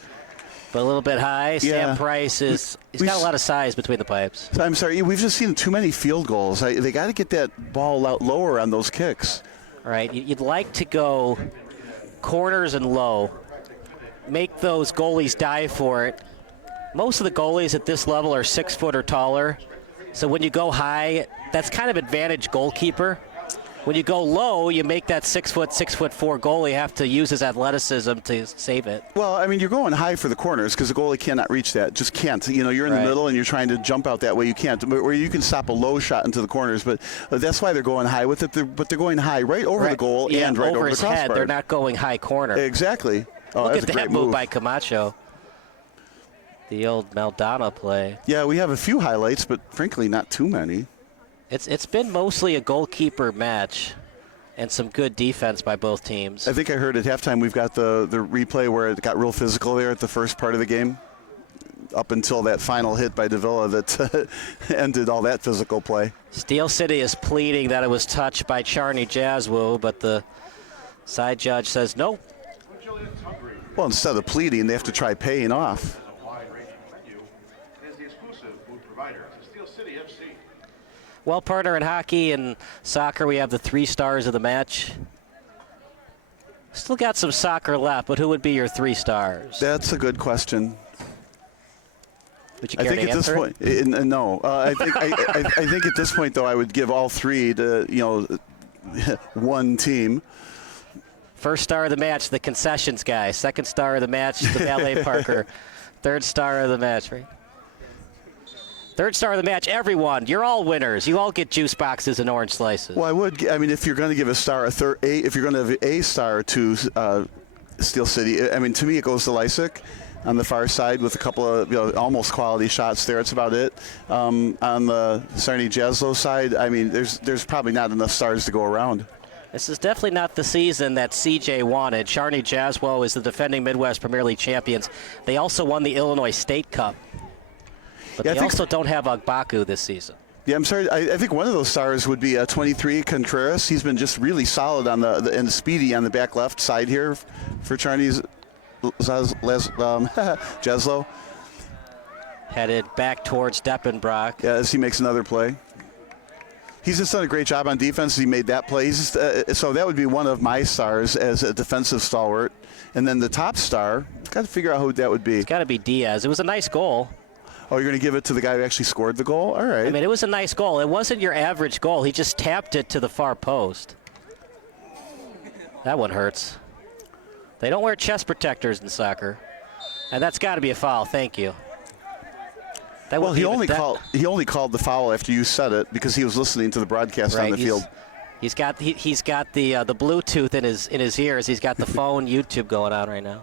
but a little bit high. Yeah. Sam Price he's got a lot of size between the pipes. I'm sorry, we've just seen too many field goals. They got to get that ball out lower on those kicks. All right, you'd like to go corners and low. Make those goalies die for it. Most of the goalies at this level are 6 foot or taller. So when you go high, that's kind of advantage goalkeeper. When you go low, you make that 6 foot, 6'4" goalie have to use his athleticism to save it. Well, I mean, you're going high for the corners because the goalie cannot reach that. Just can't. You know, you're in the middle and you're trying to jump out that way. You can't. Where you can stop a low shot into the corners, but that's why they're going high with it. But they're going high right over the goal and right over his the crossbar. head. They're not going high corner. Exactly. Oh, Look that's at a great that move by Camacho. The old Maldonado play. Yeah, we have a few highlights, but frankly, not too many. It's been mostly a goalkeeper match and some good defense by both teams. I think I heard at halftime we've got the replay where it got real physical there at the first part of the game, up until that final hit by Davila that ended all that physical play. Steel City is pleading that it was touched by Czarni Jaslo, but the side judge says nope. Well, instead of pleading, they have to try paying off. Well, partner, in hockey and soccer, we have the 3 stars of the match. Still got some soccer left, but who would be your 3 stars? That's a good question. Would you care to answer? This point, no. I think at this point, though, I would give all 3 to one team. First star of the match, the concessions guy. Second star of the match, the valet parker. Third star of the match, right? Third star of the match, everyone. You're all winners. You all get juice boxes and orange slices. Well, I would. I mean, if you're going to give a star, if you're going to have a star to Steel City, I mean, to me, it goes to Lysick on the far side with a couple of almost quality shots there. That's about it. On the Czarni Jaslo side, I mean, there's probably not enough stars to go around. This is definitely not the season that CJ wanted. Czarni Jaslo is the defending Midwest Premier League champions. They also won the Illinois State Cup. But they also don't have Agbaku this season. Yeah, I'm sorry. I think one of those stars would be 23 Contreras. He's been just really solid on and speedy on the back left side here for Czarni Jaslo. Headed back towards Deppenbrock. Yeah, as he makes another play. He's just done a great job on defense. He made that play. He's just, so that would be one of my stars as a defensive stalwart. And then the top star, got to figure out who that would be. It's got to be Diaz. It was a nice goal. Oh, you're going to give it to the guy who actually scored the goal? All right. I mean, it was a nice goal. It wasn't your average goal. He just tapped it to the far post. That one hurts. They don't wear chest protectors in soccer. And that's got to be a foul. Thank you. Well, he only called the foul after you said it because he was listening to the broadcast on the field. He's got the Bluetooth in his ears. He's got the phone YouTube going on right now.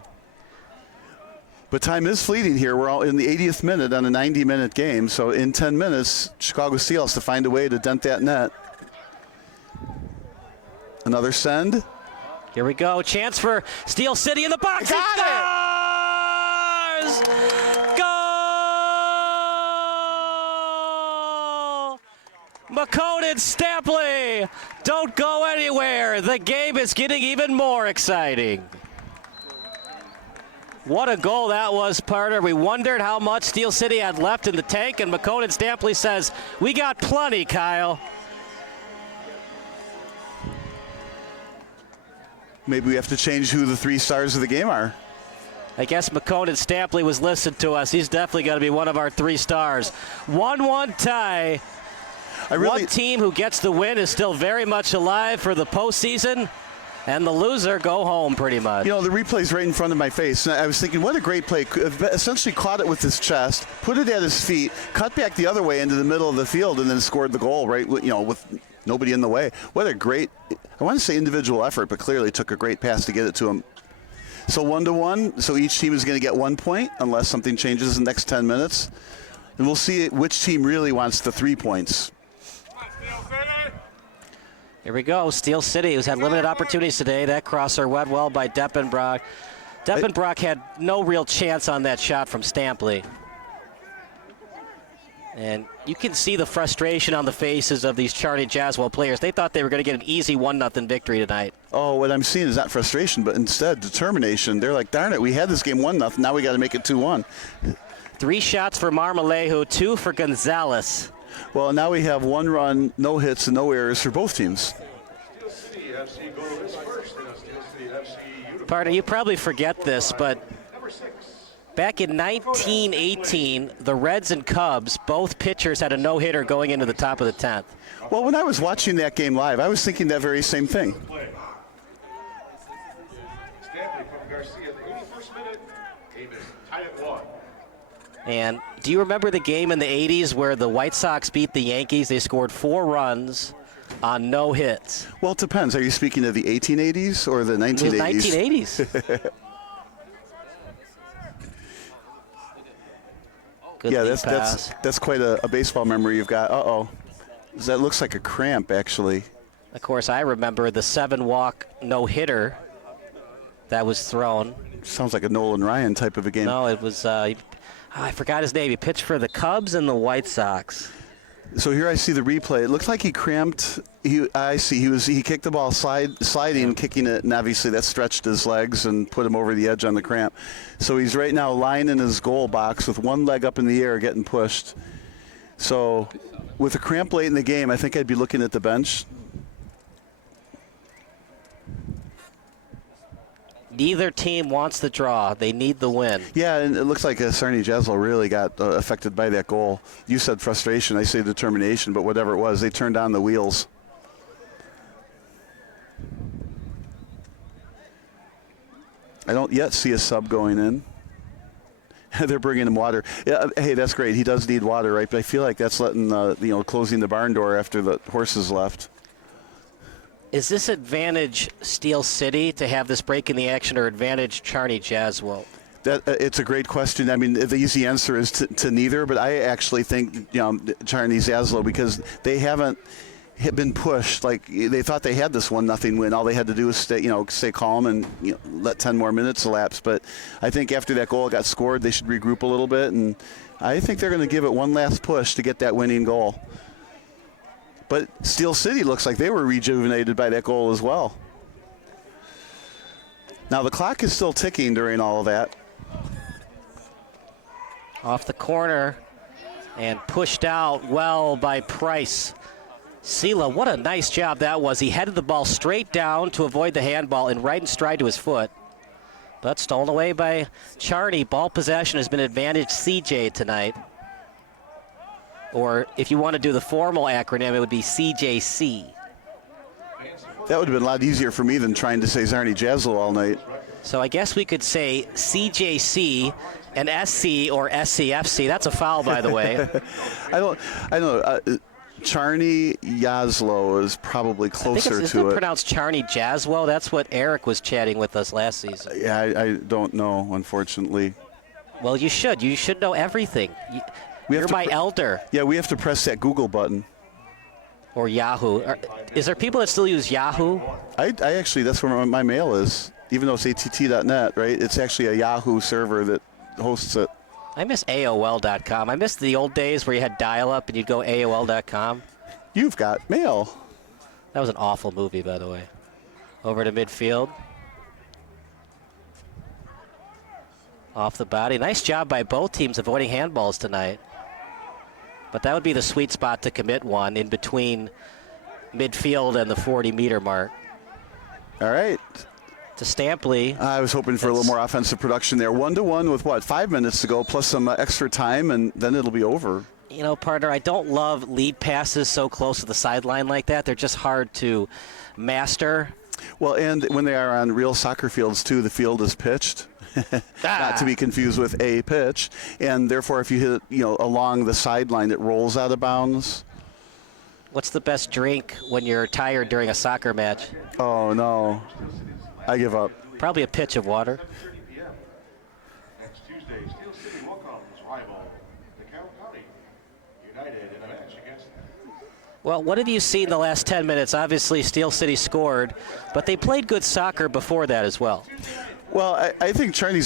But time is fleeting here. We're all in the 80th minute on a 90-minute game. So in 10 minutes, Chicago Steel has to find a way to dent that net. Another send. Here we go. Chance for Steel City in the box. Got it! Goal! McConan Stapley, don't go anywhere. The game is getting even more exciting. What a goal that was, partner. We wondered how much Steel City had left in the tank, and McConan Stampley says, we got plenty, Kyle. Maybe we have to change who the 3 stars of the game are. I guess McConan Stampley was listening to us. He's definitely going to be one of our 3 stars. 1-1 tie. One team who gets the win is still very much alive for the postseason, and the loser go home pretty much. You know, the replay's right in front of my face. And I was thinking, what a great play. Essentially caught it with his chest, put it at his feet, cut back the other way into the middle of the field, and then scored the goal, right, you know, with nobody in the way. What a great, I want to say individual effort, but clearly took a great pass to get it to him. So 1-1, so each team is going to get 1 point unless something changes in the next 10 minutes. And we'll see which team really wants the 3 points. Here we go, Steel City, who's had limited opportunities today. That crosser went well by Deppenbrock. Deppenbrock had no real chance on that shot from Stampley. And you can see the frustration on the faces of these Czarni Jaslo players. They thought they were going to get an easy 1-0 victory tonight. Oh, what I'm seeing is not frustration, but instead determination. They're like, darn it, we had this game 1-0, now we got to make it 2-1. 3 shots for Marmolejo, 2 for Gonzalez. Well, now we have 1 run, no hits, and no errors for both teams. Partner, you probably forget this, but back in 1918, the Reds and Cubs, both pitchers had a no-hitter going into the top of the 10th. Well, when I was watching that game live, I was thinking that very same thing. And do you remember the game in the 80s where the White Sox beat the Yankees? They scored 4 runs on no hits. Well, it depends. Are you speaking of the 1880s or the 1980s? It was 1980s. Yeah, that's quite a baseball memory you've got. Uh-oh. That looks like a cramp, actually. Of course, I remember the 7-walk no-hitter that was thrown. Sounds like a Nolan Ryan type of a game. No, it was, I forgot his name. He pitched for the Cubs and the White Sox. So here I see the replay. It looks like he cramped. I see. He kicked the ball sliding, kicking it, and obviously that stretched his legs and put him over the edge on the cramp. So he's right now lying in his goal box with one leg up in the air, getting pushed. So with a cramp late in the game, I think I'd be looking at the bench. Neither team wants the draw. They need the win. Yeah, and it looks like Czarni Jaslo really got affected by that goal. You said frustration. I say determination, but whatever it was, they turned on the wheels. I don't yet see a sub going in. They're bringing him water. Yeah, hey, that's great. He does need water, right? But I feel like that's letting, closing the barn door after the horses left. Is this advantage Steel City to have this break in the action, or advantage Czarni Jaslo? It's a great question. I mean, the easy answer is to neither, but I actually think Czarni Jaslo, because they haven't been pushed. Like, they thought they had this 1-0 win. All they had to do was stay calm and let 10 more minutes elapse. But I think after that goal got scored, they should regroup a little bit, and I think they're going to give it one last push to get that winning goal. But Steel City looks like they were rejuvenated by that goal as well. Now the clock is still ticking during all of that. Off the corner and pushed out well by Price. Sela, what a nice job that was. He headed the ball straight down to avoid the handball and right in stride to his foot. But stolen away by Czarni. Ball possession has been advantage CJ tonight. Or if you want to do the formal acronym, it would be CJC. That would have been a lot easier for me than trying to say Czarni Jaslo all night. So I guess we could say CJC and SC or SCFC. That's a foul, by the way. I don't know. Czarni Jaslo is probably closer to it. Isn't it pronounced Czarni Jaslo? That's what Eric was chatting with us last season. Yeah, I don't know, unfortunately. Well, you should. You should know everything. You're my elder. Yeah, we have to press that Google button. Or Yahoo. Is there people that still use Yahoo? I actually, that's where my mail is. Even though it's att.net, right? It's actually a Yahoo server that hosts it. I miss AOL.com. I miss the old days where you had dial-up and you'd go AOL.com. You've got mail. That was an awful movie, by the way. Over to midfield. off the body. Nice job by both teams avoiding handballs tonight. But that would be the sweet spot to commit one in between midfield and the 40-meter mark. All right. To Stampley. I was hoping for a little more offensive production there. 1-1 with what, 5 minutes to go, plus some extra time, and then it'll be over. You know, partner, I don't love lead passes so close to the sideline like that. They're just hard to master. Well, and when they are on real soccer fields, too, the field is pitched. Not to be confused with a pitch. And therefore, if you hit it, along the sideline, it rolls out of bounds. What's the best drink when you're tired during a soccer match? Oh, no. I give up. Probably a pitch of water. Next Tuesday, Steel City welcomes rival DeKalb County United in a match against them. Well, what have you seen the last 10 minutes? Obviously, Steel City scored, but they played good soccer before that as well. Well, I think Czarni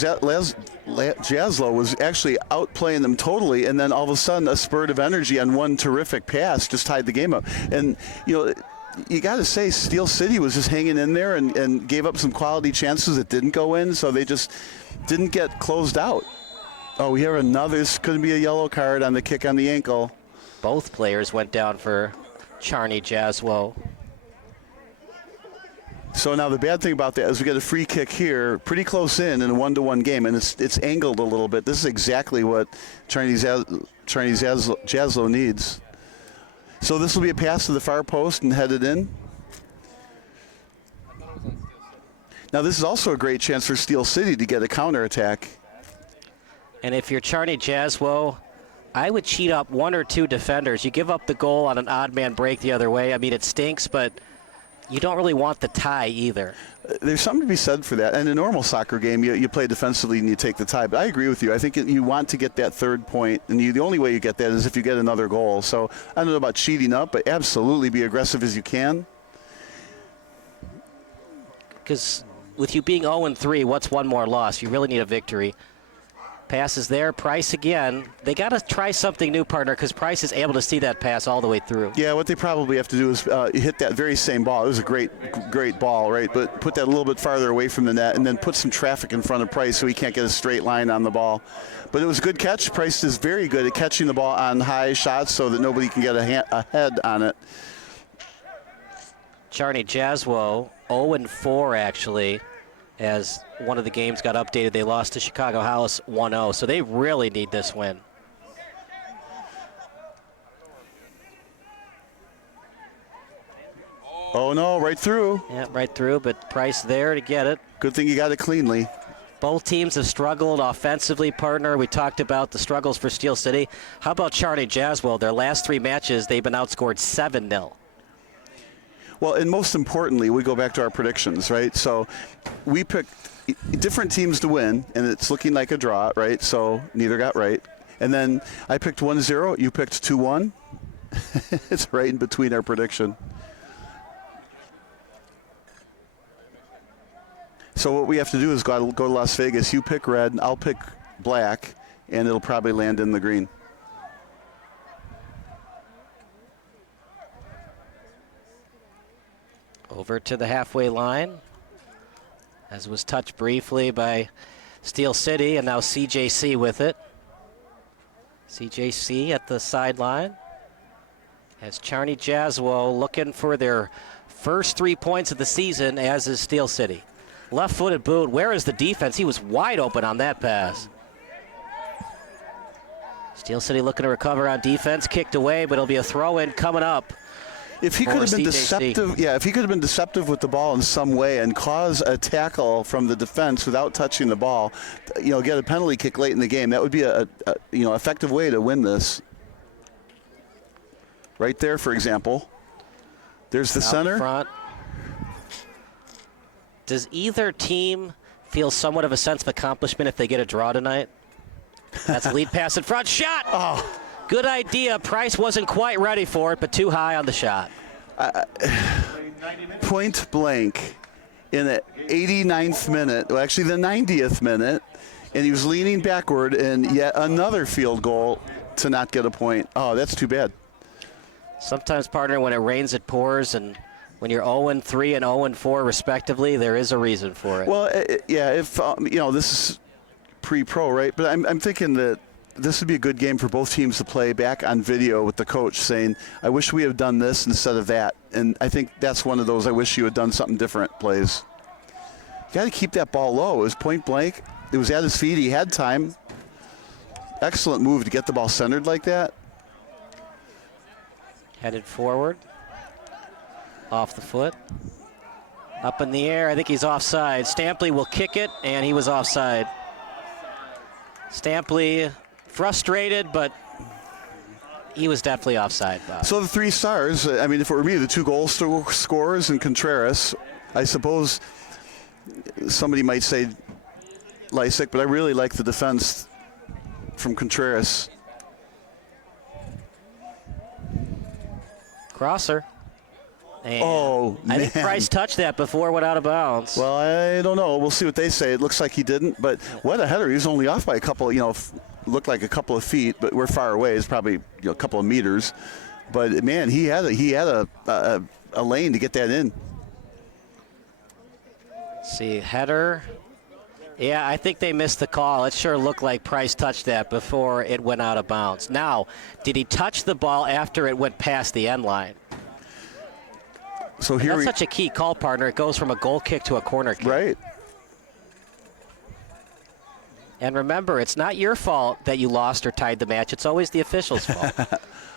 Jaslo was actually outplaying them totally, and then all of a sudden a spurt of energy on one terrific pass just tied the game up. And, you got to say Steel City was just hanging in there and gave up some quality chances that didn't go in, so they just didn't get closed out. Oh, we have another. This could be a yellow card on the kick on the ankle. Both players went down for Czarni Jaslo. So now the bad thing about that is we get a free kick here, pretty close in a 1-1 game, and it's angled a little bit. This is exactly what Czarni Jaslo needs. So this will be a pass to the far post and headed in. Now this is also a great chance for Steel City to get a counterattack. And if you're Czarni Jaslo, I would cheat up one or two defenders. You give up the goal on an odd man break the other way. I mean, it stinks, but you don't really want the tie either. There's something to be said for that. In a normal soccer game, you play defensively and you take the tie. But I agree with you. I think you want to get that third point, and the only way you get that is if you get another goal. So I don't know about cheating up, but absolutely be aggressive as you can. Because with you being 0-3, what's one more loss? You really need a victory. Pass is there. Price again. They got to try something new, partner, because Price is able to see that pass all the way through. Yeah, what they probably have to do is hit that very same ball. It was a great ball, right? But put that a little bit farther away from the net and then put some traffic in front of Price so he can't get a straight line on the ball. But it was a good catch. Price is very good at catching the ball on high shots so that nobody can get a head on it. Czarni Jaslo, 0-4 actually. As one of the games got updated, they lost to Chicago House 1-0, so they really need this win. Oh no, right through. Yeah, right through, but Price there to get it. Good thing you got it cleanly. Both teams have struggled offensively, partner. We talked about the struggles for Steel City. How about Czarni Jaslo? Their last 3 matches, they've been outscored 7-0. Well, and most importantly, we go back to our predictions, right? So we picked different teams to win, and it's looking like a draw, right? So neither got right. And then I picked 1-0, you picked 2-1. It's right in between our prediction. So what we have to do is go to Las Vegas. You pick red, I'll pick black, and it'll probably land in the green. Over to the halfway line, as was touched briefly by Steel City, and now CJC with it. CJC at the sideline. As Czarni Jaslo looking for their first 3 points of the season, as is Steel City. Left-footed boot. Where is the defense? He was wide open on that pass. Steel City looking to recover on defense. Kicked away, but it'll be a throw-in coming up. If he could have been deceptive, if he could have been deceptive with the ball in some way and cause a tackle from the defense without touching the ball, get a penalty kick late in the game, that would be a effective way to win this. Right there, for example. There's the center. Front. Does either team feel somewhat of a sense of accomplishment if they get a draw tonight? That's a lead pass in front. Shot! Oh. Good idea. Price wasn't quite ready for it, but too high on the shot. Point blank in the 89th minute, well, actually the 90th minute, and he was leaning backward, and yet another field goal to not get a point. Oh, that's too bad. Sometimes, partner, when it rains, it pours, and when you're 0-3 and 0-4 respectively, there is a reason for it. Well, yeah, if this is pre-pro, right? But I'm thinking that this would be a good game for both teams to play back on video with the coach saying, I wish we had done this instead of that. And I think that's one of those I wish you had done something different plays. You got to keep that ball low. It was point blank. It was at his feet. He had time. Excellent move to get the ball centered like that. Headed forward. Off the foot. Up in the air. I think he's offside. Stampley will kick it, and he was offside. Stampley frustrated, but he was definitely offside, Bob. So the 3 stars, I mean, if it were me, the 2 goal scorers and Contreras, I suppose somebody might say Lysick, but I really like the defense from Contreras. Crosser. And I think man. Price touched that before it went out of bounds. Well, I don't know. We'll see what they say. It looks like he didn't, but what a header. He was only off by a couple, looked like a couple of feet, but we're far away. It's probably a couple of meters. But, man, he had a lane to get that in. See, header. Yeah, I think they missed the call. It sure looked like Price touched that before it went out of bounds. Now, did he touch the ball after it went past the end line? So here that's such a key call, partner. It goes from a goal kick to a corner kick. Right. And remember, it's not your fault that you lost or tied the match. It's always the official's fault.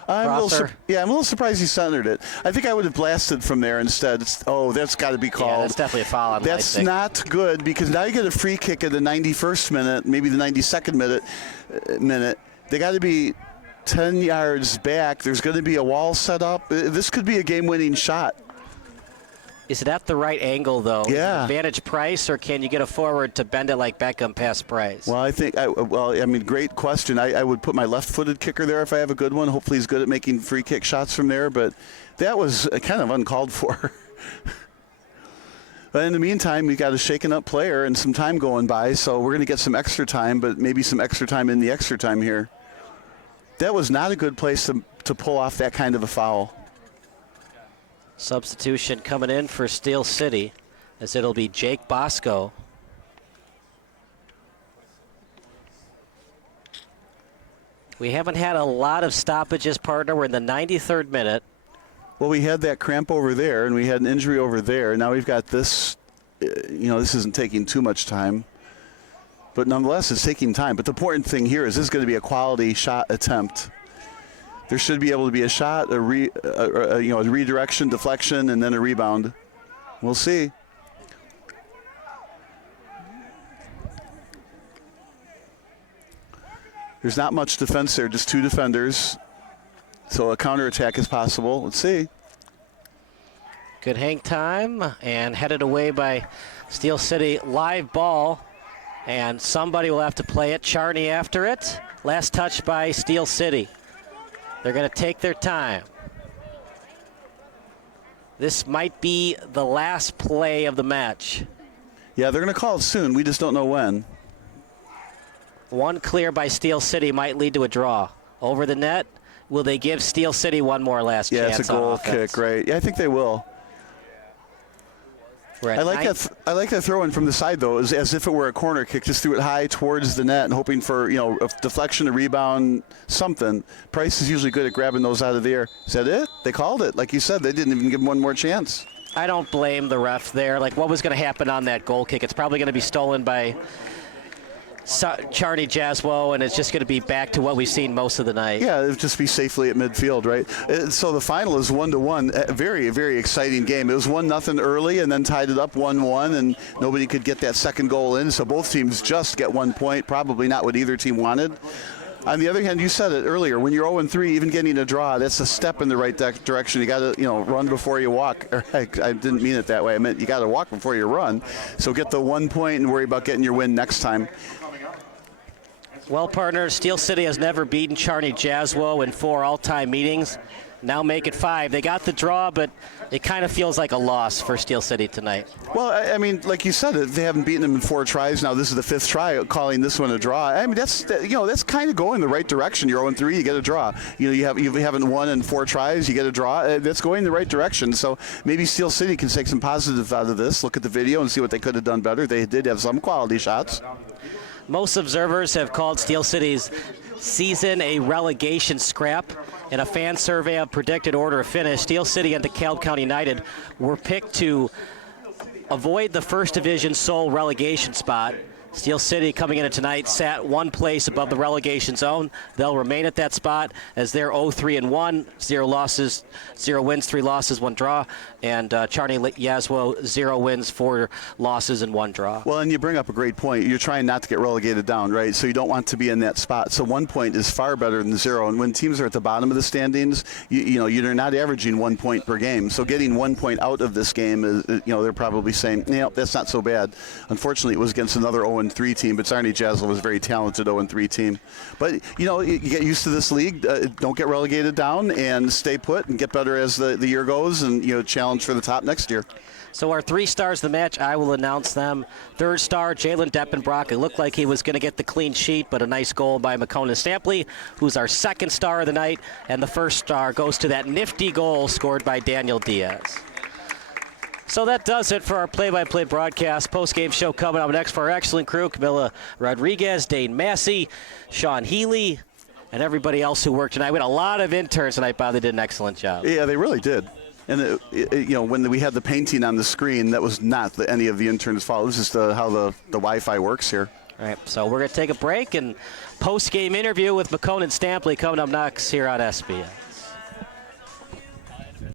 I'm a little surprised he centered it. I think I would have blasted from there instead. That's got to be called. Yeah, that's definitely a foul on That's Lysick. not good because now you get a free kick at the 91st minute, maybe the 92nd minute. They got to be 10 yards back. There's going to be a wall set up. This could be a game-winning shot. Is it at the right angle, though? Yeah. Is it advantage Price, or can you get a forward to bend it like Beckham past Price? Well, I think, great question. I would put my left-footed kicker there if I have a good one. Hopefully he's good at making free kick shots from there, but that was kind of uncalled for. But in the meantime, we got a shaken up player and some time going by, so we're going to get some extra time, but maybe some extra time in the extra time here. That was not a good place to pull off that kind of a foul. Substitution coming in for Steel City, as it'll be Jake Bosco. We haven't had a lot of stoppages, partner. We're in the 93rd minute. Well, we had that cramp over there, and we had an injury over there. Now we've got this. This isn't taking too much time. But nonetheless, it's taking time. But the important thing here is this is going to be a quality shot attempt. There should be able to be a shot, a redirection, deflection, and then a rebound. We'll see. There's not much defense there, just 2 defenders. So a counterattack is possible. Let's see. Good hang time, and headed away by Steel City. Live ball, and somebody will have to play it. Czarni after it. Last touch by Steel City. They're going to take their time. This might be the last play of the match. Yeah, they're going to call it soon. We just don't know when. One clear by Steel City might lead to a draw. Over the net, will they give Steel City one more last chance? Yeah, it's a goal kick, right? Yeah, I think they will. I like that throw in from the side, though, as if it were a corner kick. Just threw it high towards the net and hoping for, a deflection, a rebound, something. Price is usually good at grabbing those out of the air. Is that it? They called it. Like you said, they didn't even give him one more chance. I don't blame the ref there. Like, what was going to happen on that goal kick? It's probably going to be stolen by Czarni Jaslo, and it's just going to be back to what we've seen most of the night. Yeah, it'll just be safely at midfield, right? So the final is 1-1. A very, very exciting game. It was 1-0 early and then tied it up 1-1, and nobody could get that second goal in. So both teams just get 1 point, probably not what either team wanted. On the other hand, you said it earlier, when you're 0-3, even getting a draw, that's a step in the right direction. You got to, run before you walk. I didn't mean it that way. I meant you got to walk before you run. So get the 1 point and worry about getting your win next time. Well, partners, Steel City has never beaten Czarni Jaslo in 4 all-time meetings. Now make it 5. They got the draw, but it kind of feels like a loss for Steel City tonight. Well, I mean, like you said, they haven't beaten them in 4 tries. Now this is the 5th try, calling this one a draw. I mean, that's kind of going the right direction. You're 0-3, you get a draw. You haven't won in 4 tries, you get a draw. That's going the right direction. So maybe Steel City can take some positive out of this. Look at the video and see what they could have done better. They did have some quality shots. Most observers have called Steel City's season a relegation scrap. In a fan survey of predicted order of finish, Steel City and DeKalb County United were picked to avoid the first division sole relegation spot. Steel City coming into tonight sat one place above the relegation zone. They'll remain at that spot as they're 0-3-1, 0 losses, 0 wins, 3 losses, 1 draw. And Czarni Jaslo, 0 wins, 4 losses, and 1 draw. Well, and you bring up a great point. You're trying not to get relegated down, right? So you don't want to be in that spot. So 1 point is far better than 0. And when teams are at the bottom of the standings, you're not averaging 1 point per game. So getting 1 point out of this game is, they're probably saying, that's not so bad. Unfortunately, it was against another 0-3 team, but Czarni Jaslo was a very talented 0-3 team. But, you get used to this league. Don't get relegated down and stay put and get better as the year goes and, challenge for the top next year. So our 3 stars of the match, I will announce them. 3rd star, Jalen Deppenbrock. It looked like he was going to get the clean sheet, but a nice goal by McConan Stampley, who's our 2nd star of the night. And the 1st star goes to that nifty goal scored by Daniel Diaz. So that does it for our play-by-play broadcast. Post-game show coming up next for our excellent crew, Camila Rodriguez, Dane Massey, Sean Healy, and everybody else who worked tonight. We had a lot of interns tonight, Bob. They did an excellent job. Yeah, they really did. And, when we had the painting on the screen, that was not any of the interns' fault. It was just how the Wi-Fi works here. All right, so we're going to take a break, and post-game interview with McConan Stampley coming up next here on SBS.